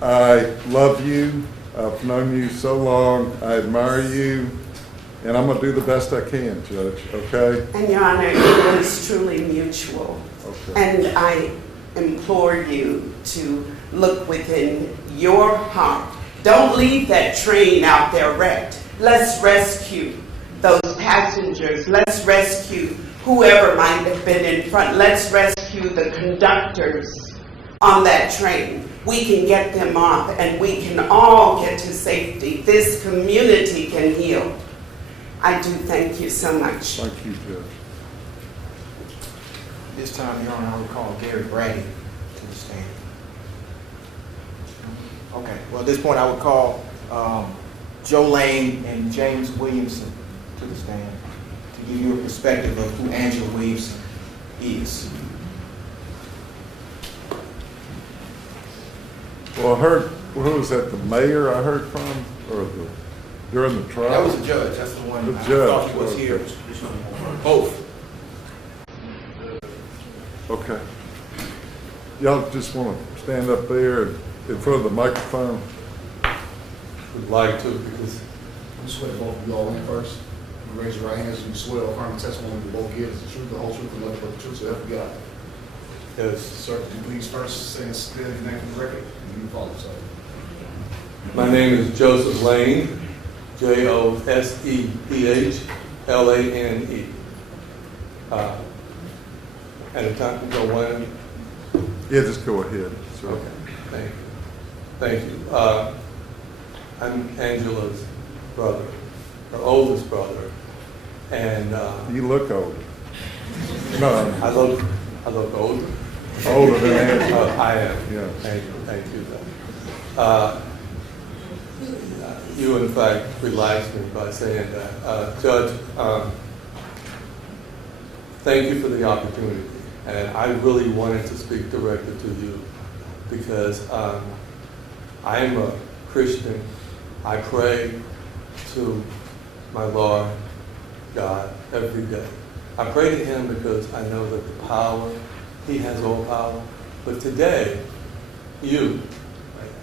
I love you. I've known you so long. I admire you. And I'm going to do the best I can, Judge, okay? And Your Honor, it was truly mutual. Okay. And I implore you to look within your heart. Don't leave that train out there wrecked. Let's rescue those passengers. Let's rescue whoever might have been in front. Let's rescue the conductors on that train. We can get them off and we can all get to safety. This community can heal. I do thank you so much. Thank you, Judge. This time, Your Honor, I will call Gary Brady to the stand. Okay, well, at this point, I would call Joe Lane and James Williamson to the stand to give you a perspective of who Angela Williamson is. Well, I heard, who was that, the mayor I heard from, or during the trial? That was the judge, that's the one. The I judge. thought he was here. Both. Okay. Y'all just want to stand up there in front of the microphone? Would like to, because You swear both of you all in first. You raise your right hands and you swear or affirm the testimony you both give is the truth, the whole truth, and nothing but the truth, so help you God. yes, Sir, could you please first say and spell your name for the record, and you follow, sir. my name is Joseph Lane, Josephlane. And the time to go in. Yeah, just go ahead, sir. Okay, thank you. Thank you. I'm Angela's brother, her oldest brother, and You look older. No, I look older. older than Angela. I am. Yeah. Thank you. You, in fact, relaxed me by saying that. Judge, thank you for the opportunity. And I really wanted to speak directly to you because I am a Christian. I pray to my Lord God every day. I pray to Him because I know that the power, He has all power. But today, you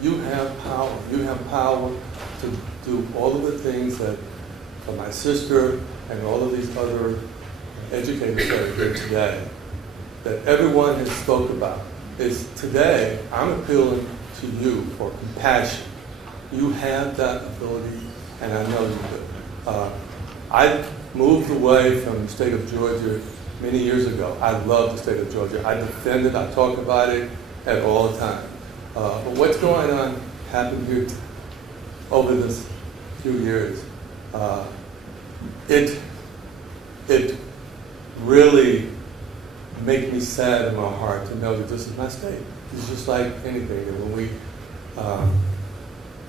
have power. You have power to do all of the things that for my sister and all of these other educators that are here today, that everyone has spoke about. Is today, I'm appealing to you for compassion. You have that ability, and I know you do. I moved away from the state of Georgia many years ago. I love the state of Georgia. I defend it. I talk about it at all the time. But what's going on happened here over this few years. It really makes me sad in my heart to know that this is my state. It's just like anything. That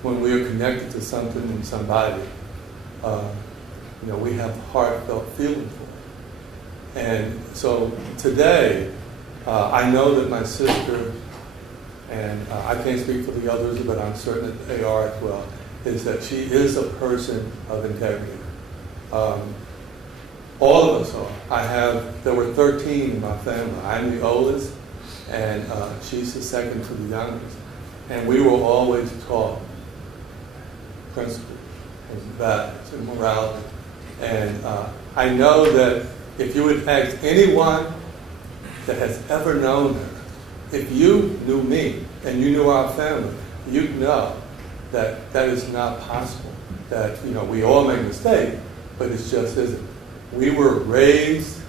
when we are connected to something and somebody, we have heartfelt feeling for it. And so today, I know that my sister, and I can't speak for the others, but I'm certain that they are as well, is that she is a person of integrity. All of us are. There were 13 in my family. I'm the oldest, and she's the second to the youngest. And we were always taught principles and values and morality. And I know that if you would ask anyone that has ever known her, if you knew me and you knew our family, you'd know that that is not possible. That, we all make mistakes, but it just isn't. We were raised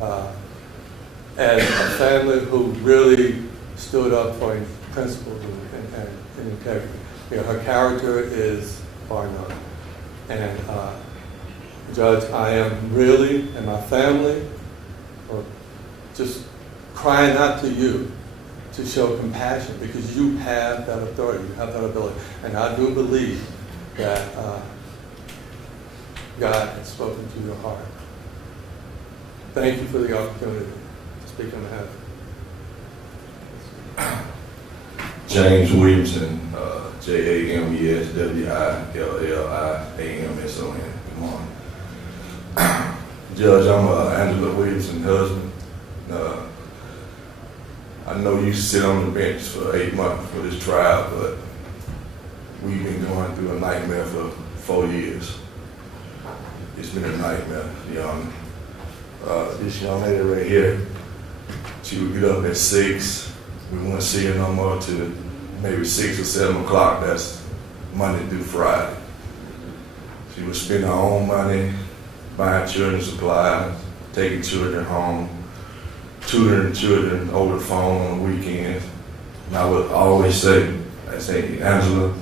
as a family who really stood up for principles and integrity. Her character is bar none. And Judge, I am really, and my family, just crying out to you to show compassion because you have that authority, you have that ability. And I do believe that God has spoken to your heart. Thank you for the opportunity to speak on behalf. James Williamson, JamesWilliamson. Good morning. Judge, I'm Angela Williamson's husband. I know you sit on the bench for 8 months for this trial, but we've been going through a nightmare for 4 years. It's been a nightmare, young. This young lady right here, she would get up at 6. We wouldn't see her no more till maybe 6 or 7 o'clock. That's Monday through Friday. She would spend her own money buying children supplies, taking children home, tutoring children over the phone on the weekends. And I would always say, Angela,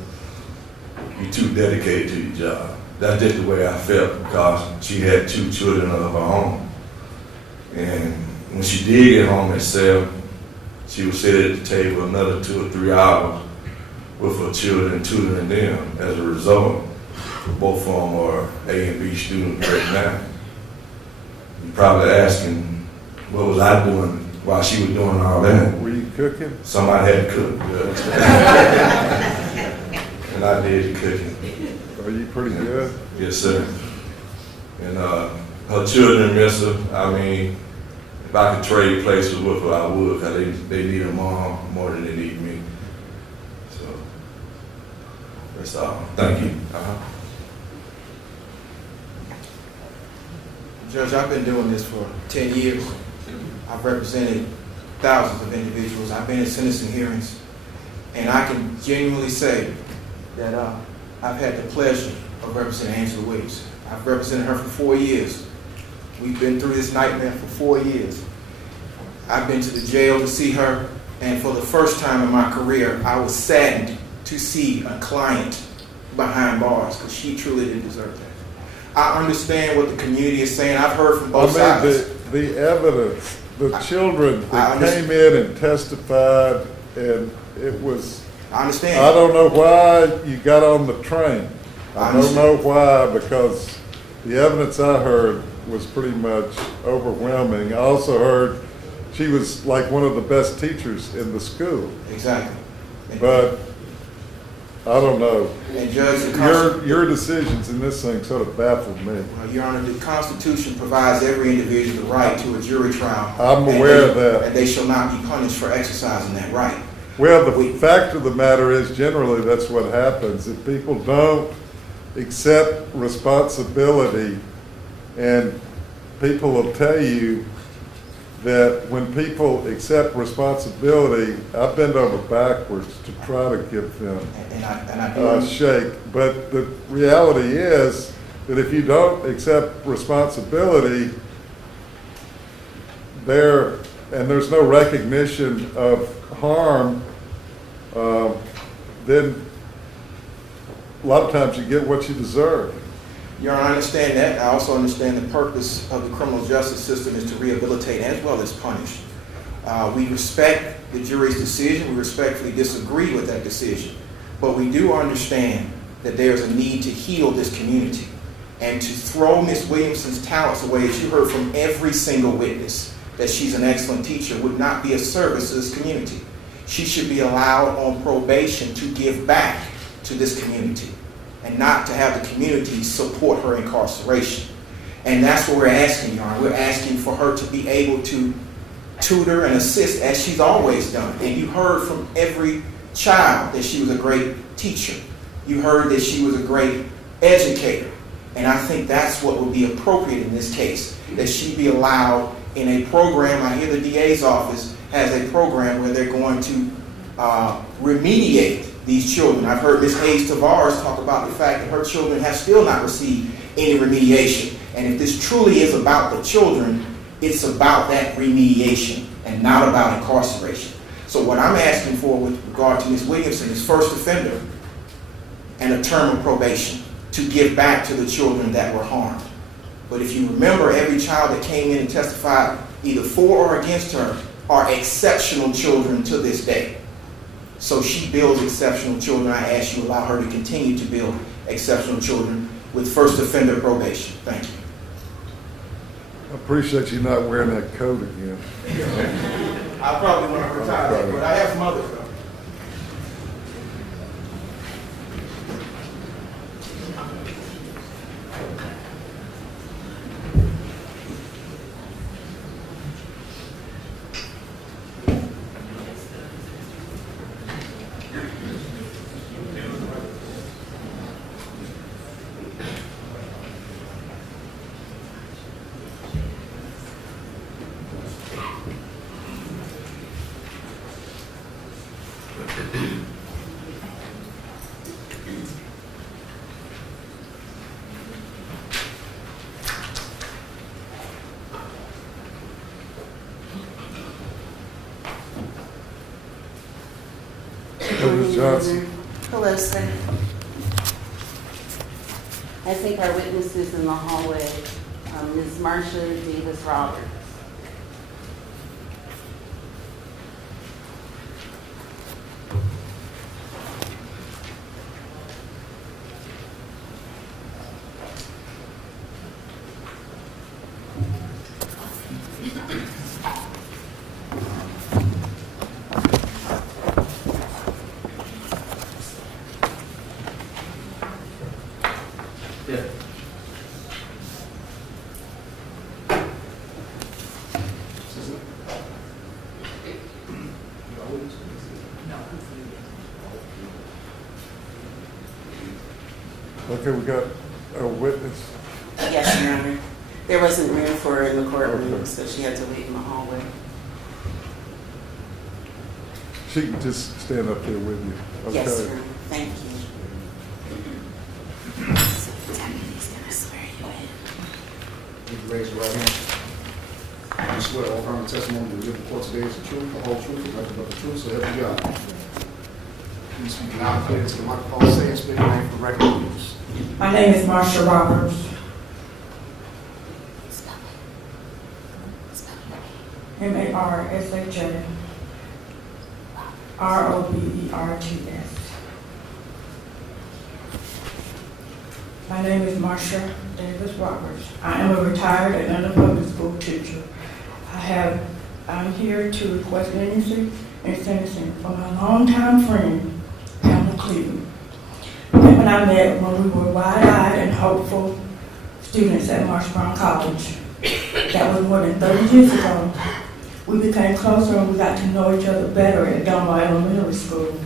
you're too dedicated to your job. That's just the way I felt because she had 2 children of her own. And when she did get home at 7, she would sit at the table another 2 or 3 hours with her children, tutoring them. As a result, both of them are A and B students right now. You're probably asking, what was I doing while she was doing all that? Were you cooking? Somebody had to cook. And I did the cooking. Are you pretty good? Yes, sir. And her children miss her. I mean, if I could trade places with her, I would, because they need a mom more than they need me. So, that's all. Thank you. Judge, I've been doing this for 10 years. I've represented thousands of individuals. I've been in sentencing hearings. And I can genuinely say that I've had the pleasure of representing Angela Williams. I've represented her for 4 years. We've been through this nightmare for 4 years. I've been to the jail to see her, and for the first time in my career, I was saddened to see a client behind bars, because she truly didn't deserve that. I understand what the community is saying. I've heard from both sides. the evidence, the children I that came in and testified, and it was, I understand. I don't know why you got on the train. I I don't know understand. why, because the evidence I heard was pretty much overwhelming. I also heard she was like one of the best teachers in the school. Exactly. But I don't know. And Judge, the Your decisions in this thing sort of baffled me. Your Honor, the Constitution provides every individual the right to a jury trial. I'm aware of that. And they shall not be punished for exercising that right. Well, the fact of the matter is, generally, that's what happens. If people don't accept responsibility, and people will tell you that when people accept responsibility, I bend over backwards to try to give them a shake. But the reality is that if you don't accept responsibility, there's no recognition of harm, then a lot of times you get what you deserve. Your Honor, I understand that. I also understand the purpose of the criminal justice system is to rehabilitate as well as punish. We respect the jury's decision. We respectfully disagree with that decision. But we do understand that there's a need to heal this community. And to throw Ms. Williamson's talents away, as you heard from every single witness, that she's an excellent teacher, would not be a service to this community. She should be allowed on probation to give back to this community, and not to have the community support her incarceration. And that's what we're asking, Your Honor. We're asking for her to be able to tutor and assist as she's always done. And you heard from every child that she was a great teacher. You heard that she was a great educator. And I think that's what would be appropriate in this case, that she be allowed in a program. I hear the DA's office has a program where they're going to remediate these children. I've heard Ms. Hayes Tavares talk about the fact that her children have still not received any remediation. And if this truly is about the children, it's about that remediation and not about incarceration. So what I'm asking for with regard to Ms. Williamson is first offender and a term of probation to give back to the children that were harmed. But if you remember, every child that came in and testified either for or against her are exceptional children to this day. So she builds exceptional children. I ask you allow her to continue to build exceptional children with first offender probation. Thank you. I appreciate you not wearing that coat again. I probably want to retire that, but I have some others though. Ms. Johnson. Hello, sir. I think our witnesses in the hallway, Ms. Marsha Davis Roberts. Okay, we got a witness. Yes, Your Honor. There wasn't room for her in the courtroom, so she had to wait in the hallway. She can just stand up there with you. Okay. Yes, Your Honor. Thank you. Deputy's gonna swear you in. Would you raise your right hand? I swear all affirmative testimony you give the court today is the truth, the whole truth, and nothing but the truth, so help you God. Please speak loud and clear to the microphone, say and spell your name for the record, please. My name is Marsha Roberts. MARSHA-ROBERTS. My name is Marsha Davis Roberts. I am a retired Atlanta public school teacher. I'm here to request leniency and sentencing from my longtime friend, Pamela Cleveland. Pam and I met when we were wide-eyed and hopeful students at Marsh Brown College. That was more than 30 years ago. We became closer and we got to know each other better at Dunbar Elementary School.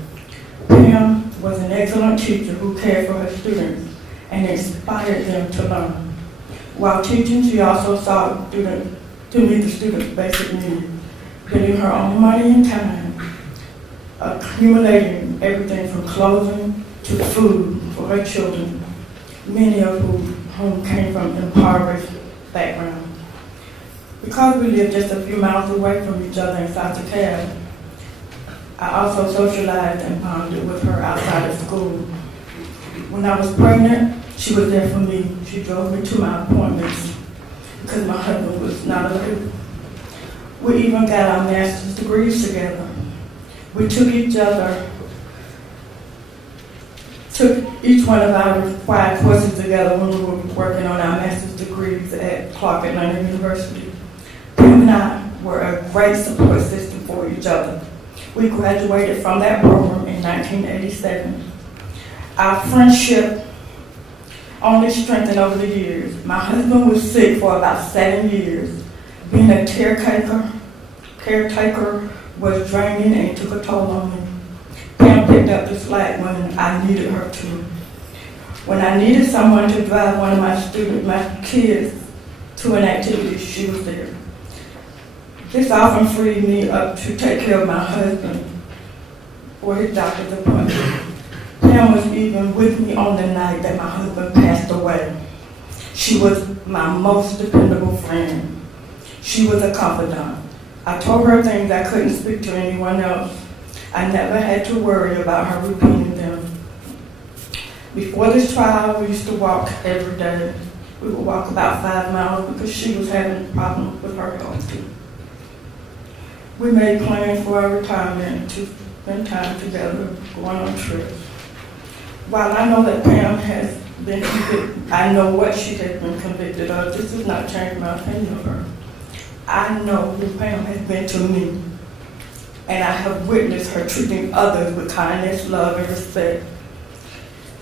Pam was an excellent teacher who cared for her students and inspired them to learn. While teaching, she also sought to meet the students' basic needs, spending her own money and time, accumulating everything from clothing to food for her children, many of whom came from impoverished backgrounds. Because we lived just a few miles away from each other in South DeKalb, I also socialized and bonded with her outside of school. When I was pregnant, she was there for me. She drove me to my appointments because my husband was not available. We even got our master's degrees together. We took each one of our required courses together when we were working on our master's degrees at Clark Atlanta University. Pam and I were a great support system for each other. We graduated from that program in 1987. Our friendship only strengthened over the years. My husband was sick for about 7 years. Being a caretaker was draining and took a toll on me. Pam picked up the slack when I needed her to. When I needed someone to drive one of my kids to an activity, she was there. This often freed me up to take care of my husband for his doctor's appointment. Pam was even with me on the night that my husband passed away. She was my most dependable friend. She was a confidant. I told her things I couldn't speak to anyone else. I never had to worry about her repeating them. Before this trial, we used to walk every day. We would walk about 5 miles because she was having problems with her health too. We made plans for our retirement to spend time together, going on trips. While I know that Pam has been convicted, I know what she has been convicted of. This does not change my opinion of her. I know who Pam has been to me, and I have witnessed her treating others with kindness, love, and respect.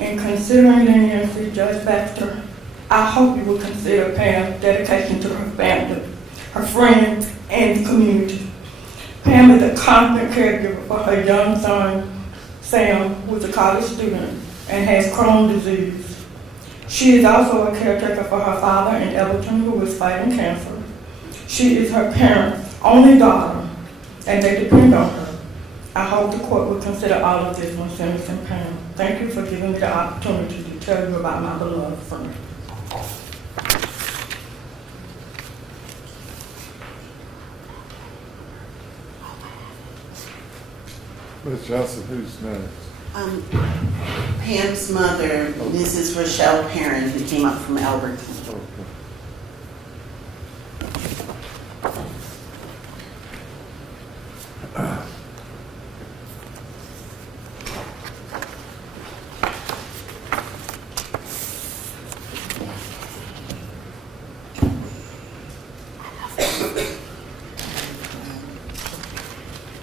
In considering leniency, Judge Baxter, I hope you will consider Pam's dedication to her family, her friends, and the community. Pam is a constant caregiver for her young son, Sam, who is a college student and has Crohn's disease. She is also a caretaker for her father in Everton, who is fighting cancer. She is her parents' only daughter, and they depend on her. I hope the court will consider all of this when sentencing Pam. Thank you for giving me the opportunity to tell you about my beloved friend. Ms. Johnson, who's next? Pam's mother, Mrs. Rochelle Perrin, who came up from Alberton.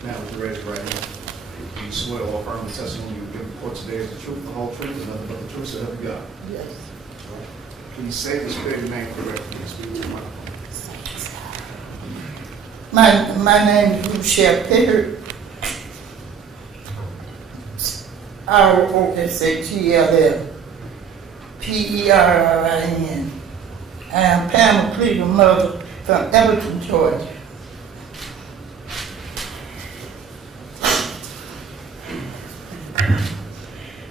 Now, would you raise your right hand? Do you swear or affirm the testimony you will give the court today is the truth, the whole truth, and nothing but the truth, so help you God? Yes. Please say and spell your name correctly and speak to the microphone. My name is Rochelle Perrin. ROSHELL PERRIN. I am Pamela Cleveland's mother from Everton, Georgia.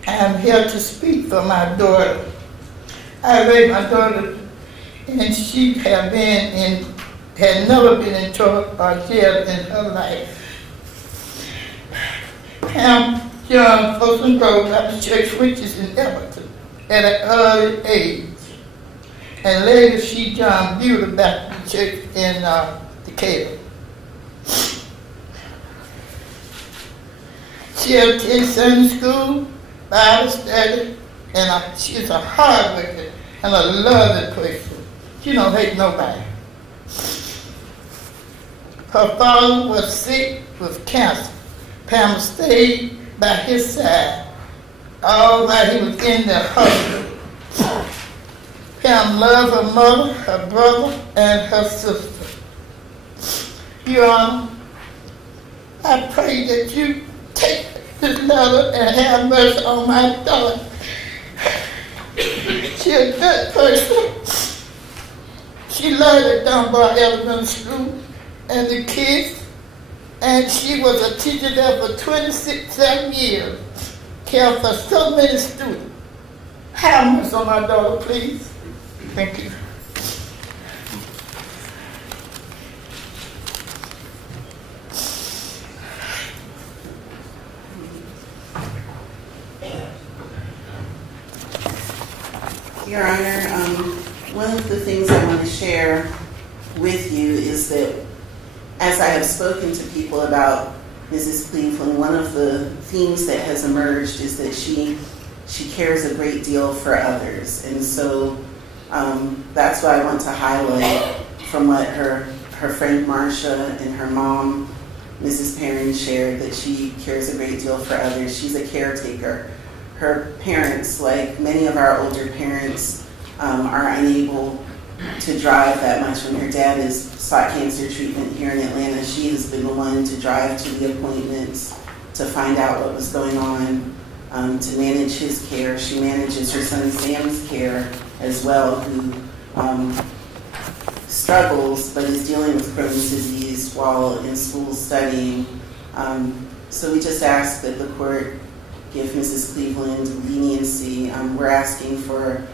I am here to speak for my daughter. I raised my daughter, and she had never been in trouble or jail in her life. Pam John Folsom Grove Baptist Church, which is in Everton, at an early age. And later she joined Beauty Baptist Church in DeKalb. She attends Sunday school, Bible study, and she's a hard worker and a loving person. She don't hate nobody. Her father was sick with cancer. Pam stayed by his side all while he was in the hospital. Pam loved her mother, her brother, and her sister. Your Honor, I pray that you take this letter and have mercy on my daughter. She's a good person. She learned at Dunbar Elementary School and the kids, and she was a teacher there for 27 years. Cared for so many students. Have mercy on my daughter, please. Thank you. Your Honor, one of the things I want to share with you is that as I have spoken to people about Mrs. Cleveland, one of the themes that has emerged is that she cares a great deal for others. And so that's why I want to highlight from what her friend Marcia and her mom, Mrs. Perrin, shared, that she cares a great deal for others. She's a caretaker. Her parents, like many of our older parents, are unable to drive that much. When her dad has sought cancer treatment here in Atlanta, she has been the one to drive to the appointments, to find out what was going on, to manage his care. She manages her son Sam's care as well, who struggles but is dealing with Crohn's disease while in school studying. So we just ask that the court give Mrs. Cleveland leniency. We're asking for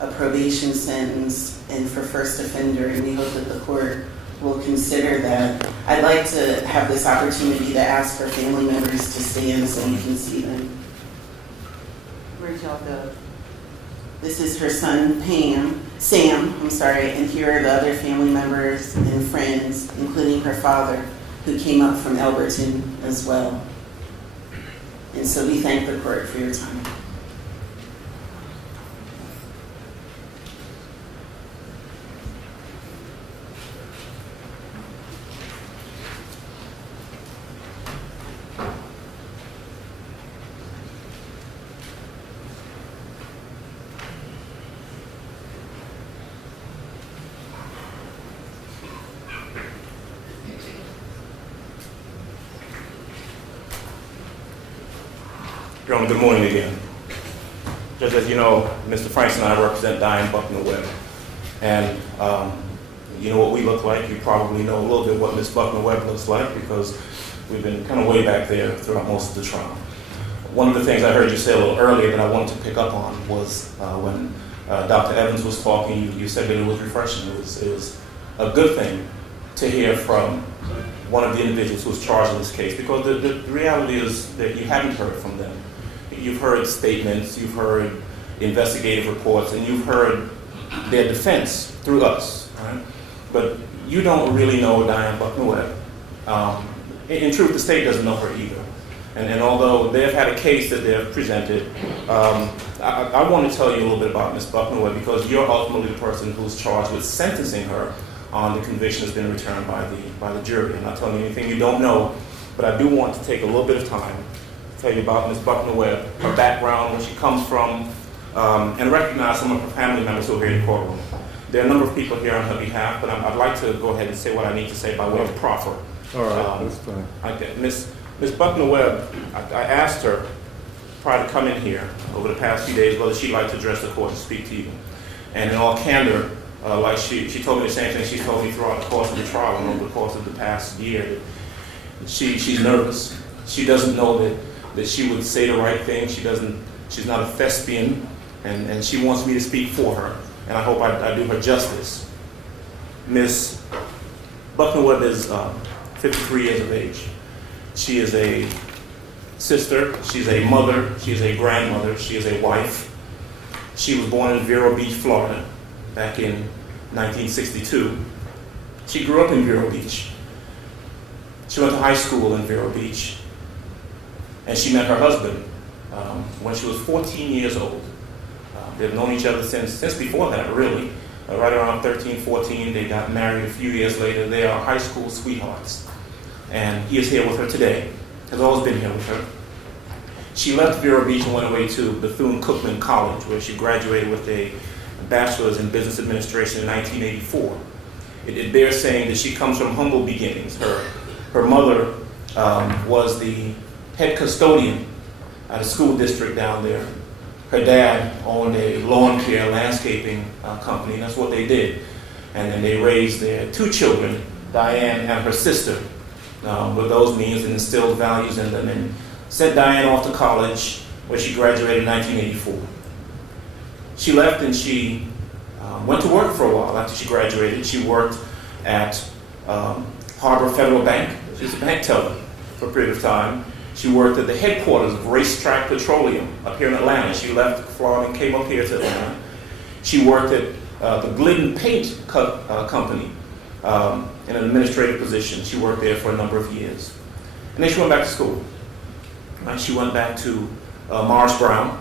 a probation sentence and for first offender, and we hope that the court will consider that. I'd like to have this opportunity to ask for family members to stand so you can see them. Where'd y'all go? This is her son, Sam, and here are the other family members and friends, including her father, who came up from Elberton as well. And so we thank the court for your time. Your Honor, good morning again. Just as you know, Mr. Franks and I represent Diane Buckner-Webb. And you know what we look like. You probably know a little bit what Ms. Buckner-Webb looks like because we've been kind of way back there throughout most of the trial. One of the things I heard you say a little earlier that I wanted to pick up on was when Dr. Evans was talking, you said that it was refreshing. It was a good thing to hear from one of the individuals who was charged in this case, because the reality is that you haven't heard from them. You've heard statements, you've heard investigative reports, and you've heard their defense through us, right? But you don't really know Diane Buckner-Webb. In truth, the state doesn't know her either. And although they've had a case that they've presented, I want to tell you a little bit about Ms. Buckner-Webb, because you're ultimately the person who's charged with sentencing her on the conviction that's been returned by the jury. I'm not telling you anything you don't know, but I do want to take a little bit of time to tell you about Ms. Buckner-Webb, her background, where she comes from, and recognize some of her family members who are here in the courtroom. There are a number of people here on her behalf, but I'd like to go ahead and say what I need to say by way of proffer. All right, that's fine. Okay. Ms. Buckner-Webb, I asked her prior to coming here over the past few days whether she'd like to address the court and speak to you. And in all candor, like she told me the same thing she's told me throughout the course of the trial and over the course of the past year. She's nervous. She doesn't know that she would say the right thing. She's not a thespian, and she wants me to speak for her. And I hope I do her justice. Ms. Buckner-Webb is 53 years of age. She is a sister, she's a mother, she is a grandmother, she is a wife. She was born in Vero Beach, Florida, back in 1962. She grew up in Vero Beach. She went to high school in Vero Beach. and she met her husband when she was 14 years old. They've known each other since before that, really. Right around 13, 14, they got married a few years later. They are high school sweethearts. And he is here with her today, has always been here with her. She left Vero Beach and went away to Bethune-Cookman College, where she graduated with a bachelor's in business administration in 1984. It bears saying that she comes from humble beginnings. Her mother was the head custodian at a school district down there. Her dad owned a lawn care landscaping company, and that's what they did. And then they raised their two children, Diane and her sister, with those means, and instilled values in them, and sent Diane off to college, where she graduated in 1984. She left and she went to work for a while after she graduated. She worked at Harbor Federal Bank. She was a bank teller for a period of time. She worked at the headquarters of Racetrack Petroleum up here in Atlanta. She left Florida and came up here to Atlanta. She worked at the Glidden Paint Company in an administrative position. She worked there for a number of years. And then she went back to school. She went back to Morris Brown,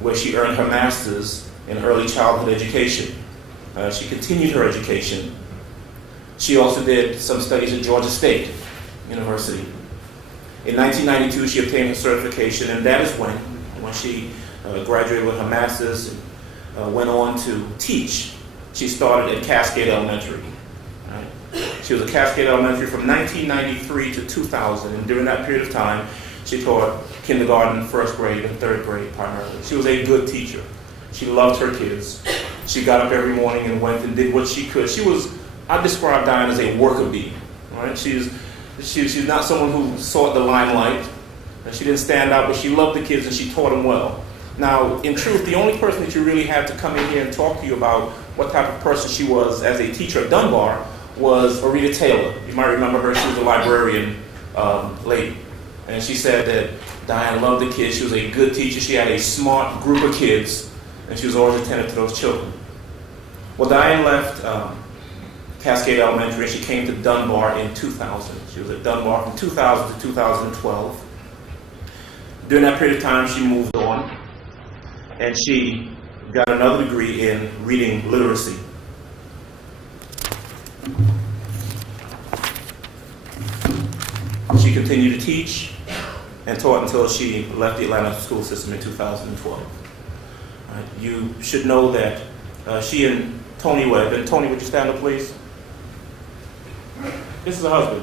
where she earned her master's in early childhood education. She continued her education. She also did some studies at Georgia State University. In 1992, she obtained her certification, and that is when she graduated with her master's and went on to teach. She started at Cascade Elementary. She was at Cascade Elementary from 1993 to 2000, and during that period of time, she taught kindergarten, first grade, and third grade primarily. She was a good teacher. She loved her kids. She got up every morning and went and did what she could. I describe Diane as a worker bee. Right? She's not someone who sought the limelight. She didn't stand out, but she loved the kids and she taught them well. Now, in truth, the only person that you really had to come in here and talk to you about what type of person she was as a teacher at Dunbar was Arita Taylor. You might remember her. She was a librarian lady. And she said that Diane loved the kids. She was a good teacher. She had a smart group of kids, and she was always attentive to those children. Well, Diane left Cascade Elementary, and she came to Dunbar in 2000. She was at Dunbar from 2000 to 2012. During that period of time, she moved on, and she got another degree in reading literacy. She continued to teach and taught until she left the Atlanta school system in 2012. You should know that she and Tony Webb, and Tony, would you stand up, please? This is her husband.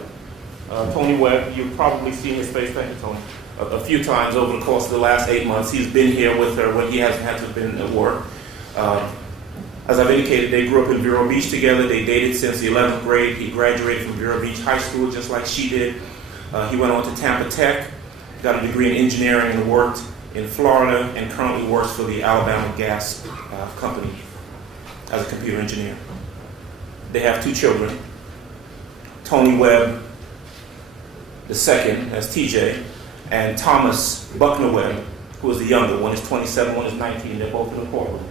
Tony Webb, you've probably seen his face, thank you, Tony, a few times over the course of the last 8 months. He's been here with her when he hasn't had to have been at work. As I've indicated, they grew up in Vero Beach together. They dated since the 11th grade. He graduated from Vero Beach High School just like she did. He went on to Tampa Tech, got a degree in engineering and worked in Florida, and currently works for the Alabama Gas Company as a computer engineer. They have two children, Tony Webb II, that's TJ, and Thomas Buckner Webb, who is the younger. One is 27, one is 19. They're both in the courtroom.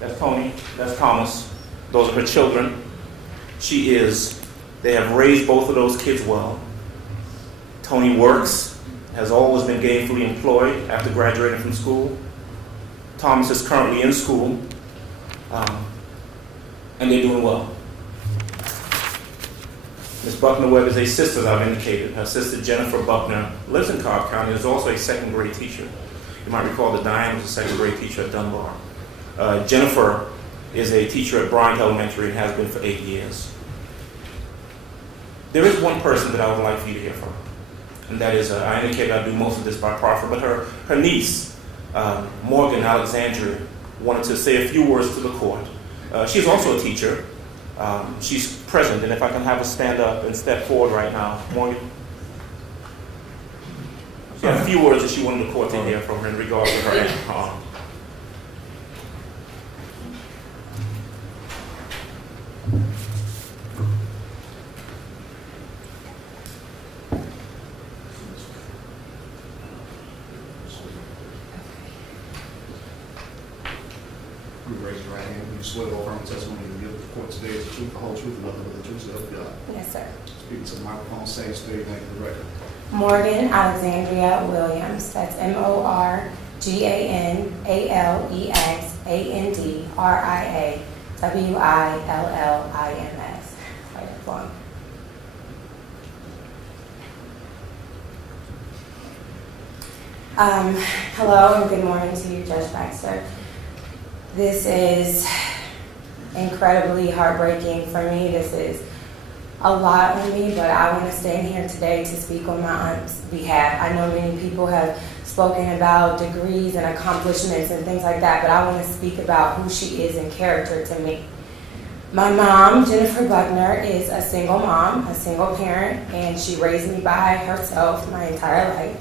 That's Tony, that's Thomas. Those are her children. They have raised both of those kids well. Tony works, has always been gainfully employed after graduating from school. Thomas is currently in school, and they're doing well. Ms. Buckner Webb is a sister, as I've indicated. Her sister, Jennifer Buckner, lives in Cobb County, is also a second grade teacher. You might recall that Diane was a second grade teacher at Dunbar. Jennifer is a teacher at Bryant Elementary and has been for 8 years. There is one person that I would like for you to hear from, and that is, I indicated I do most of this by proffer, but her niece, Morgan Alexandria, wanted to say a few words to the court. She's also a teacher. She's present, and if I can have her stand up and step forward right now. Morgan. She had a few words that she wanted the court to hear from her in regards to her aunt. raise your right hand. You swear or affirm the testimony you give the court today is the truth, the whole truth, and nothing but the truth, so help you God. Yes, sir. Speaking to the microphone, say and spell your name for the record. Morgan Alexandria Williams. That's MorganAlexandria Williams. Right up long. Hello and good morning to you, Judge Baxter. This is incredibly heartbreaking for me. This is a lot on me, but I want to stand here today to speak on my aunt's behalf. I know many people have spoken about degrees and accomplishments and things like that, but I want to speak about who she is in character to me. My mom, Jennifer Buckner, is a single mom, a single parent, and she raised me by herself my entire life.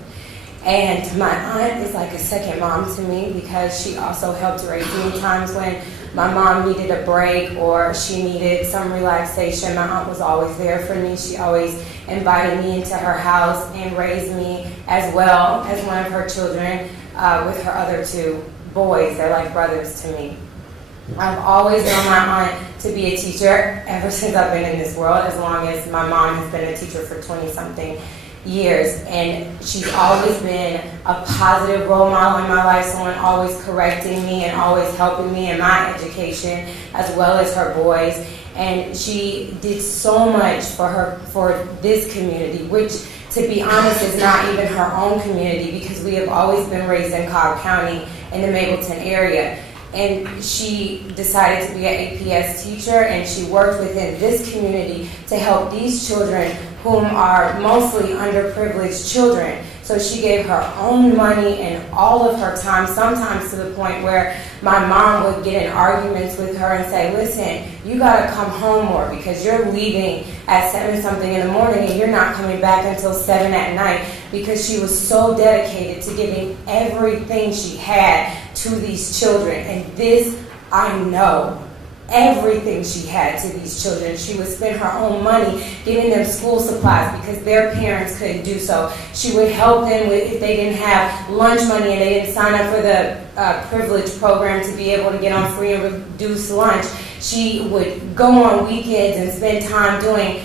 And my aunt is like a second mom to me because she also helped raise me times when my mom needed a break or she needed some relaxation. My aunt was always there for me. She always invited me into her house and raised me as well as one of her children with her other two boys. They're like brothers to me. I've always known my aunt to be a teacher ever since I've been in this world, as long as my mom has been a teacher for 20-something years, and she's always been a positive role model in my life, someone always correcting me and always helping me in my education as well as her boys. And she did so much for this community, which to be honest is not even her own community because we have always been raised in Cobb County in the Mableton area. And she decided to be an APS teacher, and she worked within this community to help these children whom are mostly underprivileged children. So she gave her own money and all of her time, sometimes to the point where my mom would get in arguments with her and say, listen, you gotta come home more because you're leaving at 7-something in the morning and you're not coming back until 7 at night, because she was so dedicated to giving everything she had to these children. And this, I know, everything she had to these children. She would spend her own money giving them school supplies because their parents couldn't do so. She would help them with if they didn't have lunch money and they didn't sign up for the privilege program to be able to get on free and reduced lunch. She would go on weekends and spend time doing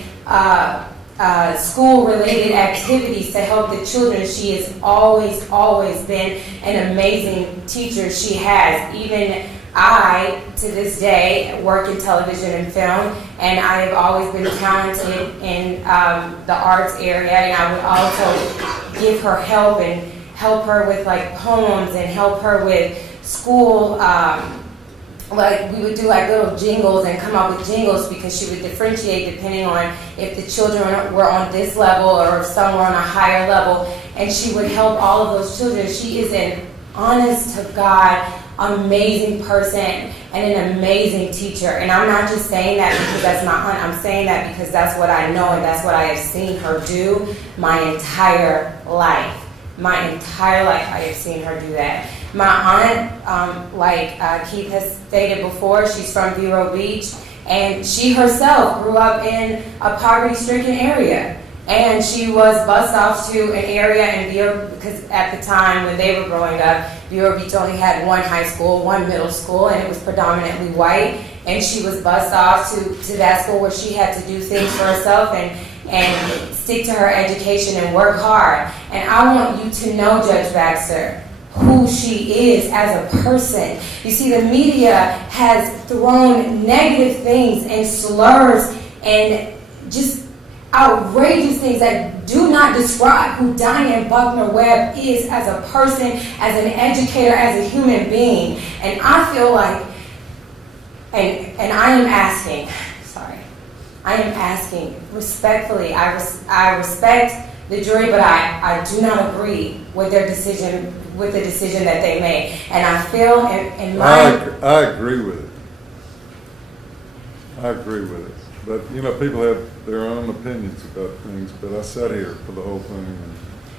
school-related activities to help the children. She has always been an amazing teacher. She has. Even I, to this day, work in television and film, and I have always been talented in the arts area, and I would also give her help and help her with like poems and help her with school. Like we would do like little jingles and come up with jingles because she would differentiate depending on if the children were on this level or if some were on a higher level, and she would help all of those children. She is an honest to God, amazing person and an amazing teacher. And I'm not just saying that because that's my aunt. I'm saying that because that's what I know and that's what I have seen her do my entire life. My entire life I have seen her do that. My aunt, like Keith has stated before, she's from Vero Beach, and she herself grew up in a poverty-stricken area. And she was bused off to an area in Vero, because at the time when they were growing up, Vero Beach only had one high school, one middle school, and it was predominantly white. And she was bused off to that school where she had to do things for herself and stick to her education and work hard. And I want you to know, Judge Baxter, who she is as a person. You see, the media has thrown negative things and slurs and just outrageous things that do not describe who Diane Buckner Webb is as a person, as an educator, as a human being. And I feel like, and I am asking respectfully, I respect the jury, but I do not agree with their decision, with the decision that they made. And I feel in my... I agree with it. I agree with it. But, you know, people have their own opinions about things, but I sat here for the whole thing.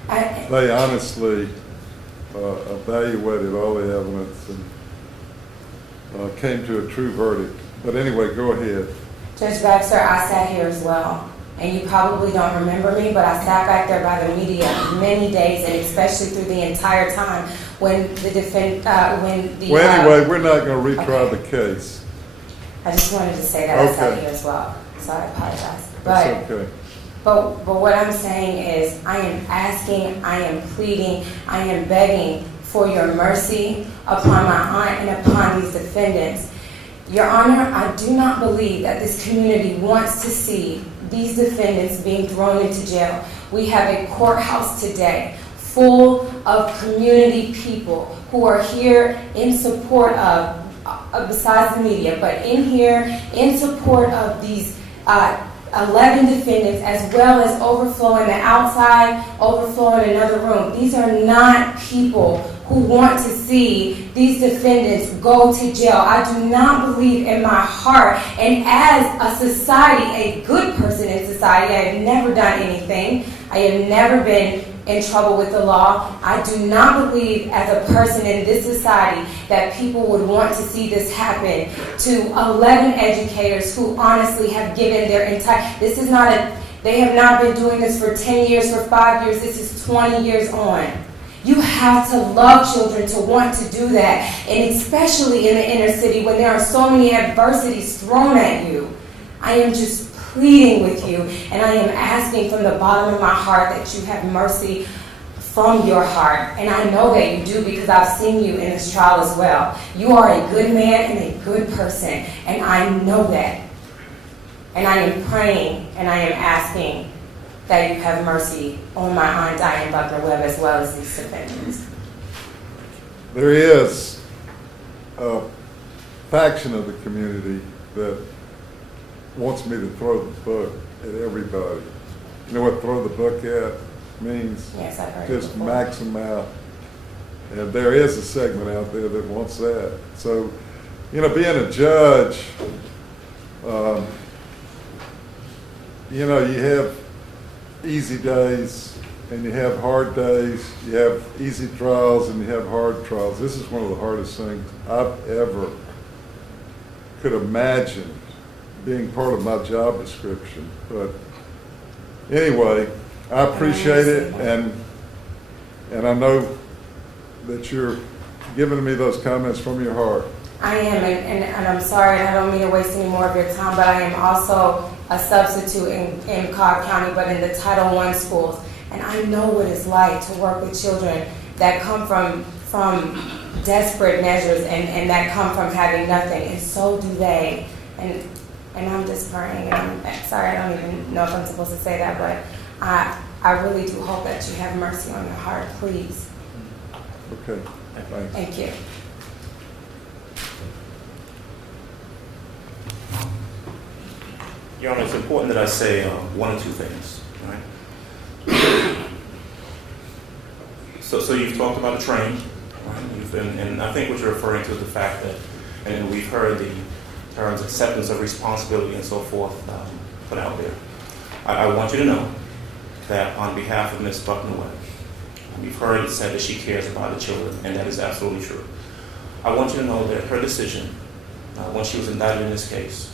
And they honestly evaluated all the evidence and came to a true verdict. But anyway, go ahead. Judge Baxter, I sat here as well. And you probably don't remember me, but I sat back there by the media many days, and especially through the entire time when the Well, anyway, we're not gonna retry the case. I just wanted to say that outside Okay. here as well, so I apologize. That's okay. But what I'm saying is, I am asking, I am pleading, I am begging for your mercy upon my aunt and upon these defendants. Your Honor, I do not believe that this community wants to see these defendants being thrown into jail. We have a courthouse today full of community people who are here in support of, besides the media, but in here in support of these 11 defendants, as well as overflowing the outside, overflowing another room. These are not people who want to see these defendants go to jail. I do not believe in my heart, and as a society, a good person in society, I have never done anything. I have never been in trouble with the law. I do not believe as a person in this society that people would want to see this happen to 11 educators who honestly have given their entire, they have not been doing this for 10 years, for 5 years, this is 20 years on. You have to love children to want to do that, and especially in the inner city when there are so many adversities thrown at you. I am just pleading with you, and I am asking from the bottom of my heart that you have mercy from your heart. And I know that you do because I've seen you in this trial as well. You are a good man and a good person, and I know that. And I am praying and I am asking that you have mercy on my Aunt Diane Buckner-Webb as well as these defendants. There is a faction of the community that wants me to throw the book at everybody. You know what throw the book at means? Yes, I've heard Just it before. max them out. And there is a segment out there that wants that. So, you know, being a judge, you know, you have easy days and you have hard days. You have easy trials and you have hard trials. This is one of the hardest things I've ever could imagine being part of my job description. But anyway, I appreciate it, and I know that you're giving me those comments from your heart. I am, and I'm sorry, and I don't mean to waste any more of your time, but I am also a substitute in Cobb County, but in the Title I schools. And I know what it's like to work with children that come from desperate measures and that come from having nothing, and so do they. And I'm just praying, and I'm sorry, I don't even know if I'm supposed to say that, but I really do hope that you have mercy on your heart, please. Okay, thanks. Thank you. Your Honor, it's important that I say one or two things, right? So you've talked about a train, right? And I think what you're referring to is the fact that, and we've heard the terms acceptance of responsibility and so forth put out there. I want you to know that on behalf of Ms. Buckner-Webb, we've heard it said that she cares about the children, and that is absolutely true. I want you to know that her decision, when she was indicted in this case,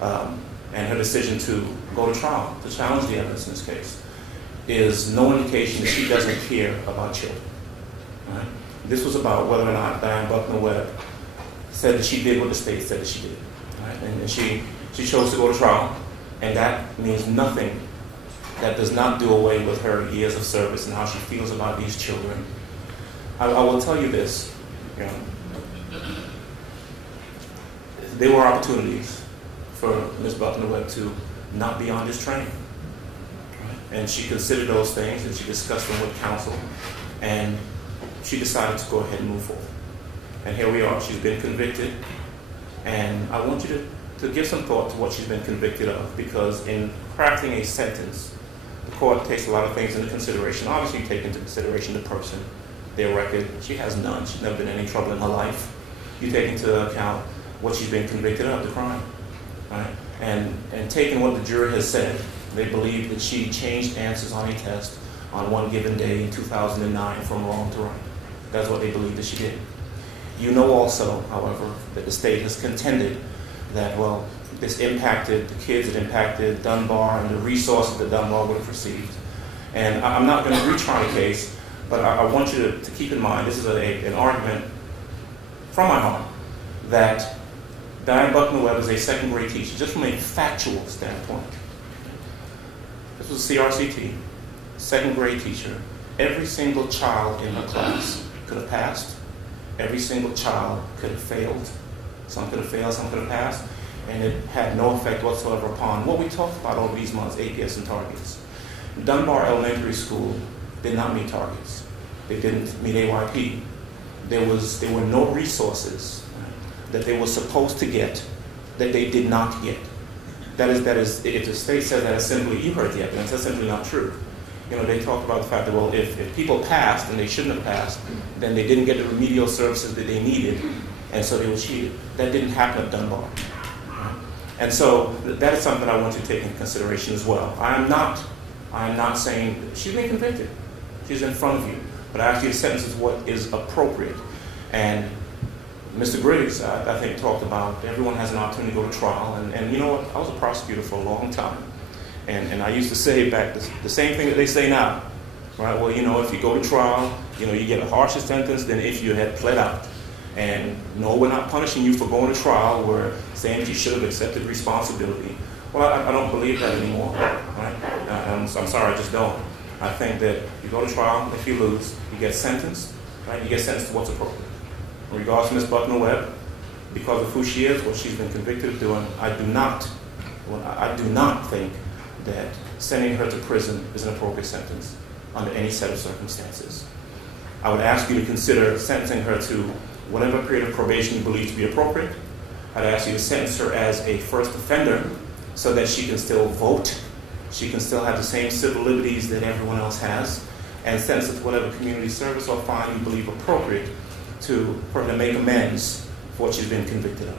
and her decision to go to trial, to challenge the evidence in this case, is no indication that she doesn't care about children. Right? This was about whether or not Diane Buckner-Webb said that she did what the state said that she did. Right? And she chose to go to trial, and that means nothing. That does not do away with her years of service and how she feels about these children. I will tell you this, you know, there were opportunities for Ms. Buckner-Webb to not be on this train. Right? And she considered those things and she discussed them with counsel, and she decided to go ahead and move forward. And here we are, she's been convicted, and I want you to give some thought to what she's been convicted of, because in crafting a sentence, the court takes a lot of things into consideration. Obviously, you take into consideration the person, their record. She has none. She's never been in any trouble in her life. You take into account what she's been convicted of, the crime. Right? And taking what the jury has said, they believe that she changed answers on a test on one given day in 2009 from wrong to right. That's what they believe that she did. You know also, however, that the state has contended that, well, this impacted the kids, it impacted Dunbar and the resources that Dunbar would have received. And I'm not going to retry the case, But I want you to keep in mind, this is an argument from my heart, that Diane Buckner-Webb is a second grade teacher, just from a factual standpoint. This was a CRCT, second grade teacher. Every single child in her class could have passed. Every single child could have failed. Some could have failed, some could have passed. And it had no effect whatsoever upon what we talked about over these months, APS and targets. Dunbar Elementary School did not meet targets. They didn't meet AYP. There were no resources that they were supposed to get that they did not get. That is, if the state says that, it's simply, you heard the evidence, that's simply not true. They talked about the fact that, well, if people passed and they shouldn't have passed, then they didn't get the remedial services that they needed, and so they were cheated. That didn't happen at Dunbar. And so that is something I want you to take into consideration as well. I am not saying she's been convicted. She's in front of you. But actually, the sentence is what is appropriate. And Mr. Griggs, I think, talked about everyone has an opportunity to go to trial. And you know what? I was a prosecutor for a long time. And I used to say back the same thing that they say now. Right? Well, if you go to trial, you get a harsher sentence than if you had pled out. And no, we're not punishing you for going to trial. We're saying that you should have accepted responsibility. Well, I don't believe that anymore. Right? I'm sorry, I just don't. I think that you go to trial, if you lose, you get sentenced. Right? You get sentenced to what's appropriate. In regards to Ms. Buckner-Webb, because of who she is, what she's been convicted of doing, I do not think that sending her to prison is an appropriate sentence under any set of circumstances. I would ask you to consider sentencing her to whatever period of probation you believe to be appropriate. I'd ask you to sentence her as a first offender so that she can still vote, she can still have the same civil liberties that everyone else has, and sentence her to whatever community service or fine you believe appropriate for her to make amends for what she's been convicted of.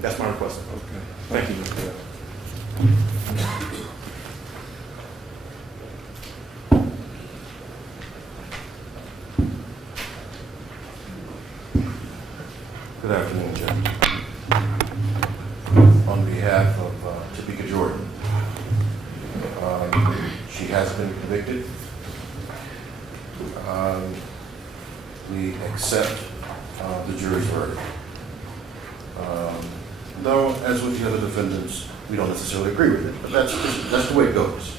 That's my request. Okay. Thank you, Mr. Chair. Good afternoon, Jim. On behalf of Topeka Jordan, she has been convicted. We accept the jury's verdict. Though, as with the other defendants, we don't necessarily agree with it, but that's the way it goes.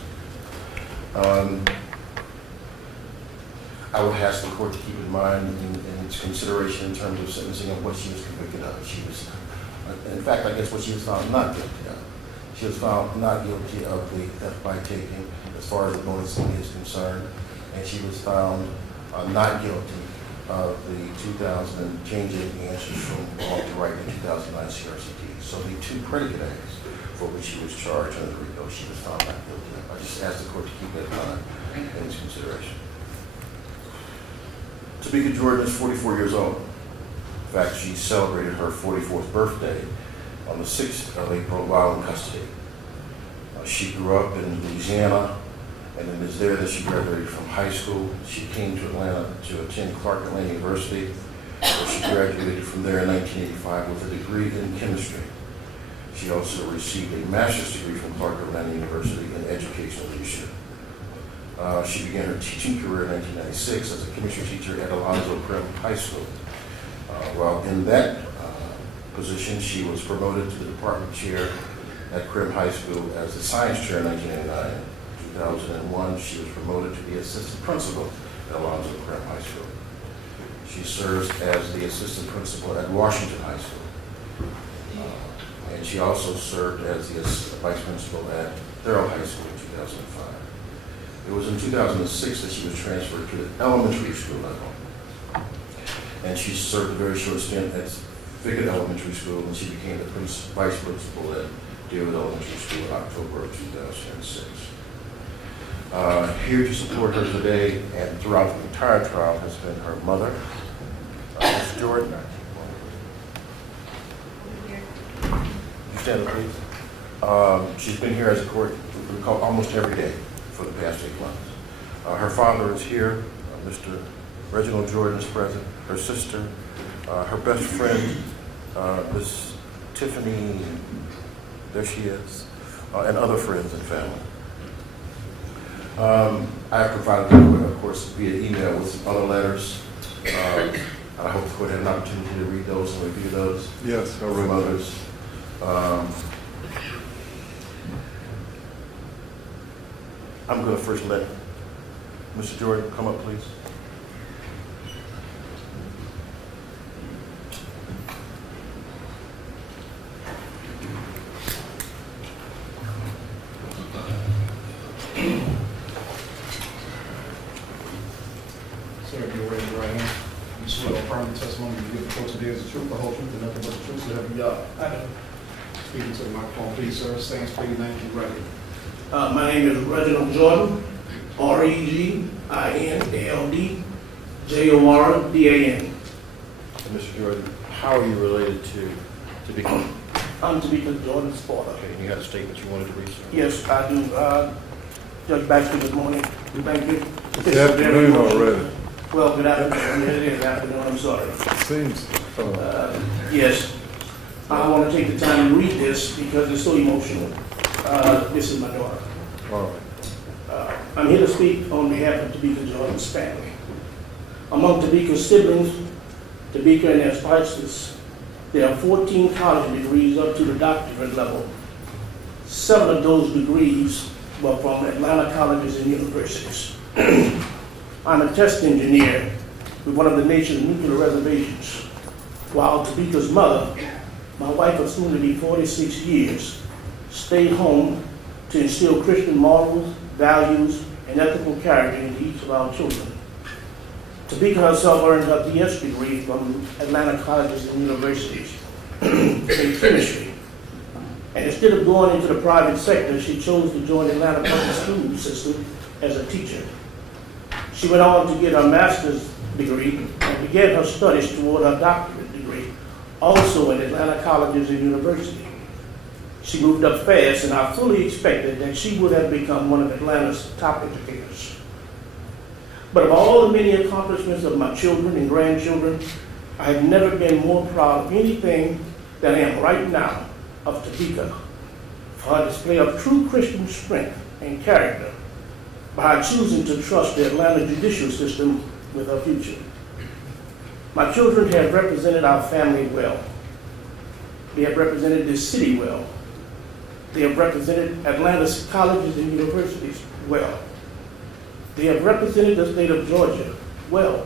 I would ask the court to keep in mind in its consideration in terms of sentencing of what she was convicted of. She was, in fact, I guess what she was found not guilty of. She was found not guilty of the theft by taking, as far as the bonus is concerned, and she was found not guilty of the 2000 changing answers from wrong to right in 2009 CRCT. So the two predicate acts for which she was charged under the RICO, she was found not guilty of. I just ask the court to keep that in mind in its consideration. Topeka Jordan is 44 years old. In fact, she celebrated her 44th birthday on the 6th of April while in custody. She grew up in Louisiana, and it is there that she graduated from high school. She came to Atlanta to attend Clark Atlanta University, where she graduated from there in 1985 with a degree in chemistry. She also received a master's degree from Clark Atlanta University in educational leadership. She began her teaching career in 1996 as a chemistry teacher at Alonzo Prim High School. While in that position, she was promoted to the department chair at Prim High School as the science chair in 1999. In 2001, she was promoted to be assistant principal at Alonzo Prim High School. She serves as the assistant principal at Washington High School. And she also served as the vice principal at Thurl High School in 2005. It was in 2006 that she was transferred to the elementary school level. And she served a very short stint at Fickett Elementary School, and she became the vice principal at Deerwood Elementary School in October of 2006. Here to support her today and throughout the entire trial has been her mother, Ms. Jordan. You stand up, please. She's been here as a court almost every day for the past 8 months. Her father is here, Mr. Reginald Jordan is present, her sister, her best friend, Miss Tiffany, there she is, and other friends and family. I have provided the court, of course, via email with some other letters. I hope the court had an opportunity to read those and review those. Yes, I read from those. others. I'm going to first let Mr. Jordan come up, please. Sir, if you raise your right hand, you swear or affirm the testimony you give before today is the truth, the whole truth, and nothing but the truth, so help you God. I do. Speaking to the microphone, please, sir. Stand, speak your name, keep ready. My name is Reginald Jordan, REGINALD-JORDAN. And Mr. Jordan, how are you related to Tabika? I'm Tabika Jordan's father. Okay, you had a statement you wanted to read, sir? Yes, I do. Judge Baxter, good morning. Thank you. It's afternoon already. Well, good afternoon. It is afternoon, I'm sorry. Seems. Yes. I want to take the time to read this because it's so emotional. This is my daughter. All right. I'm here to speak on behalf of Tabika Jordan's family. Among Tabika's siblings, Tabika and their spouses, there are 14 college degrees up to the doctorate level. 7 of those degrees were from Atlanta colleges and universities. I'm a test engineer with one of the nation's nuclear reservations, while Tabika's mother, my wife of soon to be 46 years, stayed home to instill Christian morals, values, and ethical character into each of our children. Tabika herself earned her BS degree from Atlanta colleges and universities in chemistry. And instead of going into the private sector, she chose to join the Atlanta public school system as a teacher. She went on to get her master's degree and began her studies toward her doctorate degree, also in Atlanta colleges and universities. She moved up fast, and I fully expected that she would have become one of Atlanta's top educators. But of all the many accomplishments of my children and grandchildren, I have never been more proud of anything than I am right now of Tabika for her display of true Christian strength and character by choosing to trust the Atlanta judicial system with her future. My children have represented our family well. They have represented this city well. They have represented Atlanta's colleges and universities well. They have represented the state of Georgia well.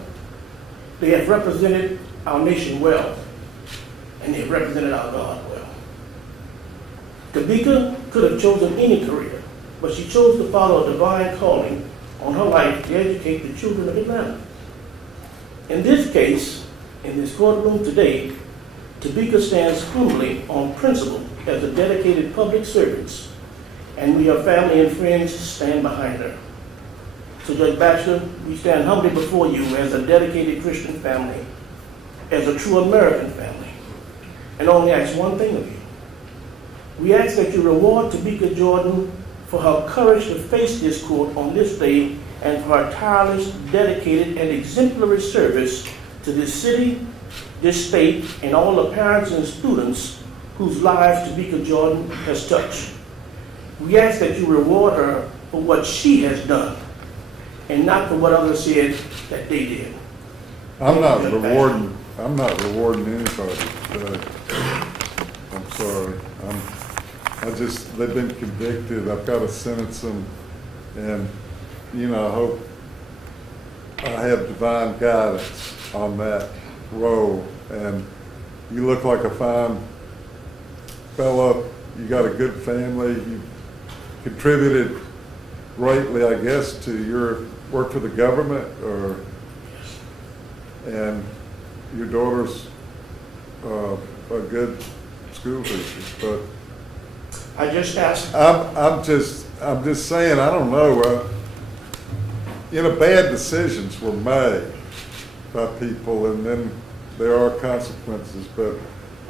They have represented our nation well. And they have represented our God well. Tabika could have chosen any career, but she chose to follow a divine calling on her life to educate the children of Atlanta. In this case, in this courtroom today, Tabika stands humbly on principle as a dedicated public servant, and we, her family and friends, stand behind her. So, Judge Baxter, we stand humbly before you as a dedicated Christian family, as a true American family, and only ask one thing of you. We ask that you reward Tabika Jordan for her courage to face this court on this day and for her tireless, dedicated, and exemplary service to this city, this state, and all the parents and students whose lives Tabika Jordan has touched. We ask that you reward her for what she has done and not for what others said that they did. I'm not rewarding anybody today. I'm sorry. They've been convicted. I've got to sentence them, and, I hope I have divine guidance on that role. And you look like a fine fellow. You got a good family. You contributed greatly, I guess, to your work for the government, and your daughter's a good school teacher. But I just asked. I'm just saying. I don't know. Bad decisions were made by people, and then there are consequences. But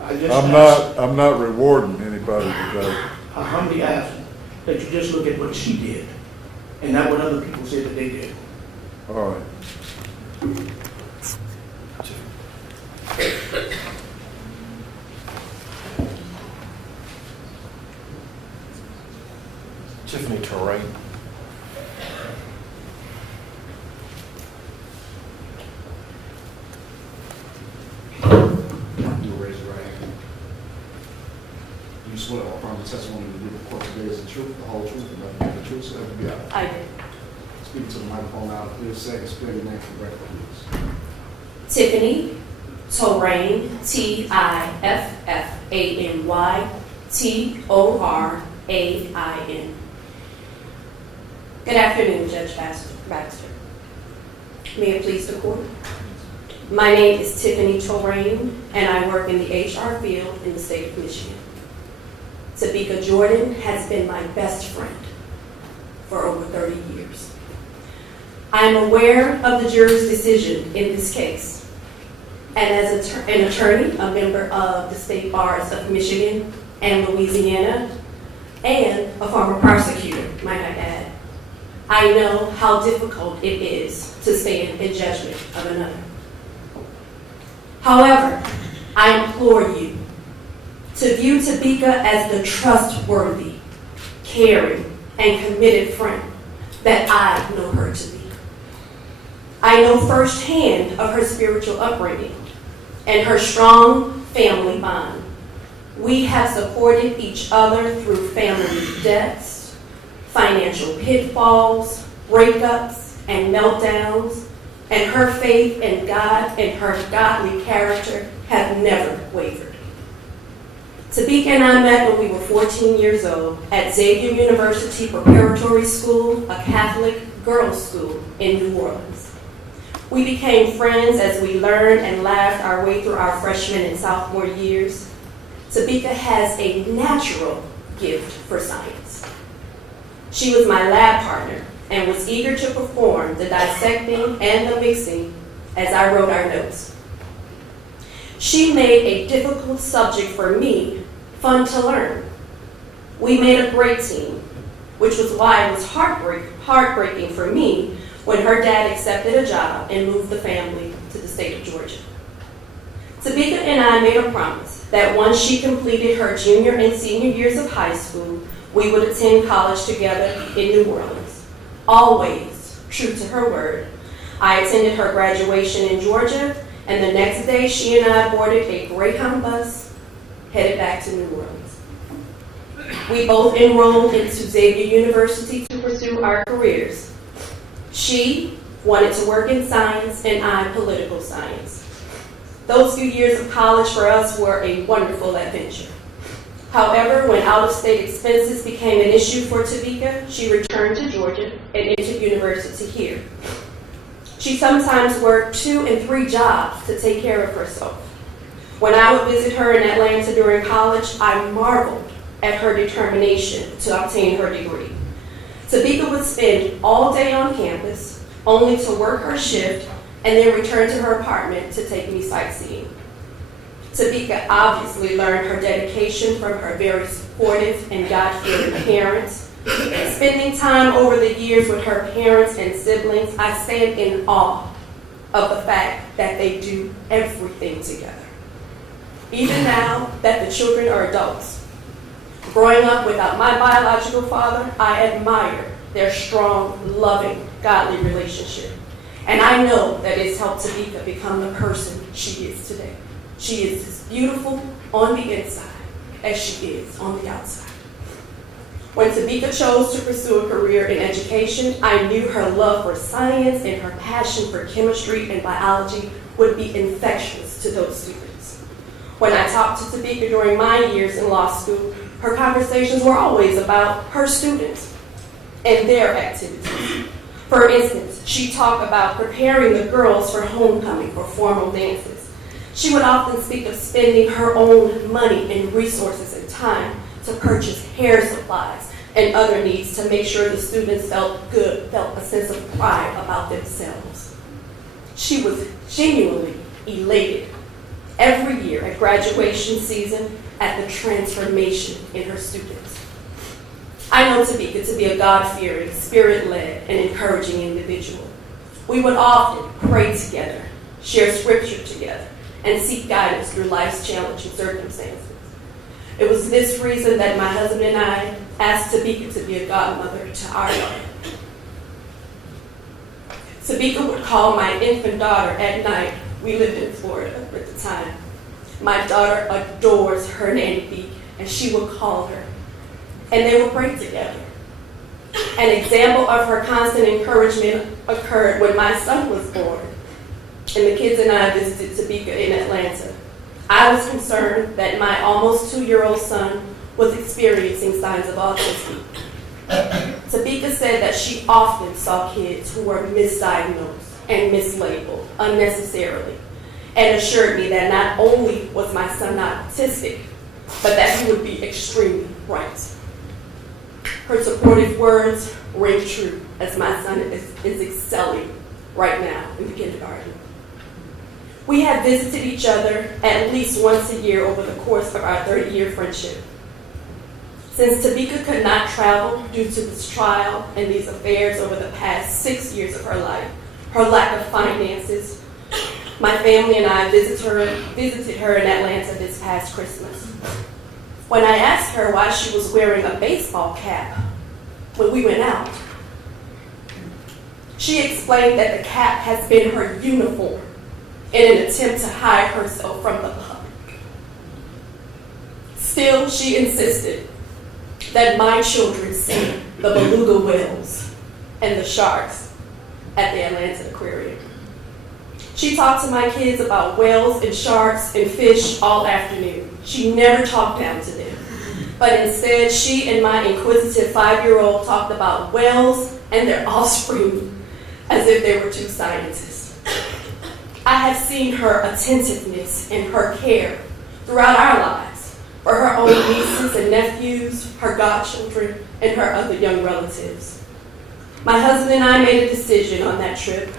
I'm not rewarding anybody today. I humbly ask that you just look at what she did, and not what other people said that they did. All right. Tiffany Torrey. You swear or affirm the testimony you give the court today is the truth, the whole truth, and nothing but the truth, so help you God. I did. Speak to the microphone now, clear second, spell your name for the record, please. Tiffany Torain, Tiffany Torain. Good afternoon, Judge Baxter. May it please the court. My name is Tiffany Torain, and I work in the HR field in the state of Michigan. Tabika Jordan has been my best friend for over 30 years. I am aware of the jury's decision in this case, and as an attorney, a member of the state bars of Michigan and Louisiana, and a former prosecutor, might I add, I know how difficult it is to stand in judgment of another. However, I implore you to view Tabika as the trustworthy, caring, and committed friend that I know her to be. I know firsthand of her spiritual upbringing and her strong family bond. We have supported each other through family deaths, financial pitfalls, breakups, and meltdowns, and her faith in God and her godly character have never wavered. Tabika and I met when we were 14 years old at Xavier University Preparatory School, a Catholic girls' school in New Orleans. We became friends as we learned and laughed our way through our freshman and sophomore years. Tabika has a natural gift for science. She was my lab partner and was eager to perform the dissecting and the mixing as I wrote our notes. She made a difficult subject for me fun to learn. We made a great team, which was why it was heartbreaking for me when her dad accepted a job and moved the family to the state of Georgia. Tabika and I made a promise that once she completed her junior and senior years of high school, we would attend college together in New Orleans. Always true to her word, I attended her graduation in Georgia, and the next day she and I boarded a Greyhound bus headed back to New Orleans. We both enrolled into Xavier University to pursue our careers. She wanted to work in science and I political science. Those few years of college for us were a wonderful adventure. However, when out-of-state expenses became an issue for Tabika, she returned to Georgia and entered university here. She sometimes worked 2 and 3 jobs to take care of herself. When I would visit her in Atlanta during college, I marveled at her determination to obtain her degree. Tabika would spend all day on campus, only to work her shift and then return to her apartment to take me sightseeing. Tabika obviously learned her dedication from her very supportive and God-fearing parents. Spending time over the years with her parents and siblings, I stand in awe of the fact that they do everything together. Even now that the children are adults. Growing up without my biological father, I admire their strong, loving, godly relationship. And I know that it's helped Tabika become the person she is today. She is as beautiful on the inside as she is on the outside. When Tabika chose to pursue a career in education, I knew her love for science and her passion for chemistry and biology would be infectious to those students. When I talked to Tabika during my years in law school, her conversations were always about her students and their activities. For instance, she talked about preparing the girls for homecoming for formal dances. She would often speak of spending her own money and resources and time to purchase hair supplies and other needs to make sure the students felt good, felt a sense of pride about themselves. She was genuinely elated every year at graduation season at the transformation in her students. I know Tabika to be a God-fearing, spirit-led, and encouraging individual. We would often pray together, share scripture together, and seek guidance through life's challenging circumstances. It was this reason that my husband and I asked Tabika to be a godmother to our daughter. Tabika would call my infant daughter at night. We lived in Florida at the time. My daughter adores her Nanny Beak and she would call her, and they would pray together. An example of her constant encouragement occurred when my son was born, and the kids and I visited Topeka in Atlanta. I was concerned that my almost 2-year-old son was experiencing signs of autism. Topeka said that she often saw kids who were misdiagnosed and mislabeled unnecessarily, and assured me that not only was my son not autistic, but that he would be extremely bright. Her supportive words ring true as my son is excelling right now in the kindergarten. We have visited each other at least once a year over the course of our 30-year friendship. Since Topeka could not travel due to this trial and these affairs over the past 6 years of her life, her lack of finances, my family and I visited her in Atlanta this past Christmas. When I asked her why she was wearing a baseball cap when we went out, she explained that the cap has been her uniform in an attempt to hide herself from the public. Still, she insisted that my children see the beluga whales and the sharks at the Atlanta Aquarium. She talked to my kids about whales and sharks and fish all afternoon. She never talked down to them, but instead she and my inquisitive 5-year-old talked about whales and their offspring as if they were two scientists. I have seen her attentiveness and her care throughout our lives for her own nieces and nephews, her godchildren, and her other young relatives. My husband and I made a decision on that trip.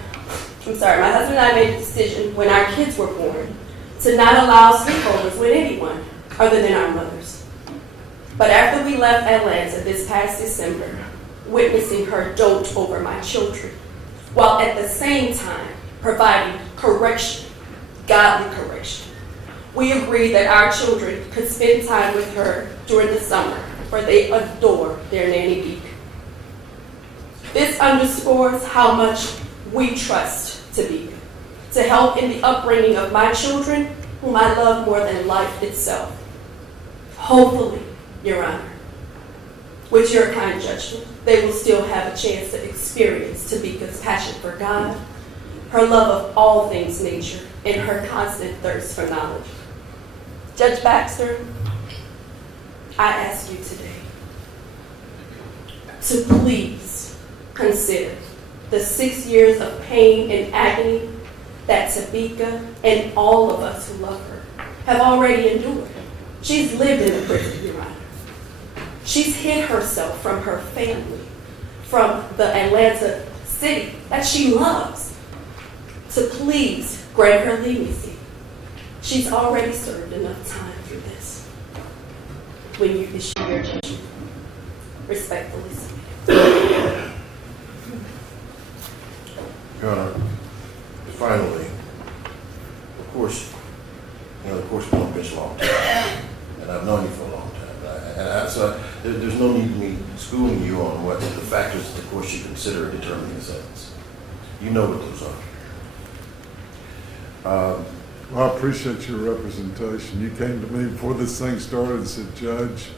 My husband and I made a decision when our kids were born to not allow sleepovers with anyone other than our mothers. But after we left Atlanta this past December, witnessing her dote over my children, while at the same time providing correction, godly correction, we agreed that our children could spend time with her during the summer, for they adore their Nanny Beak. This underscores how much we trust Topeka to help in the upbringing of my children, whom I love more than life itself. Hopefully, Your Honor, with your kind judgment, they will still have a chance to experience Topeka's passion for God, her love of all things nature, and her constant thirst for knowledge. Judge Baxter, I ask you today to please consider the 6 years of pain and agony that Topeka and all of us who love her have already endured. She's lived in the prison, Your Honor. She's hid herself from her family, from the Atlanta city that she loves. So please grant her leniency. She's already served enough time for this. When you issue your judgment, respectfully submit. Your Honor, finally, of course, we've known Mitch a long time, and I've known you for a long time. So there's no need in me schooling you on what the factors, of course, you consider in determining a sentence. You know what those are. Well, I appreciate your representation. You came to me before this thing started and said, Judge,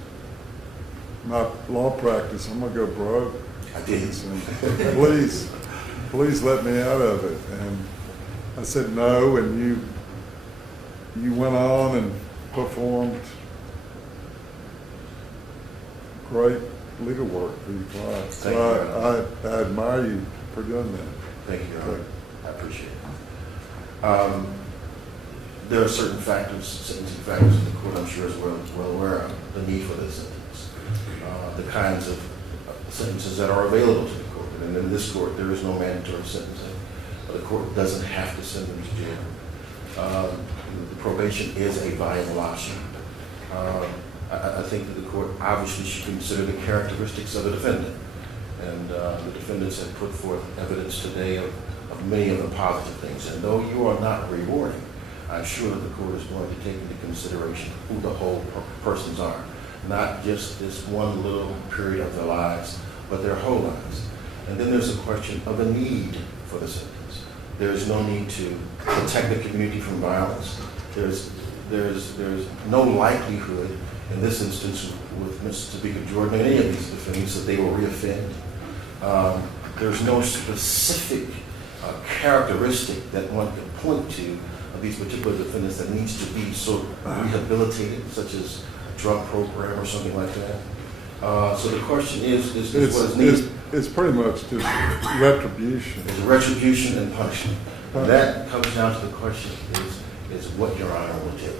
my law practice, I'm going to go broke. I did. Please let me out of it. And I said no, and you went on and performed great legal work for your client. Thank you, Your Honor. So I admire you for doing that. Thank you, Your Honor. I appreciate it. There are certain factors, sentencing factors in the court, I'm sure is well aware of, the need for this sentence, the kinds of sentences that are available to the court. And in this court, there is no mandatory sentencing. The court doesn't have to send them to jail. The probation is a viable option. I think that the court obviously should consider the characteristics of the defendant. And the defendants have put forth evidence today of many of the positive things. And though you are not rewarding, I'm sure that the court is going to take into consideration who the whole persons are. Not just this one little period of their lives, but their whole lives. And then there's a question of a need for the sentence. There's no need to protect the community from violence. There's there's no likelihood in this instance with Mr. Topeka Jordan and any of these defendants that they will reoffend. There's no specific characteristic that one can point to of these particular defendants that needs to be sort of rehabilitated, such as drug program or something like that. So the question is what is needed. It's pretty much just retribution. It's retribution and punishment. That comes down to the question is what Your Honor will do.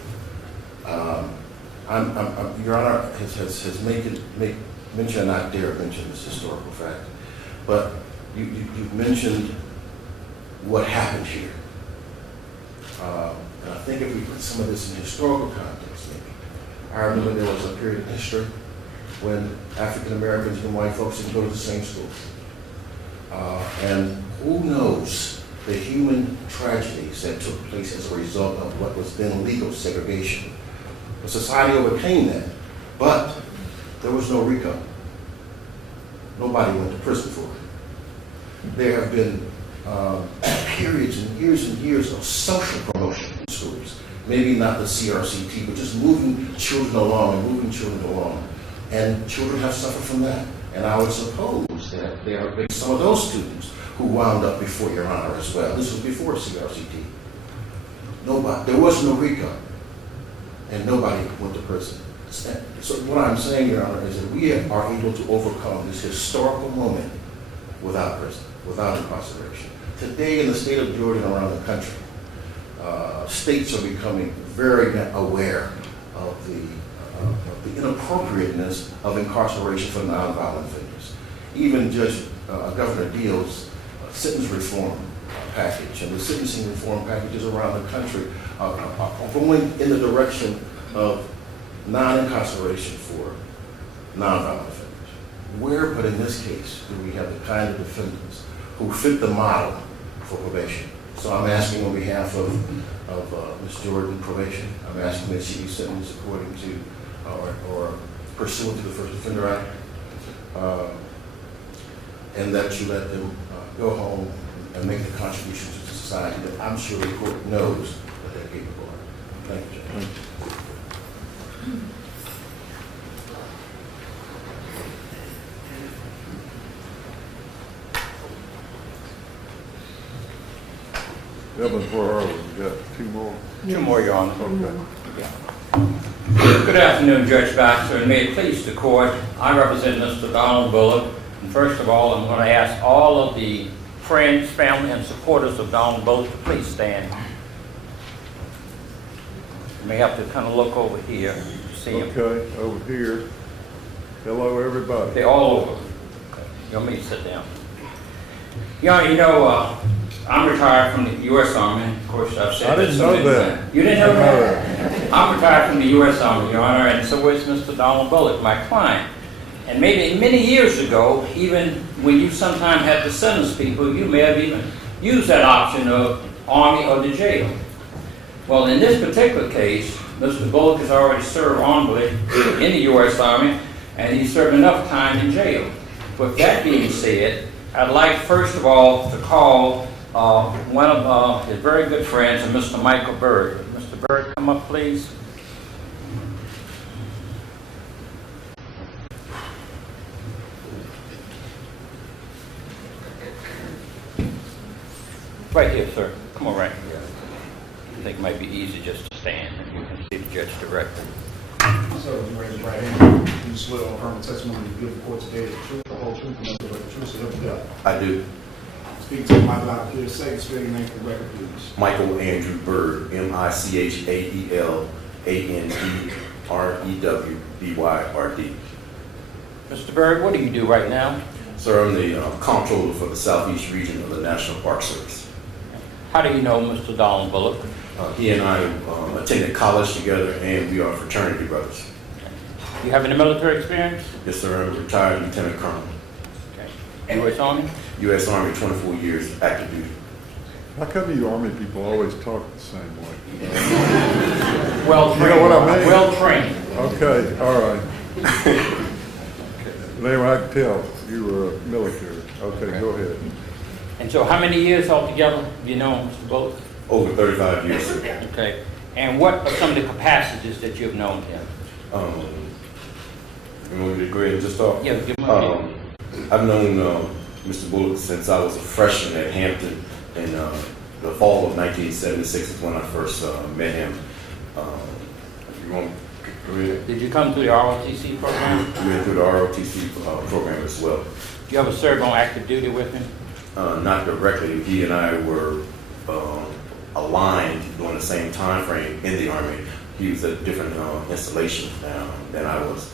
Your Honor has mentioned, I dare mention this historical fact, but you've mentioned what happened here. And I think if we put some of this in historical context, maybe. I remember there was a period in history when African Americans and white folks didn't go to the same school. And who knows the human tragedies that took place as a result of what was then legal segregation. The society overcame that, but there was no RICO. Nobody went to prison for it. There have been periods and years of social promotion in schools. Maybe not the CRCT, but just moving children along. And children have suffered from that. And I would suppose that there have been some of those students who wound up before Your Honor as well. This was before CRCT. There was no RICO, and nobody went to prison. So what I'm saying, Your Honor, is that we are able to overcome this historical moment without prison, without incarceration. Today in the state of Georgia and around the country, states are becoming very aware of the inappropriateness of incarceration for nonviolent offenders. Even Governor Deal's sentence reform package and the sentencing reform packages around the country are going in the direction of non-incarceration for nonviolent offenders. Where but in this case do we have the kind of defendants who fit the model for probation? So I'm asking on behalf of Ms. Jordan probation, I'm asking that she be sentenced according to or pursuant to the First Offender Act, and that you let them go home and make the contributions to society that I'm sure the court knows that they're capable of. Thank you, Judge. Evans, where are we? We got two more? Two more, Your Honor. Okay. Good afternoon, Judge Baxter, and may it please the court. I represent Mr. Donald Bullock. And first of all, I'm going to ask all of the friends, family, and supporters of Donald Bullock to please stand. You may have to kind of look over here to see him. Okay, over here. Hello, everybody. They're all over. You want me to sit down? You know, I'm retired from the U.S. Army. Of course, I've said I didn't know that. You didn't know that? I'm retired from the U.S. Army, Your Honor, and so is Mr. Donald Bullock, my client. And maybe many years ago, even when you sometimes had to sentence people, you may have even used that option of Army or the jail. Well, in this particular case, Mr. Bullock has already served honorably in the U.S. Army, and he's served enough time in jail. With that being said, I'd like, first of all, to call one of his very good friends, Mr. Michael Bird. Mr. Bird, come up, please. Right here, sir. Come on right here. I think it might be easy just to stand and you can see the judge directly. So, you raise your right hand. You swear on affirmative testimony you give the court today is the truth, the whole truth, and nothing but the truth, so help you God. I do. Speak to my God, clear say, spell your name for the record, please. Michael Andrew Bird, MICHAELANDREWBYRD. Mr. Bird, what do you do right now? Sir, I'm the comptroller for the Southeast region of the National Park Service. How do you know Mr. Donald Bullock? He and I attended college together, and we are fraternity brothers. You have any military experience? Yes, sir. I'm a retired lieutenant colonel. Okay. U.S. Army? U.S. Army, 24 years, active duty. How come you Army people always talk the same way? Well trained. You know what I mean? Well trained. Okay, all right. Anyway, I can tell you were military. Okay, go ahead. And so how many years altogether do you know Mr. Bullock? Over 35 years, sir. Okay. And what are some of the capacities that you've known him? You want me to go ahead and just talk? Yeah, give him a I've known Mr. Bullock since I was a freshman at Hampton in the fall of 1976 is when I first met him. You want me to go ahead? Did you come through the ROTC program? We went through the ROTC program as well. Do you ever serve on active duty with him? Not directly. He and I were aligned during the same time frame in the Army. He was at different installations than I was.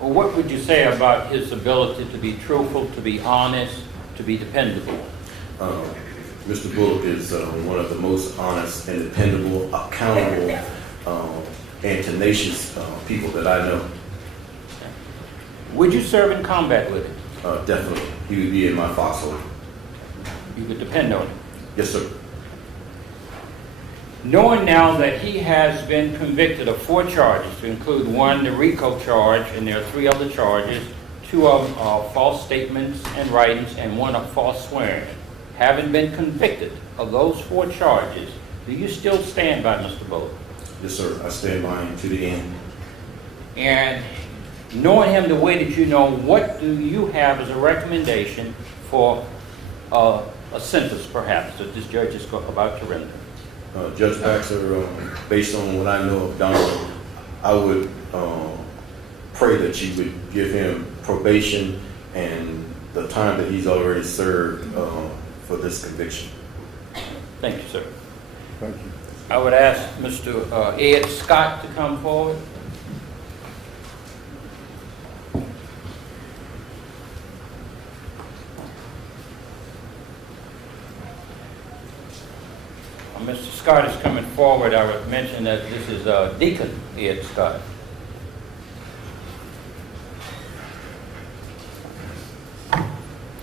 Well, what would you say about his ability to be truthful, to be honest, to be dependable? Mr. Bullock is one of the most honest and dependable, accountable, and tenacious people that I know. Would you serve in combat with him? Definitely. He would be in my foxhole. You could depend on him? Yes, sir. Knowing now that he has been convicted of 4 charges, to include 1, the RICO charge, and there are 3 other charges, 2 of them are false statements and writings, and 1 of false swearing. Having been convicted of those 4 charges, do you still stand by Mr. Bullock? Yes, sir. I stand by him to the end. And knowing him the way that you know, what do you have as a recommendation for a sentence, perhaps, that this judge is about to render? Judge Baxter, based on what I know of Donald, I would pray that you would give him probation and the time that he's already served for this conviction. Thank you, sir. Thank you. I would ask Mr. Ed Scott to come forward. Mr. Scott is coming forward. I would mention that this is Deacon Ed Scott.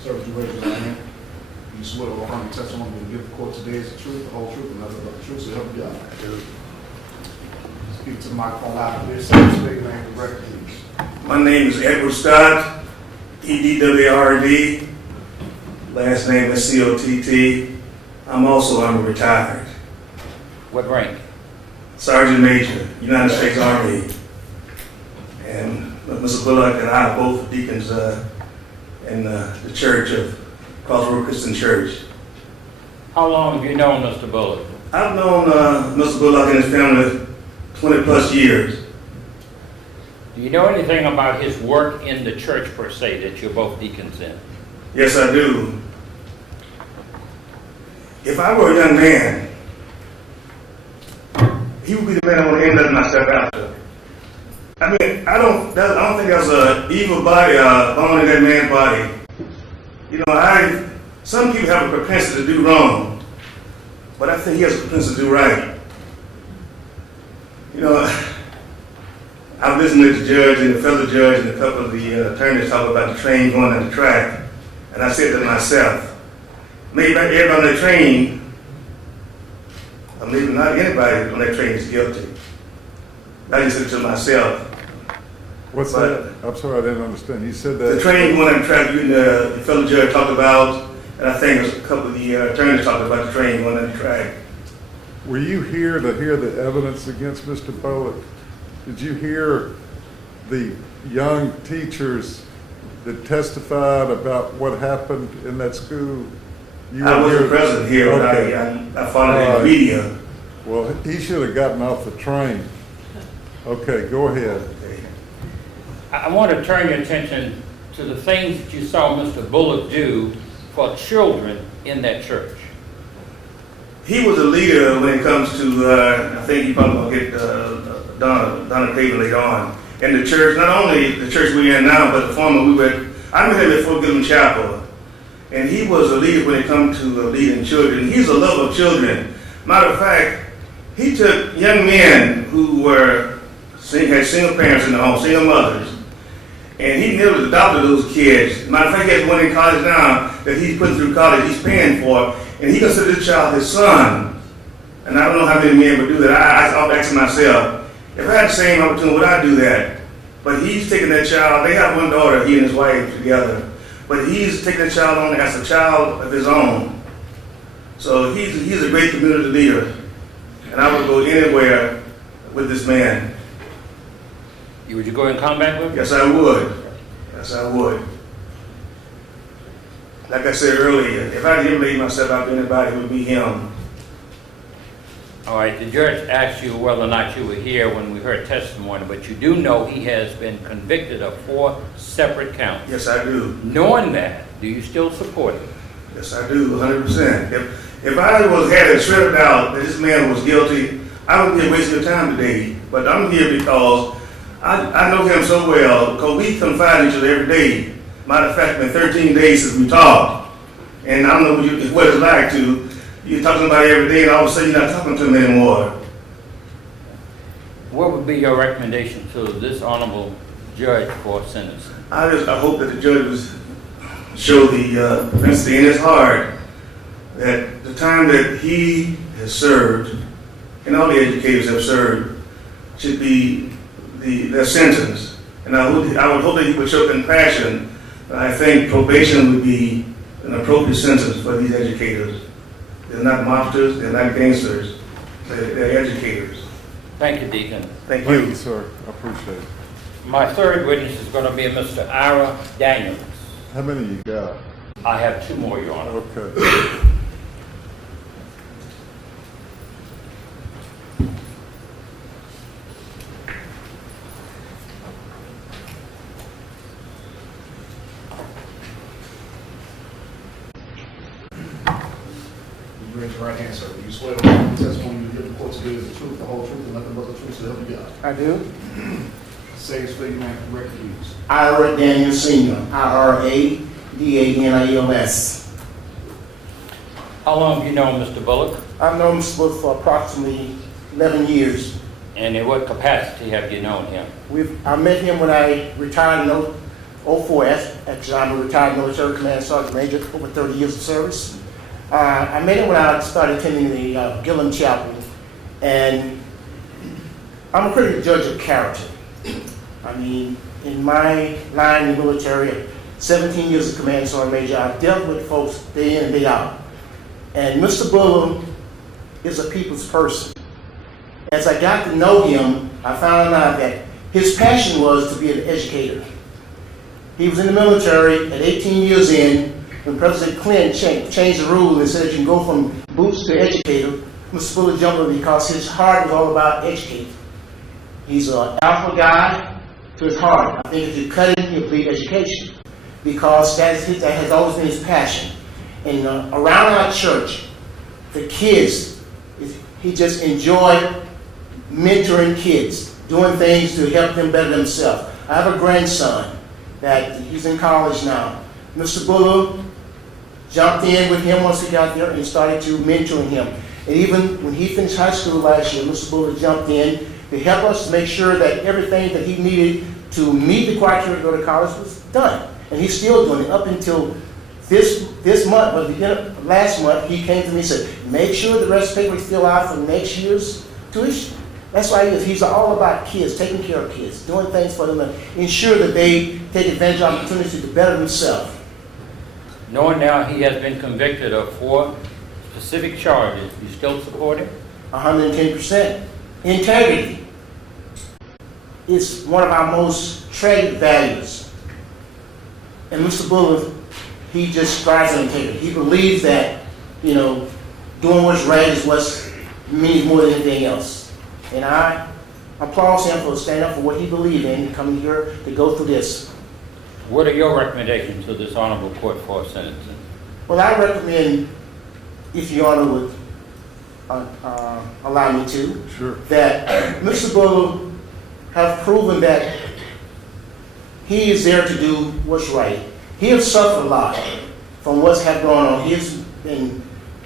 Sir, would you raise your right hand? You swear or affirm the testimony you will give the court today is the truth, the whole truth, and nothing but the truth, so help you God. Speak to the microphone loud and clear. Sir, state your name for the record, please. My name is Edward Scott, EDWRD. Last name is COTT. I'm also Army retired. What rank? Sergeant Major, United States Army. And Mr. Bullock and I are both deacons in the church of Crossroad Christian Church. How long have you known Mr. Bullock? I've known Mr. Bullock and his family 20 plus years. Do you know anything about his work in the church per se that you're both deacons in? Yes, I do. If I were a young man, he would be the man I want to end up myself after. I mean, I don't think there's an evil body born in that man's body. You know, some people have a propensity to do wrong, but I think he has a propensity to do right. You know, I've listened to the judge and the fellow judge and a couple of the attorneys talk about the train going down the track, and I said to myself, maybe everybody on that train, or maybe not anybody on that train is guilty. I just said to myself. What's that? I'm sorry, I didn't understand. You said that. The train going down the track, you and the fellow judge talked about, and I think a couple of the attorneys talked about the train going down the track. Were you here to hear the evidence against Mr. Bullock? Did you hear the young teachers that testified about what happened in that school? I wasn't present here, okay. I followed it in the media. Well, he should have gotten off the train. Okay, go ahead. I want to turn your attention to the things that you saw Mr. Bullock do for children in that church. He was a leader when it comes to, I think you probably will get Donna Craven later on, in the church, not only the church we're in now, but the former we were, I met him at Fort Gilman Chapel, and he was a leader when it comes to leading children. He's a lover of children. Matter of fact, he took young men who had single parents in the home, single mothers, and he nearly adopted those kids. Matter of fact, he has one in college now that he's putting through college, he's paying for, and he considered this child his son. And I don't know how many men would do that. I'm asking myself, if I had the same opportunity, would I do that? But he's taking that child, they have one daughter, he and his wife together, but he's taking that child on as a child of his own. So he's a great community leader. and I would go anywhere with this man. Would you go in combat with him? Yes, I would. Yes, I would. Like I said earlier, if I didn't leave myself out to anybody, it would be him. All right, the judge asked you whether or not you were here when we heard testimony, but you do know he has been convicted of 4 separate counts. Yes, I do. Knowing that, do you still support him? Yes, I do, 100%. If I had a shred of doubt that this man was guilty, I would be wasting your time today. But I'm here because I know him so well, because we confide in each other every day. Matter of fact, it's been 13 days since we talked. And I don't know what it's like to, you're talking to somebody every day and all of a sudden you're not talking to them anymore. What would be your recommendation to this honorable judge for sentencing? I hope that the judge would show the propensity in his heart that the time that he has served and all the educators have served should be their sentence. And I would hope that he would show compassion. I think probation would be an appropriate sentence for these educators. They're not mobsters, they're not gangsters, they're educators. Thank you, Deacon. Thank you. Thank you, sir. I appreciate it. My third witness is going to be Mr. Ira Daniels. How many you got? I have 2 more, Your Honor. Okay. You raise your right hand, sir. Do you swear the testimony you give the court today is the truth, the whole truth, and nothing but the truth, so help you God? I do. Say and spell your name correctly, please. Ira Daniel Sr., IRADANIELS. How long have you known Mr. Bullock? I've known Mr. Bullock for approximately 11 years. And in what capacity have you known him? I met him when I retired in 04. Actually, I'm a retired military command sergeant major, over 30 years of service. I met him when I started attending the Gillum Chapel. And I'm a critical judge of character. I mean, in my line in the military, 17 years of command sergeant major, I've dealt with folks day in and day out. And Mr. Bullock is a people's person. As I got to know him, I found out that his passion was to be an educator. He was in the military at 18 years in, when President Clinton changed the rule and said you can go from boots to educator. Mr. Bullock jumped in because his heart was all about educating. He's an alpha guy to his heart. I think if you cut him, he'll bleed education, because that has always been his passion. And around our church, the kids, he just enjoyed mentoring kids, doing things to help them better themselves. I have a grandson that he's in college now. Mr. Bullock jumped in with him once he got there and started to mentoring him. And even when he finished high school last year, Mr. Bullock jumped in to help us make sure that everything that he needed to meet the criteria to go to college was done. And he's still doing it up until this month, but last month, he came to me and said, make sure the rest of the paper is still out for next year's tuition. That's why he is. He's all about kids, taking care of kids, doing things for them to ensure that they take advantage of opportunities to better themselves. Knowing now he has been convicted of 4 specific charges, you still support him? 110%. Integrity is one of our most treasured values. And Mr. Bullock, he just strives on integrity. He believes that, doing what's right is what means more than anything else. And I applaud him for standing up for what he believes in and coming here to go through this. What are your recommendations to this honorable court for sentencing? Well, I recommend, if Your Honor would allow me to, sure, that Mr. Bullock have proven that he is there to do what's right. He has suffered a lot from what's have gone on. He has been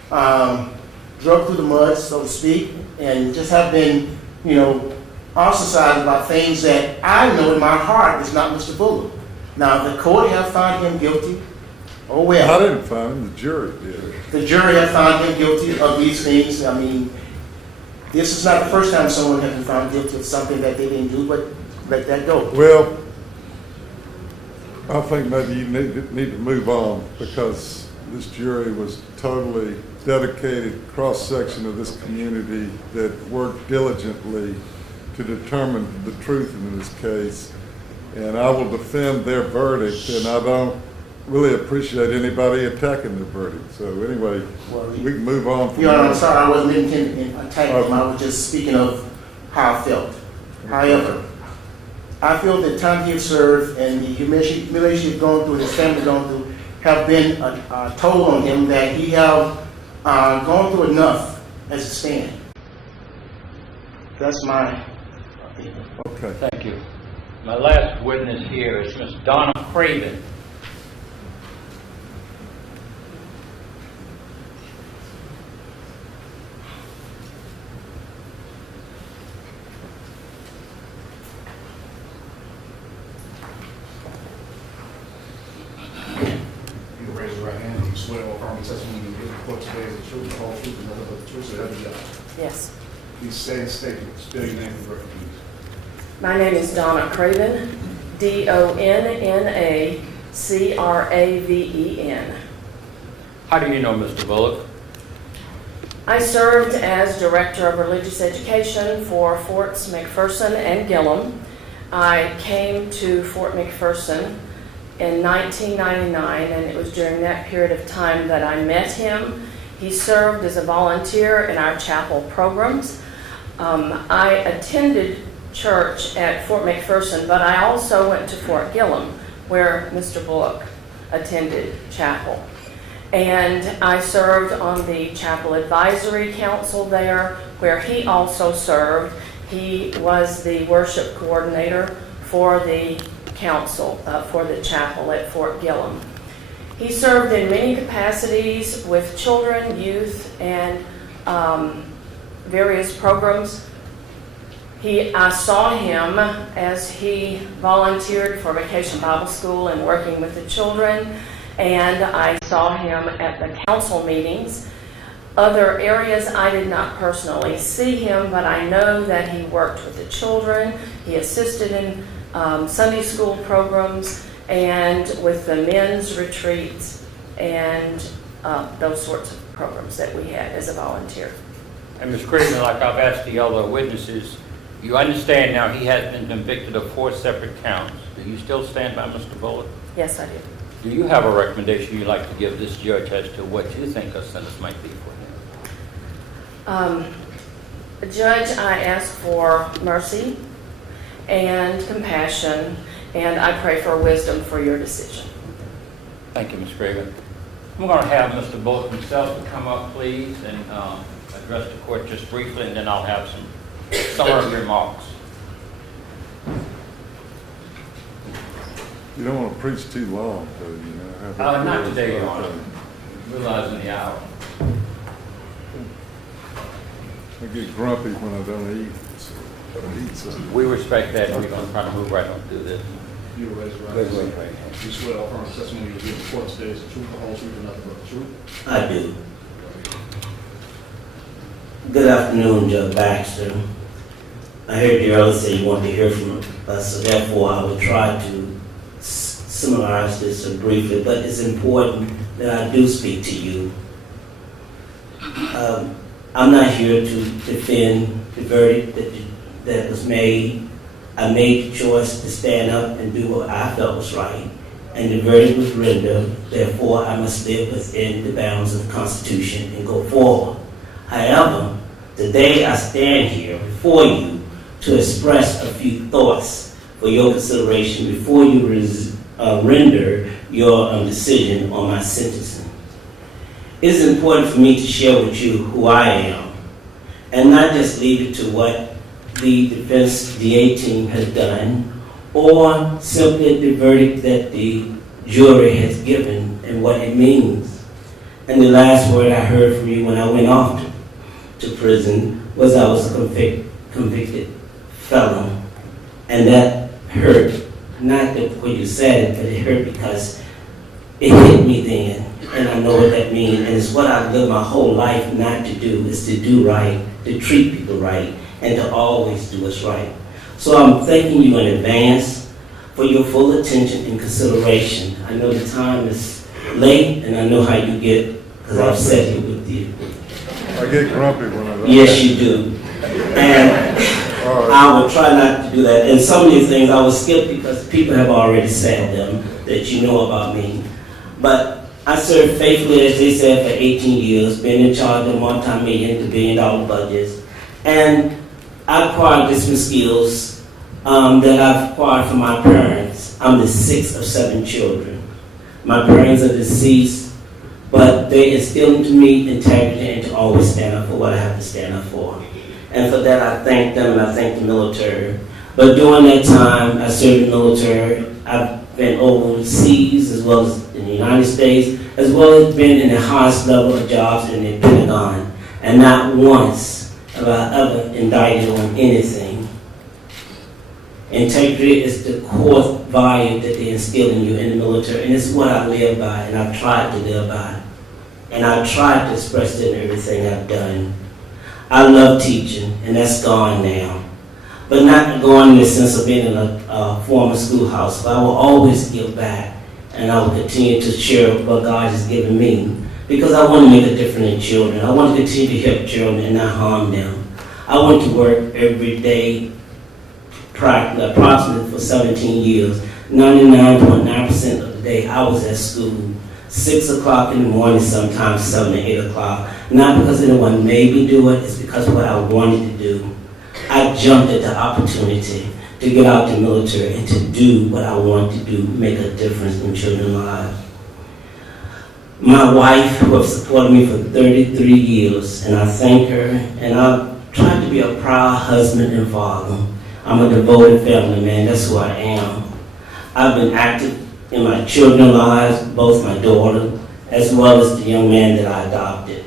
drugged through the mud, so to speak, and just have been, ostracized about things that I know in my heart is not Mr. Bullock. Now, the court have found him guilty. Oh, well. I didn't find him, the jury did. The jury have found him guilty of these things. I mean, this is not the first time someone has been found guilty of something that they didn't do, but let that go. Well, I think maybe you need to move on, because this jury was totally dedicated cross-section of this community that worked diligently to determine the truth in this case. And I will defend their verdict, and I don't really appreciate anybody attacking the verdict. So anyway, we can move on from Your Honor, there. I'm sorry, I wasn't intending to attack him. I was just speaking of how I felt. However, I feel that time he has served and the humiliation he's gone through, his family gone through, have been a toll on him, that he have gone through enough as a stand. That's my opinion. Okay. Thank you. My last witness here is Ms. Donna Craven. You can raise your right hand and you swear or affirm the testimony you give before today is the truth, the whole truth, and nothing but the truth, so help you God. Yes. Please say and state, spell your name for the record, please. My name is Donna Craven, DONNACRAVEN. How do you know Mr. Bullock? I served as Director of Religious Education for Forts McPherson and Gillem. I came to Fort McPherson in 1999, and it was during that period of time that I met him. He served as a volunteer in our chapel programs. I attended church at Fort McPherson, but I also went to Fort Gillem, where Mr. Bullock attended chapel. And I served on the Chapel Advisory Council there, where he also served. He was the worship coordinator for the council, for the chapel at Fort Gillem. He served in many capacities with children, youth, and various programs. I saw him as he volunteered for Vacation Bible School and working with the children, and I saw him at the council meetings. Other areas I did not personally see him, but I know that he worked with the children. He assisted in Sunday school programs and with the men's retreats and those sorts of programs that we had as a volunteer. And Ms. Craven, like I've asked the other witnesses, you understand now he has been convicted of 4 separate counts. Do you still stand by Mr. Bullock? Yes, I do. Do you have a recommendation you'd like to give this judge as to what you think a sentence might be for him? Judge, I ask for mercy and compassion, and I pray for wisdom for your decision. Thank you, Ms. Craven. I'm going to have Mr. Bullock himself to come up, please, and address the court just briefly, and then I'll have some summary remarks. You don't want to preach too long, though, you know. Not today, Your Honor. Realizing the hour. I get grumpy when I don't eat. So I eat something. We respect that, and we're going to try to move right on through this. You will raise your right hand. You swear or affirm the testimony you give before today is the truth, the whole truth, and nothing but the truth. I do. Good afternoon, Judge Baxter. I heard you earlier say you wanted to hear from us, so therefore I will try to summarize this briefly, but it's important that I do speak to you. I'm not here to defend the verdict that was made. I made the choice to stand up and do what I felt was right, and the verdict was rendered. Therefore, I must live within the bounds of the Constitution and go forward. However, today I stand here before you to express a few thoughts for your consideration before you render your decision on my sentencing. It is important for me to share with you who I am, and not just leave it to what the defense DA team has done, or simply the verdict that the jury has given and what it means. And the last word I heard from you when I went off to prison was I was a convicted felon, and that hurt. Not when you said it, but it hurt because it hit me then, and I know what that means, and it's what I've lived my whole life not to do, is to do right, to treat people right, and to always do what's right. So I'm thanking you in advance for your full attention and consideration. I know the time is late, and I know how you get, because I've sat here with you I get grumpy when I don't. Yes, you do. And I will try not to do that. And some of these things I will skip because people have already said them that you know about me. But I served faithfully, as they said, for 18 years, being in charge of multi-million to billion-dollar budgets. And I acquired different skills that I've acquired from my parents. I'm the 6th of 7 children. My parents are deceased, but they instilled into me integrity and to always stand up for what I have to stand up for. And for that, I thank them and I thank the military. But during that time, I served in the military. I've been overseas as well as in the United States, as well as been in the highest level of jobs in the Pentagon. And not once have I ever indicted on anything. Integrity is the core value that they instill in you in the military, and it's what I live by, and I've tried to live by. And I've tried to express it in everything I've done. I love teaching, and that's gone now. But not gone in the sense of being in a former schoolhouse, but I will always give back, and I will continue to share what God has given me, because I want to make a difference in children. I want to continue to help children and not harm them. I went to work every day, approximately for 17 years. 99.9% of the day I was at school. 6 o'clock in the morning, sometimes 7 or 8 o'clock. Not because anyone made me do it, it's because of what I wanted to do. I jumped at the opportunity to get out the military and to do what I want to do, make a difference in children's lives. My wife, who has supported me for 33 years, and I thank her, and I've tried to be a proud husband and father. I'm a devoted family man, that's who I am. I've been active in my children's lives, both my daughter, as well as the young man that I adopted.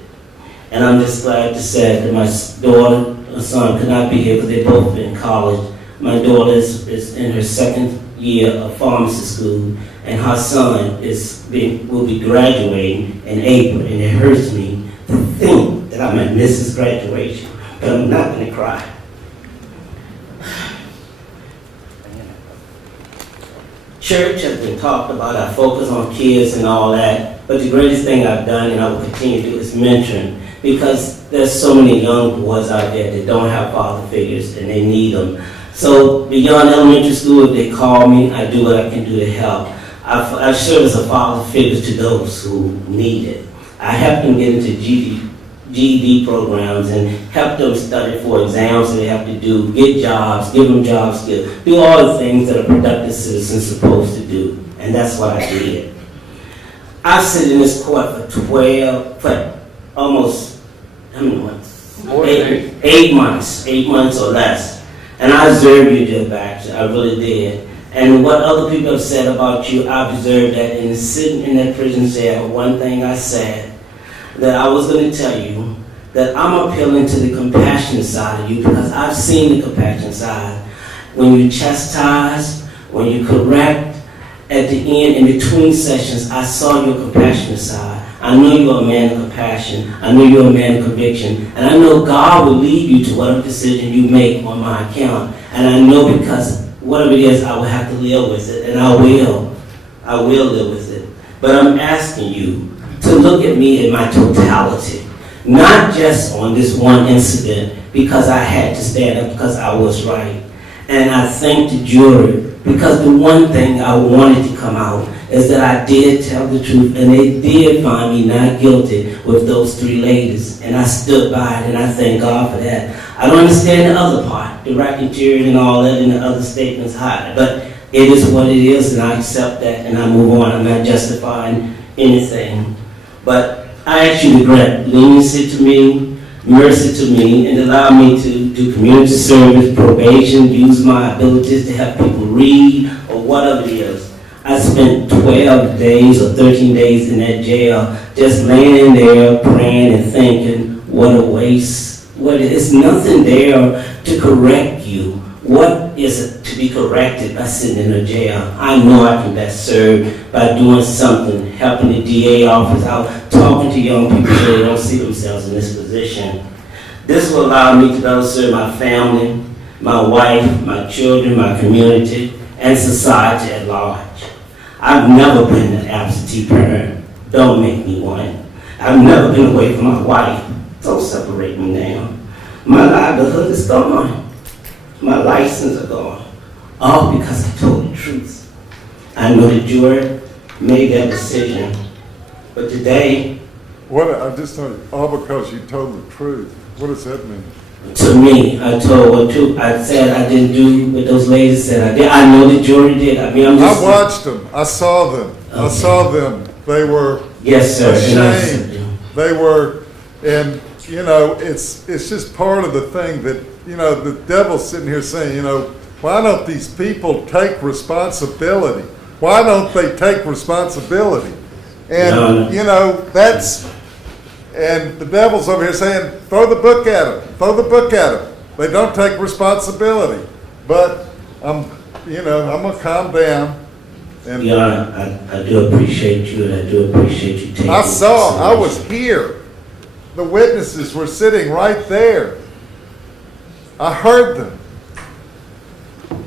And I'm just glad to say that my daughter and son could not be here because they both been in college. My daughter is in her 2nd year of pharmacy school, and her son will be graduating in April, and it hurts me to think that I might miss his graduation, but I'm not going to cry. Church has been talked about, I focus on kids and all that, but the greatest thing I've done and I will continue to do is mentoring, because there's so many young boys out there that don't have father figures and they need them. So beyond elementary school, if they call me, I do what I can do to help. I serve as a father figure to those who need it. I help them get into GED programs and help them study for exams that they have to do, get jobs, give them job skills, do all the things that a productive citizen is supposed to do. And that's what I did. I've sat in this court for almost, how many months? 8 months, 8 months or less. And I observed you, Judge Baxter, I really did. And what other people have said about you, I've observed that. And sitting in that prison cell, one thing I said, that I was going to tell you that I'm appealing to the compassionate side of you, because I've seen the compassionate side. When you chastise, when you correct, at the end, in between sessions, I saw your compassionate side. I know you're a man of compassion. I know you're a man of conviction. And I know God will lead you to whatever decision you make on my account. And I know because whatever it is, I will have to live with it. And I will live with it. But I'm asking you to look at me in my totality, not just on this one incident, because I had to stand up because I was right. And I thank the jury, because the one thing I wanted to come out is that I did tell the truth, and they did find me not guilty with those 3 ladies, and I stood by it, and I thank God for that. I don't understand the other part, the racketeering and all that, and the other statements high, but it is what it is, and I accept that, and I move on. I'm not justifying anything. But I ask you to grant leniency to me, mercy to me, and allow me to do community service, probation, use my abilities to help people read, or whatever it is. I spent 12 days or 13 days in that jail just laying there praying and thinking, what a waste. It's nothing there to correct you. What is it to be corrected by sitting in a jail? I know I can best serve by doing something, helping the DA office out, talking to young people so they don't see themselves in this position. This will allow me to better serve my family, my wife, my children, my community, and society at large. I've never been an absentee parent. Don't make me one. I've never been away from my wife. Don't separate me now. My livelihood is gone. My license is gone. All because I told the truth. I know the jury made that decision. But today, I just don't, all because you told the truth. What does that mean? to me, I told what truth. I said I didn't do what those ladies said I did. I know the jury did. I mean, I watched them. I saw them. Okay. I saw them. They were yes, sir. ashamed. They were, and you know, it's just part of the thing that, you know, the devil's sitting here saying, you know, why don't these people take responsibility? Why don't they take responsibility? And you know, that's. And the devil's over here saying, throw the book at them, throw the book at them. They don't take responsibility. But I'm gonna calm down. And I do appreciate you, and I do appreciate you taking. I was here. The witnesses were sitting right there. I heard them.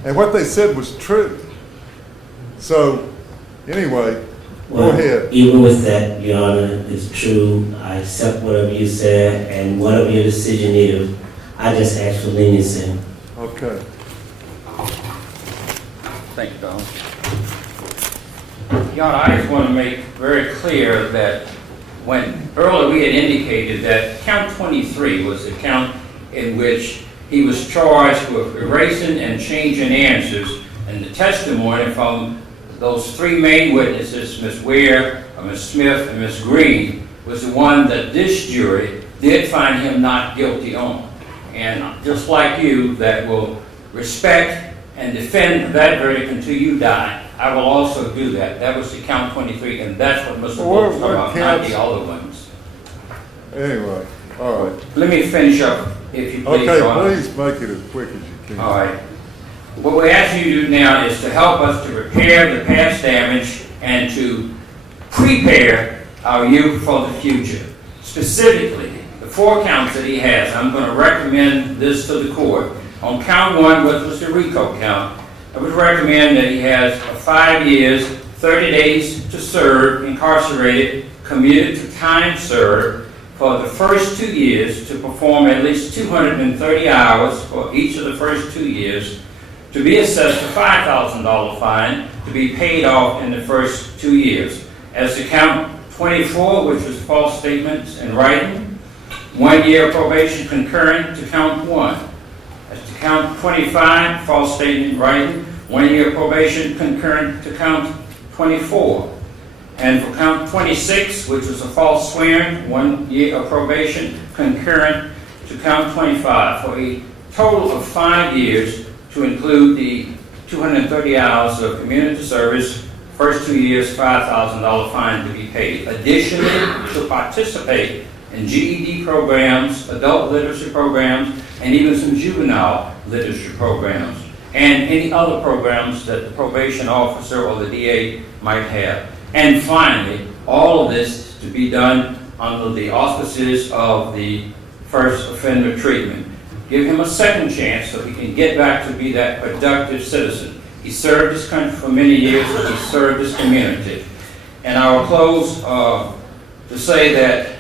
And what they said was true. So, anyway. Well, go ahead. Even with that, Your Honor, it's true. I accept whatever you said, and whatever your decision is, I just ask for leniency. Okay. Thank you, Donald. Your Honor, I just want to make very clear that when earlier we had indicated that count 23 was the count in which he was charged with erasing and changing answers, and the testimony from those three main witnesses, Ms. Ware, Ms. Smith, and Ms. Green, was the one that this jury did find him not guilty on. And just like you, that will respect and defend that verdict until you die, I will also do that. That was the count 23, and that's what Mr. Wolf's talking about, not the other ones. Anyway, all right. Let me finish up, if you please. Okay, please make it as quick as you can. All right. What we're asking you to do now is to help us to repair the past damage and to prepare our youth for the future. Specifically, the 4 counts that he has, I'm going to recommend this to the court. On count 1, which was the RICO count, I would recommend that he has 5 years, 30 days to serve, incarcerated, commuted to time served for the first 2 years, to perform at least 230 hours for each of the first 2 years, to be assessed a $5,000 fine to be paid off in the first 2 years. As to count 24, which was false statements in writing, 1 year probation concurrent to count 1. As to count 25, false statement in writing, 1 year probation concurrent to count 24. And for count 26, which was a false swearing, 1 year of probation concurrent to count 25, for a total of 5 years, to include the 230 hours of community service, first 2 years, $5,000 fine to be paid. Additionally, to participate in GED programs, adult literacy programs, and even some juvenile literacy programs, and any other programs that the probation officer or the DA might have. And finally, all of this to be done under the auspices of the first offender treatment. Give him a second chance so he can get back to be that productive citizen. He served his country for many years, and he served his community. And I will close to say that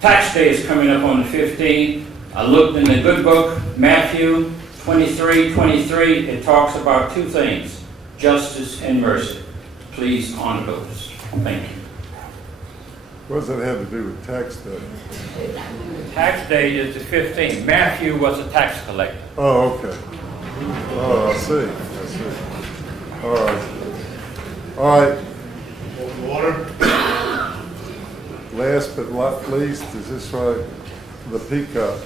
tax day is coming up on the 15th. I looked in the good book, Matthew 23:23. It talks about 2 things, justice and mercy. Please honor those. Thank you. What does that have to do with tax day? Tax day is the 15th. Matthew was a tax collector. Oh, okay. Oh, I see. All right. All right. Order. Last but not least, is this right? The peacock.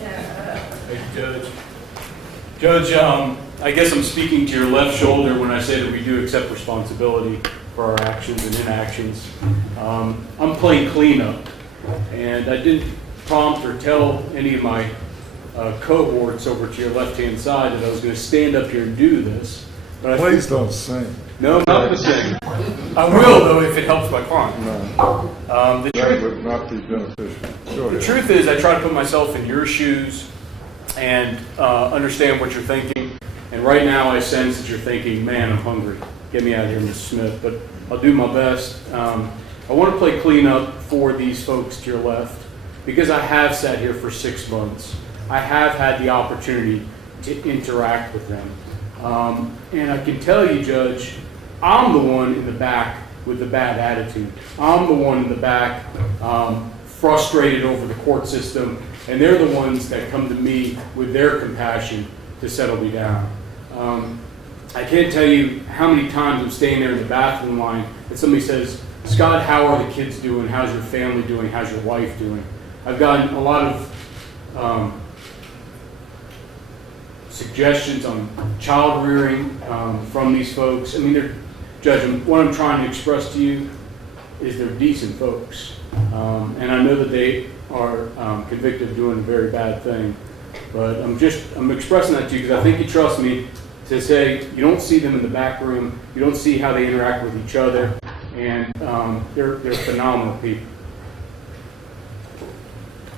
Hey, Judge. Judge, I guess I'm speaking to your left shoulder when I say that we do accept responsibility for our actions and inactions. I'm playing cleanup, and I didn't prompt or tell any of my cohorts over to your left-hand side that I was going to stand up here and do this. But Please don't sing. No, I'm not going to sing. I will, though, if it helps my client. No. That would not be beneficial. The truth is, I try to put myself in your shoes and understand what you're thinking. And right now, I sense that you're thinking, man, I'm hungry. Get me out of here, Ms. Smith. But I'll do my best. I want to play cleanup for these folks to your left because I have sat here for 6 months. I have had the opportunity to interact with them. And I can tell you, Judge, I'm the one in the back with the bad attitude. I'm the one in the back frustrated over the court system, and they're the ones that come to me with their compassion to settle me down. I can't tell you how many times I'm staying there in the bathroom line and somebody says, Scott, how are the kids doing? How's your family doing? How's your wife doing? I've gotten a lot of suggestions on child rearing from these folks. I mean, Judge, what I'm trying to express to you is they're decent folks. And I know that they are convicted of doing a very bad thing. But I'm expressing that to you because I think you trust me to say you don't see them in the back room, you don't see how they interact with each other, and they're phenomenal people.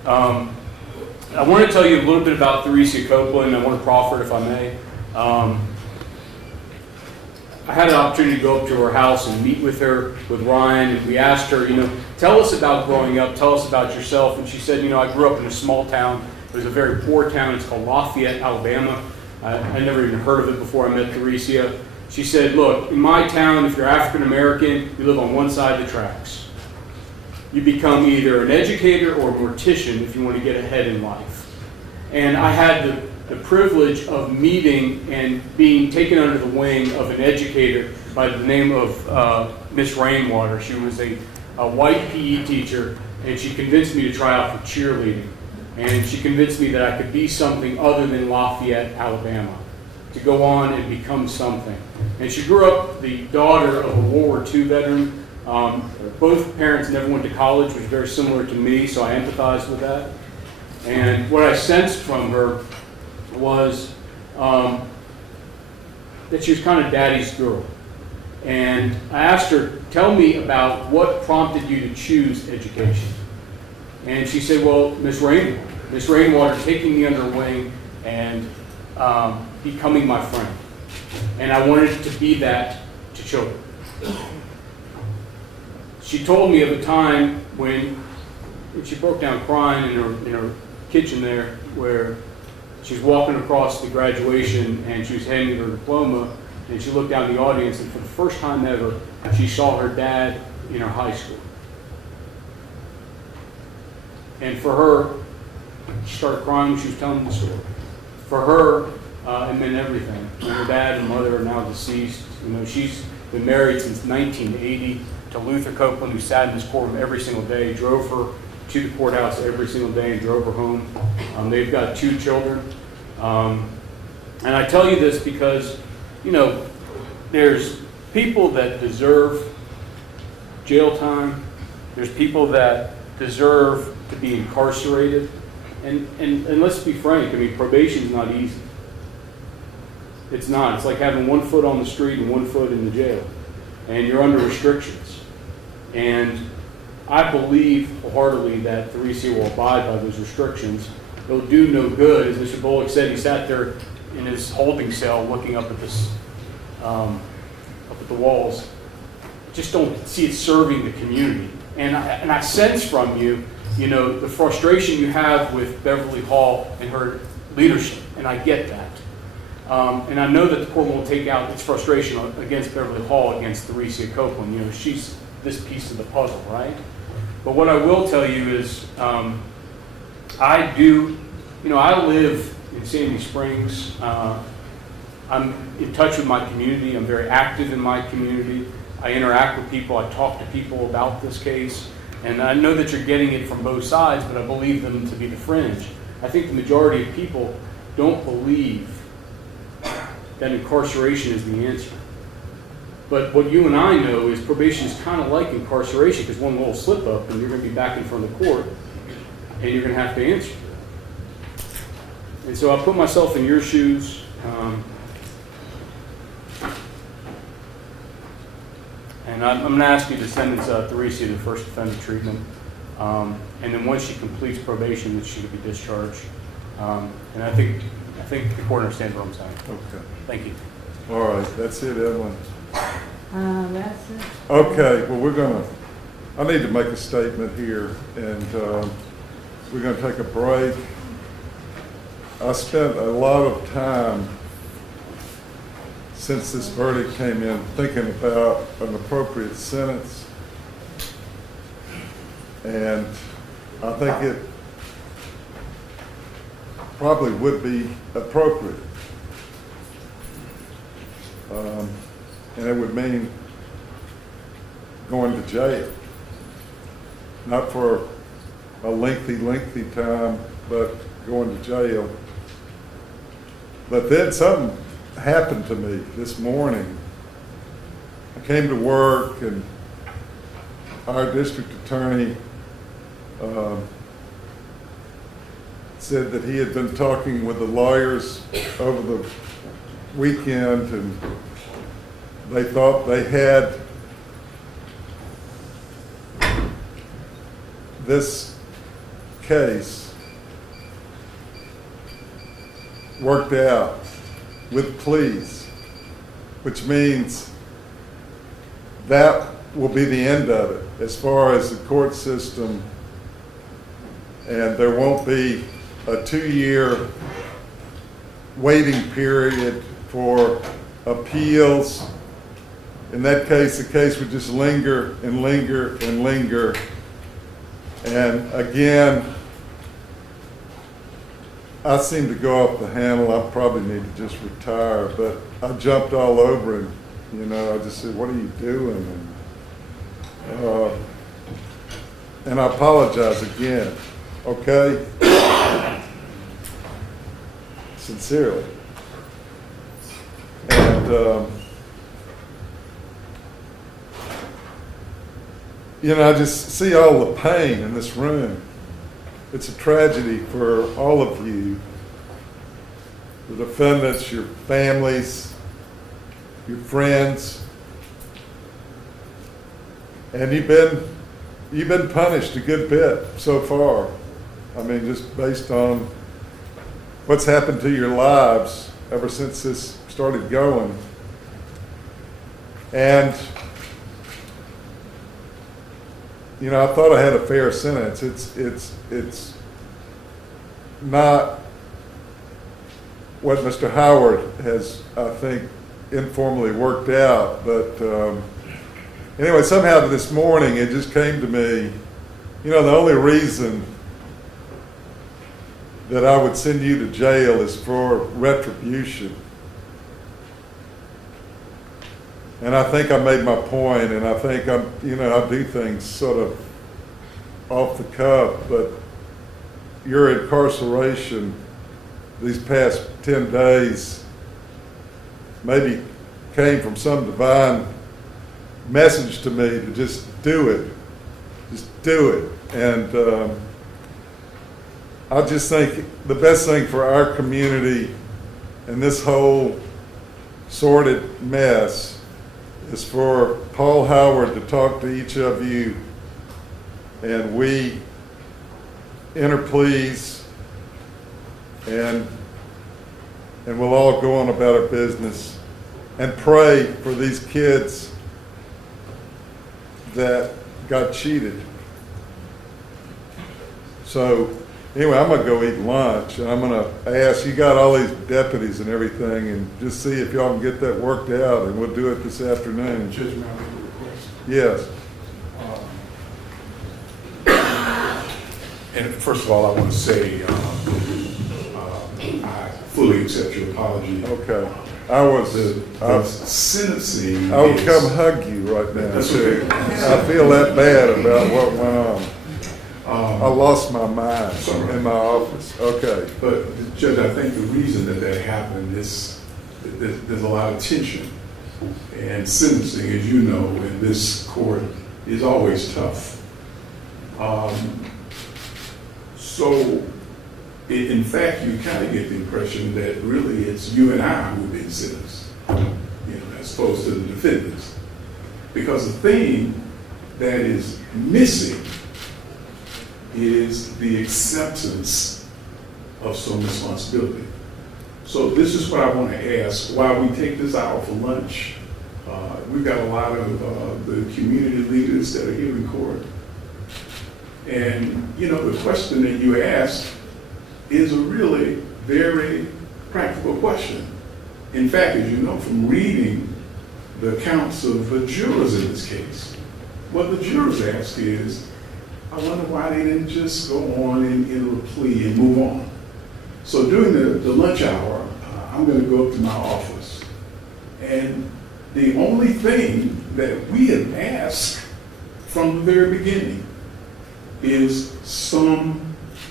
I want to tell you a little bit about Theresia Copeland. I want to proffer it if I may. I had an opportunity to go up to her house and meet with her, with Ryan, and we asked her, tell us about growing up, tell us about yourself. And she said, I grew up in a small town. It was a very poor town. It's called Lafayette, Alabama. I never even heard of it before I met Theresia. She said, look, in my town, if you're African American, you live on one side of the tracks. You become either an educator or a mortician if you want to get ahead in life. And I had the privilege of meeting and being taken under the wing of an educator by the name of Miss Rainwater. She was a white PE teacher, and she convinced me to try out for cheerleading. And she convinced me that I could be something other than Lafayette, Alabama, to go on and become something. And she grew up the daughter of a World War II veteran. Both parents never went to college, which was very similar to me, so I empathized with that. And what I sensed from her was that she was kind of daddy's girl. And I asked her, tell me about what prompted you to choose education. And she said, well, Miss Rainwater taking me under her wing and becoming my friend. And I wanted to be that to children. She told me of a time when she broke down crying in her kitchen there, where she was walking across the graduation and she was handing her diploma, and she looked down the audience, and for the first time ever, she saw her dad in her high school. And for her, she started crying when she was telling the story. For her, it meant everything. And her dad and mother are now deceased. She's been married since 1980 to Luther Copeland, who sat in this courtroom every single day, drove her to the courthouse every single day, and drove her home. They've got 2 children. And I tell you this because, there's people that deserve jail time. There's people that deserve to be incarcerated. And let's be frank, probation is not easy. It's not. It's like having 1 foot on the street and 1 foot in the jail. And you're under restrictions. And I believe wholeheartedly that Theresia will abide by those restrictions. It'll do no good. As Mr. Bullock said, he sat there in his holding cell looking up at this, up at the walls. Just don't see it serving the community. And I sense from you, the frustration you have with Beverly Hall and her leadership, and I get that. And I know that the court won't take out its frustration against Beverly Hall, against Theresia Copeland. She's this piece of the puzzle, right? But what I will tell you is, I live in Sandy Springs. I'm in touch with my community. I'm very active in my community. I interact with people. I talk to people about this case. And I know that you're getting it from both sides, but I believe them to be the fringe. I think the majority of people don't believe that incarceration is the answer. But what you and I know is probation is kind of like incarceration, because one little slip up and you're going to be back in front of the court and you're going to have to answer. And so I put myself in your shoes. And I'm going to ask you to sentence Theresia to first offender treatment. And then once she completes probation, that she will be discharged. And I think the court understands what I'm saying. Okay. Thank you. All right, that's it, Evelyn. That's it. Okay, well, we're gonna, I need to make a statement here, and we're going to take a break. I spent a lot of time since this verdict came in thinking about an appropriate sentence, and I think it probably would be appropriate. And it would mean going to jail. Not for a lengthy time, but going to jail. But then something happened to me this morning. I came to work and our district attorney said that he had been talking with the lawyers over the weekend and they thought they had this case worked out with pleas, which means that will be the end of it as far as the court system, and there won't be a 2-year waiting period for appeals. In that case, the case would just linger and linger and linger. And again, I seem to go off the handle. I probably need to just retire, but I jumped all over him. You know, I just said, "What are you doing?" And I apologize again, okay? Sincerely. And, you know, I just see all the pain in this room. It's a tragedy for all of you, the defendants, your families, your friends, and you've been punished a good bit so far. I mean, just based on what's happened to your lives ever since this started going. And you know, I thought I had a fair sentence. It's not what Mr. Howard has, I think, informally worked out. But anyway, somehow this morning it just came to me, you know, the only reason that I would send you to jail is for retribution. And I think I made my point, and I think I do things sort of off the cuff, but your incarceration these past 10 days maybe came from some divine message to me to just do it. Just do it. And I just think the best thing for our community and this whole sordid mess is for Paul Howard to talk to each of you, and we enter pleas, and we'll all go on about our business and pray for these kids that got cheated. So anyway, I'm gonna go eat lunch, and I'm gonna ask, you got all these deputies and everything, and just see if y'all can get that worked out, and we'll do it this afternoon. Judge, may I make a request? Yes. And first of all, I want to say I fully accept your apology. Okay. The sentencing. I would come hug you right now. That's okay. I feel that bad about what went on. I lost my mind in my office. Okay. But Judge, I think the reason that happened is there's a lot of tension. And sentencing, as you know, in this court is always tough. So, in fact, you kind of get the impression that really it's you and I who've been sentenced, as opposed to the defendants. Because the thing that is missing is the acceptance of some responsibility. So this is what I want to ask. While we take this hour for lunch, We've got a lot of the community leaders that are here in court. And, you know, the question that you asked is a really very practical question. In fact, as you know from reading the accounts of the jurors in this case, what the jurors ask is, I wonder why they didn't just go on and enter a plea and move on. So during the lunch hour, I'm going to go up to my office. And the only thing that we have asked from the very beginning is some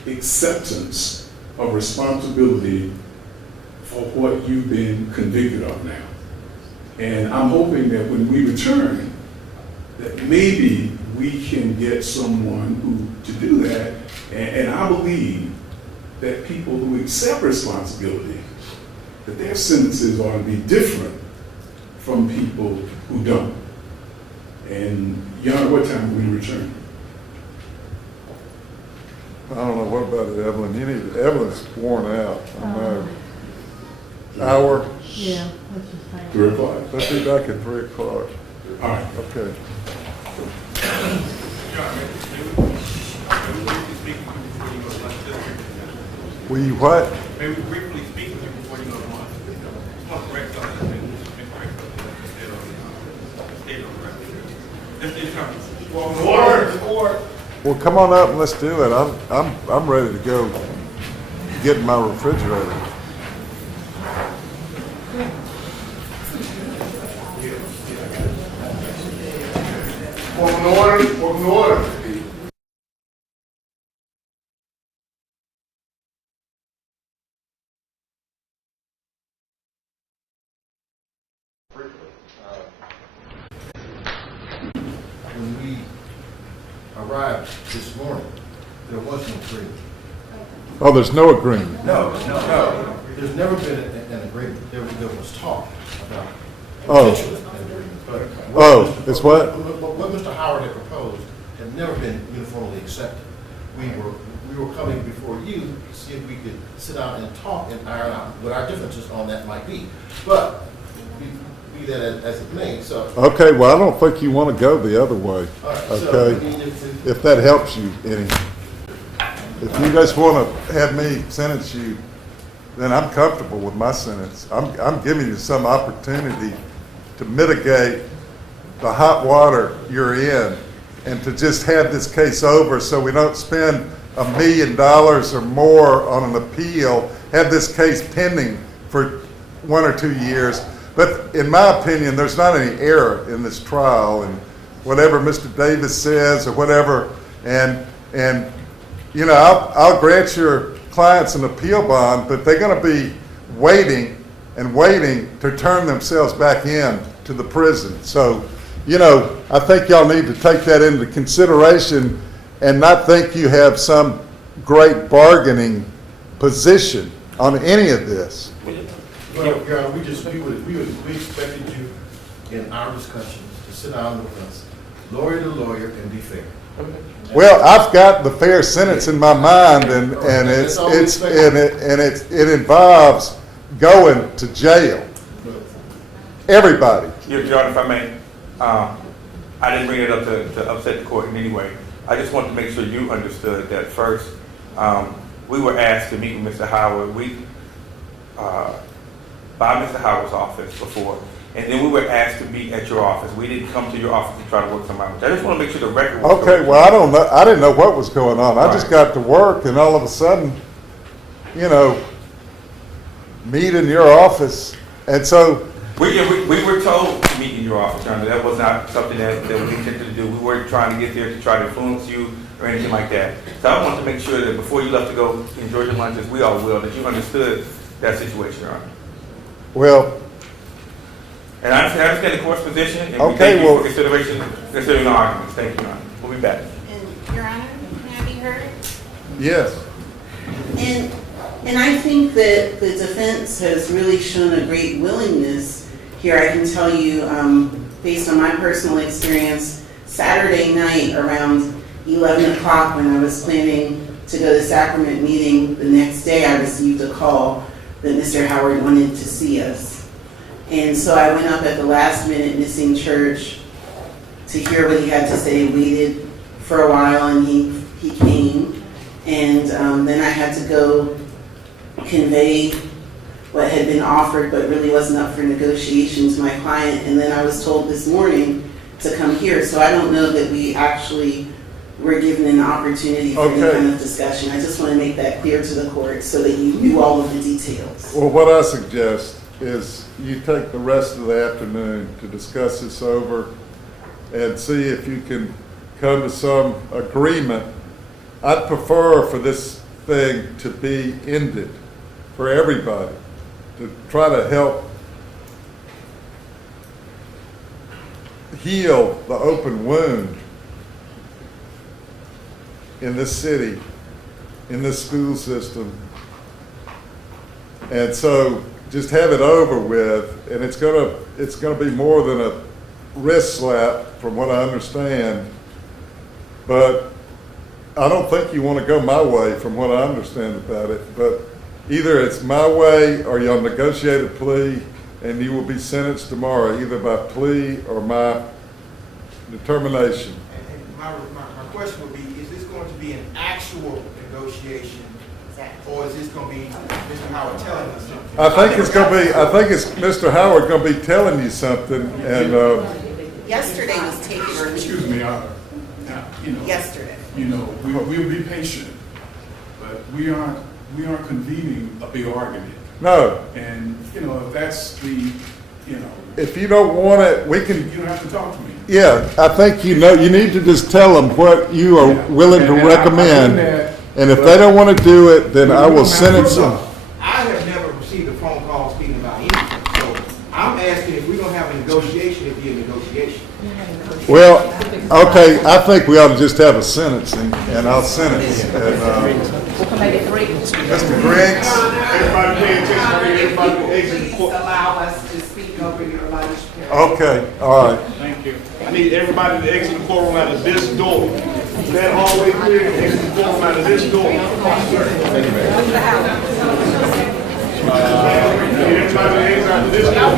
acceptance of responsibility for what you've been convicted of now. And I'm hoping that when we return, that maybe we can get someone who to do that. And I believe that people who accept responsibility, that their sentences ought to be different from people who don't. And Your Honor, what time will we return? I don't know, what about it, Evelyn? Evelyn's worn out, I know. Hour? Yeah, let's just say. 3 o'clock? Let's be back at 3 o'clock. All right. Okay. Will you what? Maybe briefly speak with you before you go to lunch. Just want to correct something that's been correct state on the record. Just in terms. Order. Well, come on up and let's do it. I'm ready to go get in my refrigerator. Welcome to order. Welcome to order. When we arrived this morning, there was no agreement. Oh, there's no agreement. No. There's never been an agreement. There was talk about Oh. potential agreement. But It's what? What Mr. Howard had proposed had never been uniformly accepted. We were coming before you to see if we could sit down and talk and iron out what our differences on that might be. But be that as it may, so. Okay, well, I don't think you want to go the other way. All right, Okay? so, I mean, If that helps you any. If you guys want to have me sentence you, then I'm comfortable with my sentence. I'm giving you some opportunity to mitigate the hot water you're in and to just have this case over so we don't spend $1 million or more on an appeal, have this case pending for 1 or 2 years. But in my opinion, there's not any error in this trial, and whatever Mr. Davis says or whatever, and you know, I'll grant your clients an appeal bond, but they're going to be waiting and waiting to turn themselves back in to the prison. So, you know, I think y'all need to take that into consideration and not think you have some great bargaining position on any of this. Well, Your Honor, we expected you in our discussions to sit down with us, lawyer to lawyer, and be fair. Well, I've got the fair sentence in my mind, and it involves going to jail. Everybody. Your Honor, if I may, I didn't bring it up to upset the court in any way. I just wanted to make sure you understood that first, we were asked to meet with Mr. Howard. By Mr. Howard's office before, and then we were asked to meet at your office. We didn't come to your office to try to work something out. I just want to make sure the record was Okay, well, I don't know. I didn't know what was going on. I just got to work, and all of a sudden, you know, meet in your office, and so. We were told to meet in your office, Your Honor. That was not something that we intended to do. We weren't trying to get there to try to influence you or anything like that. So I wanted to make sure that before you left to go enjoy your lunch, as we all will, that you understood that situation, Your Honor. Well. And I understand the court's position, and we Okay, thank you well, for considering the arguments. Thank you, Your Honor. We'll be back. And Your Honor, can I be heard? Yes. And I think that the defense has really shown a great willingness here. I can tell you, based on my personal experience, Saturday night around 11 o'clock when I was planning to go to the Sacrament meeting, the next day I received a call that Mr. Howard wanted to see us. And so I went up at the last minute, missing church, to hear what he had to say, waited for a while, and he came. And then I had to go convey what had been offered but really wasn't up for negotiation to my client. And then I was told this morning to come here. So I don't know that we actually were given an opportunity for any kind of discussion. I just want to make that clear to the court so that you knew all of the details. Well, what I suggest is you take the rest of the afternoon to discuss this over and see if you can come to some agreement. I'd prefer for this thing to be ended for everybody, to try to help heal the open wound in this city, in this school system. And so just have it over with, and it's gonna be more than a wrist slap from what I understand. But I don't think you want to go my way from what I understand about it. But either it's my way or you'll negotiate a plea and you will be sentenced tomorrow, either by plea or my determination. And my question would be, is this going to be an actual negotiation? Or is this going to be Mr. Howard telling us something? I think it's Mr. Howard going to be telling you something, and Yesterday was taken. Excuse me, Yesterday. We'll be patient, but we aren't convening a big argument. No. And, if that's the, if you don't want it, we can. You don't have to talk to me. Yeah, I think you need to just tell them what you are willing to recommend. And if they don't want to do it, then I will sentence them. I have never received a phone call speaking about anything. So I'm asking if we're going to have a negotiation, it'd be a negotiation. Well, okay, I think we ought to just have a sentencing, and I'll sentence. And, Mr. Griggs. Everybody pay attention. Everybody exit the court. Allow us to speak over your lunch period. Okay, all right. Thank you. I need everybody to exit the courtroom out of this door. That hallway clear, exit the courtroom out of this door. Everybody to exit out of this door.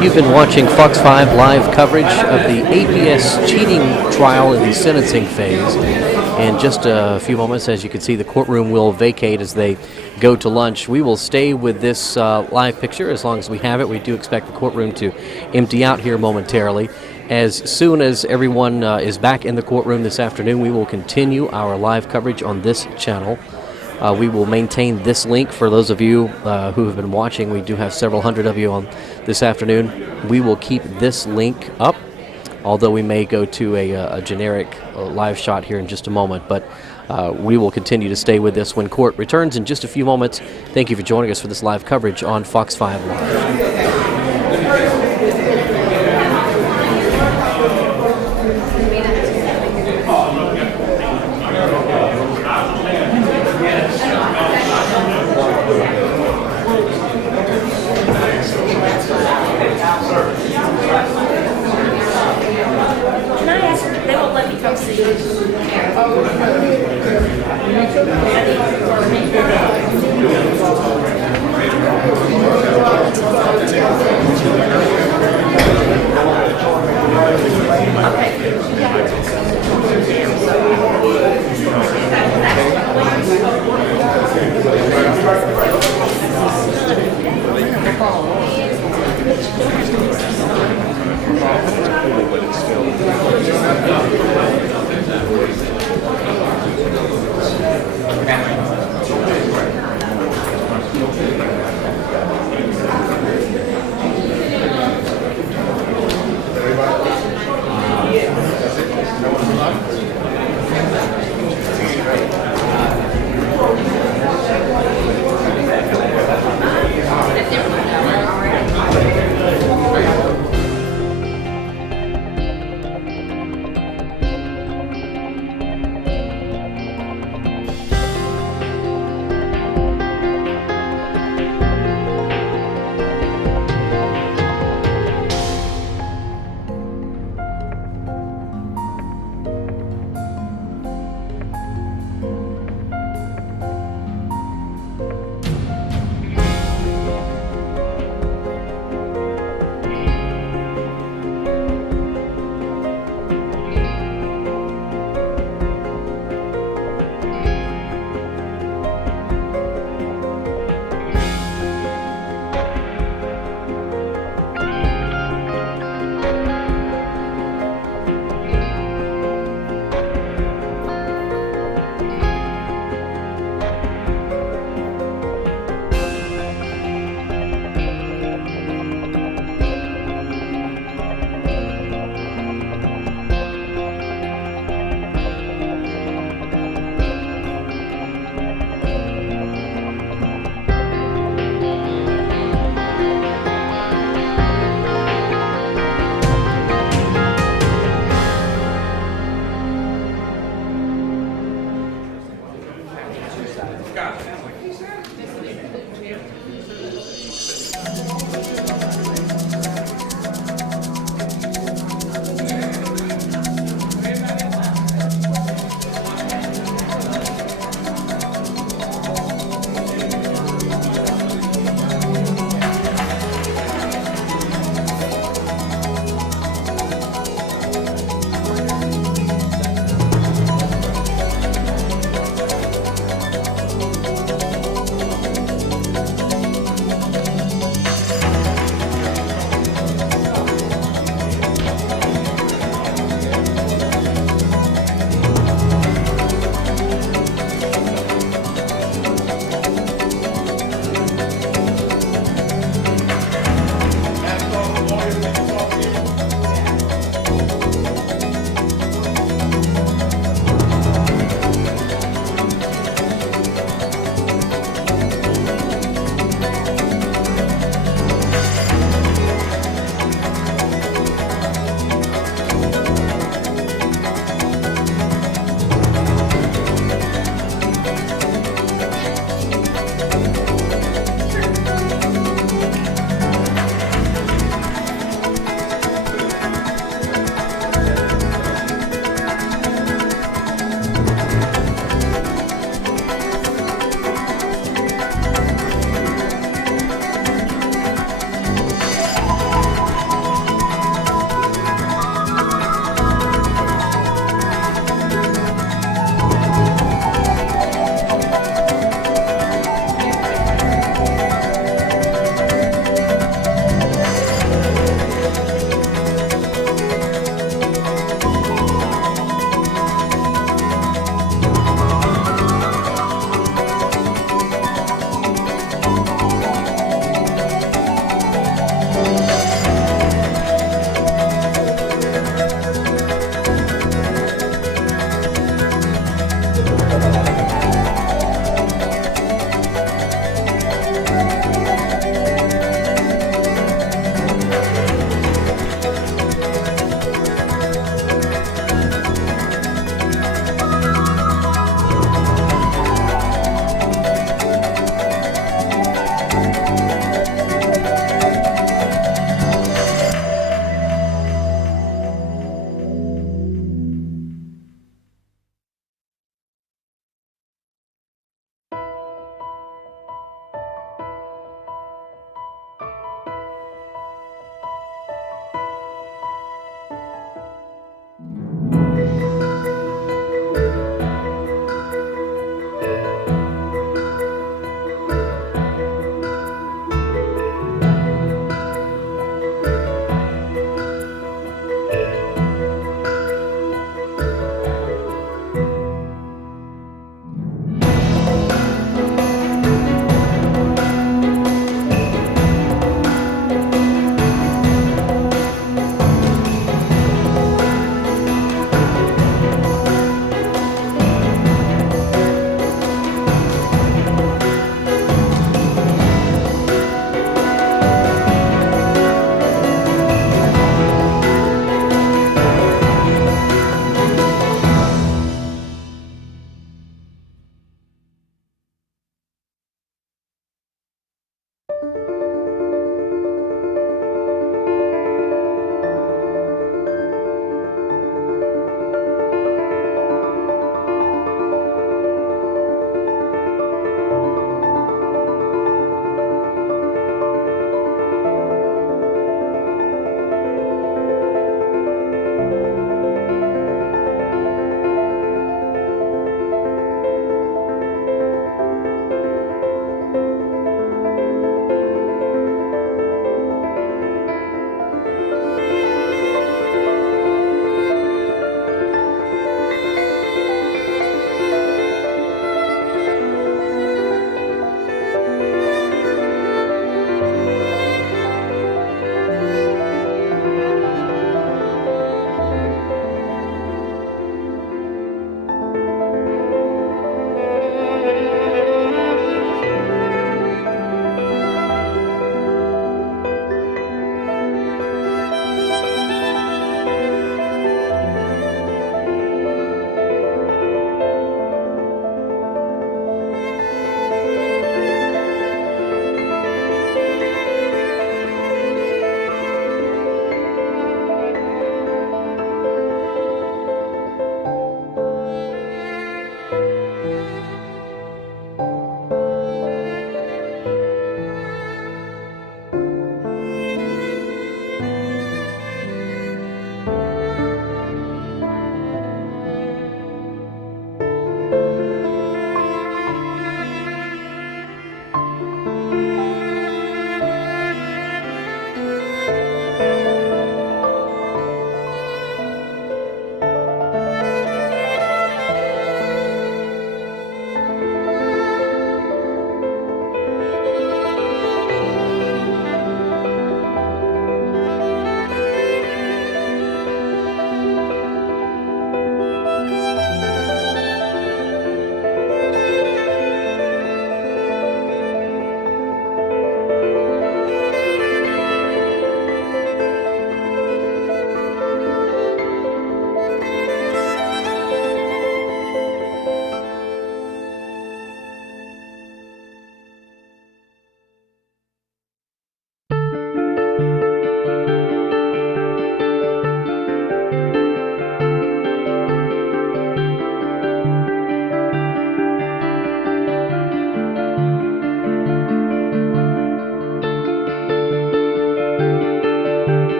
You've been watching Fox 5 live coverage of the APS cheating trial in the sentencing phase. In just a few moments, as you can see, the courtroom will vacate as they go to lunch. We will stay with this live picture as long as we have it. We do expect the courtroom to empty out here momentarily. As soon as everyone is back in the courtroom this afternoon, we will continue our live coverage on this channel. We will maintain this link for those of you who have been watching. We do have several hundred of you on this afternoon. We will keep this link up, although we may go to a generic live shot here in just a moment. But we will continue to stay with this when court returns in just a few moments. Thank you for joining us for this live coverage on Fox 5 Live.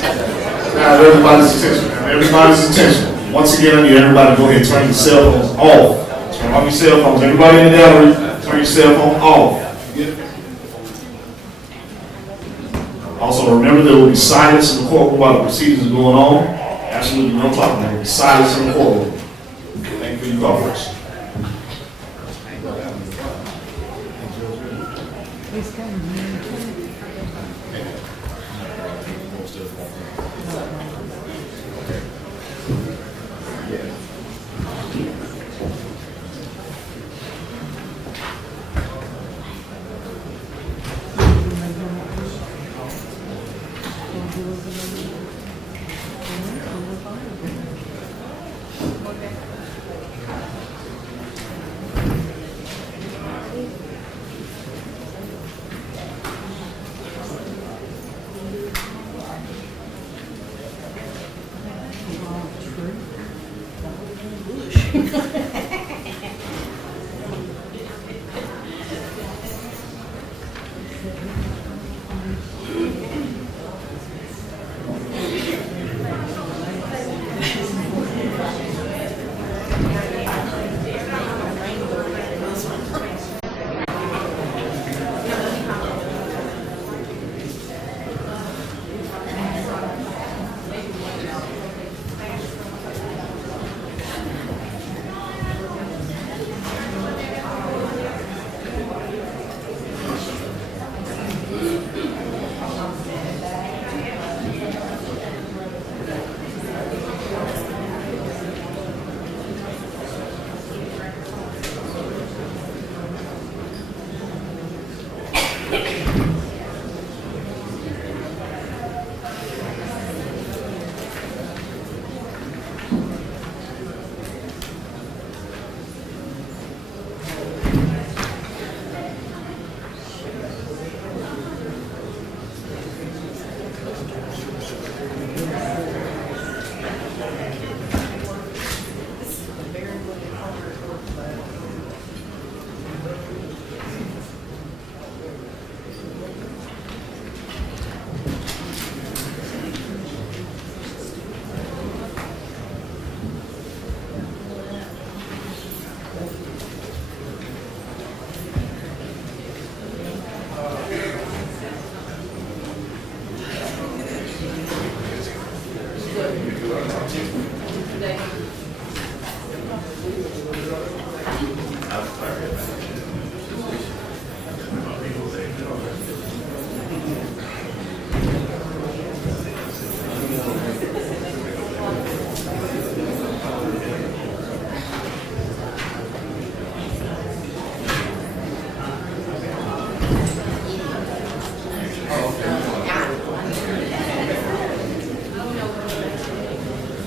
Now, everybody's attention. Now, everybody's attention. Once again, I need everybody to go ahead and turn your cell phones off. Turn off your cell phones. Everybody in the gallery, turn your cell phone off. Also, remember there will be silence in the courtroom while the proceedings are going on. Absolutely no talking. There will be silence in the courtroom. Thank you for your cooperation.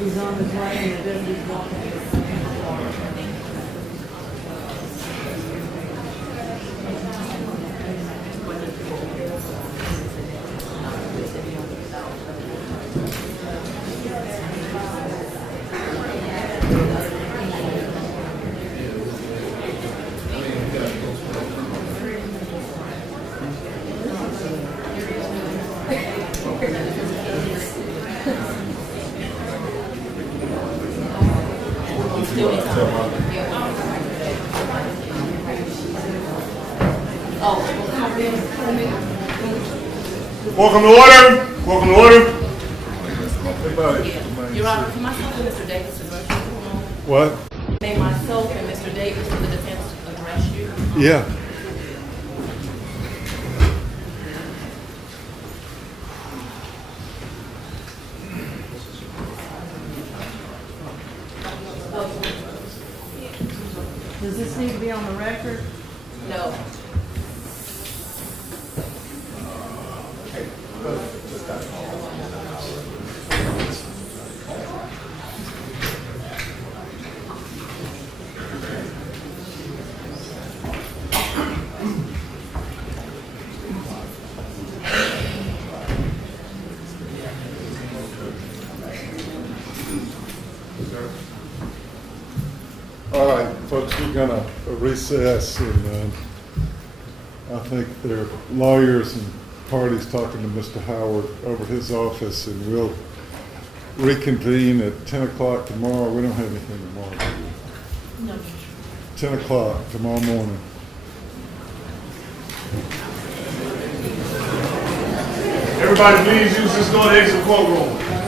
He's on his way and the deputy's walking. Welcome to order. Welcome to order. Your Honor, can myself and Mr. Davis address you? What? May myself and Mr. Davis for the defense address you? Yeah. Does this need to be on the record? No. All right, folks, we're going to recess, and I think their lawyers and parties talking to Mr. Howard over at his office, and we'll reconvene at 10 o'clock tomorrow. We don't have anything tomorrow, do we? No. 10 o'clock tomorrow morning. Everybody please use this door to exit courtroom.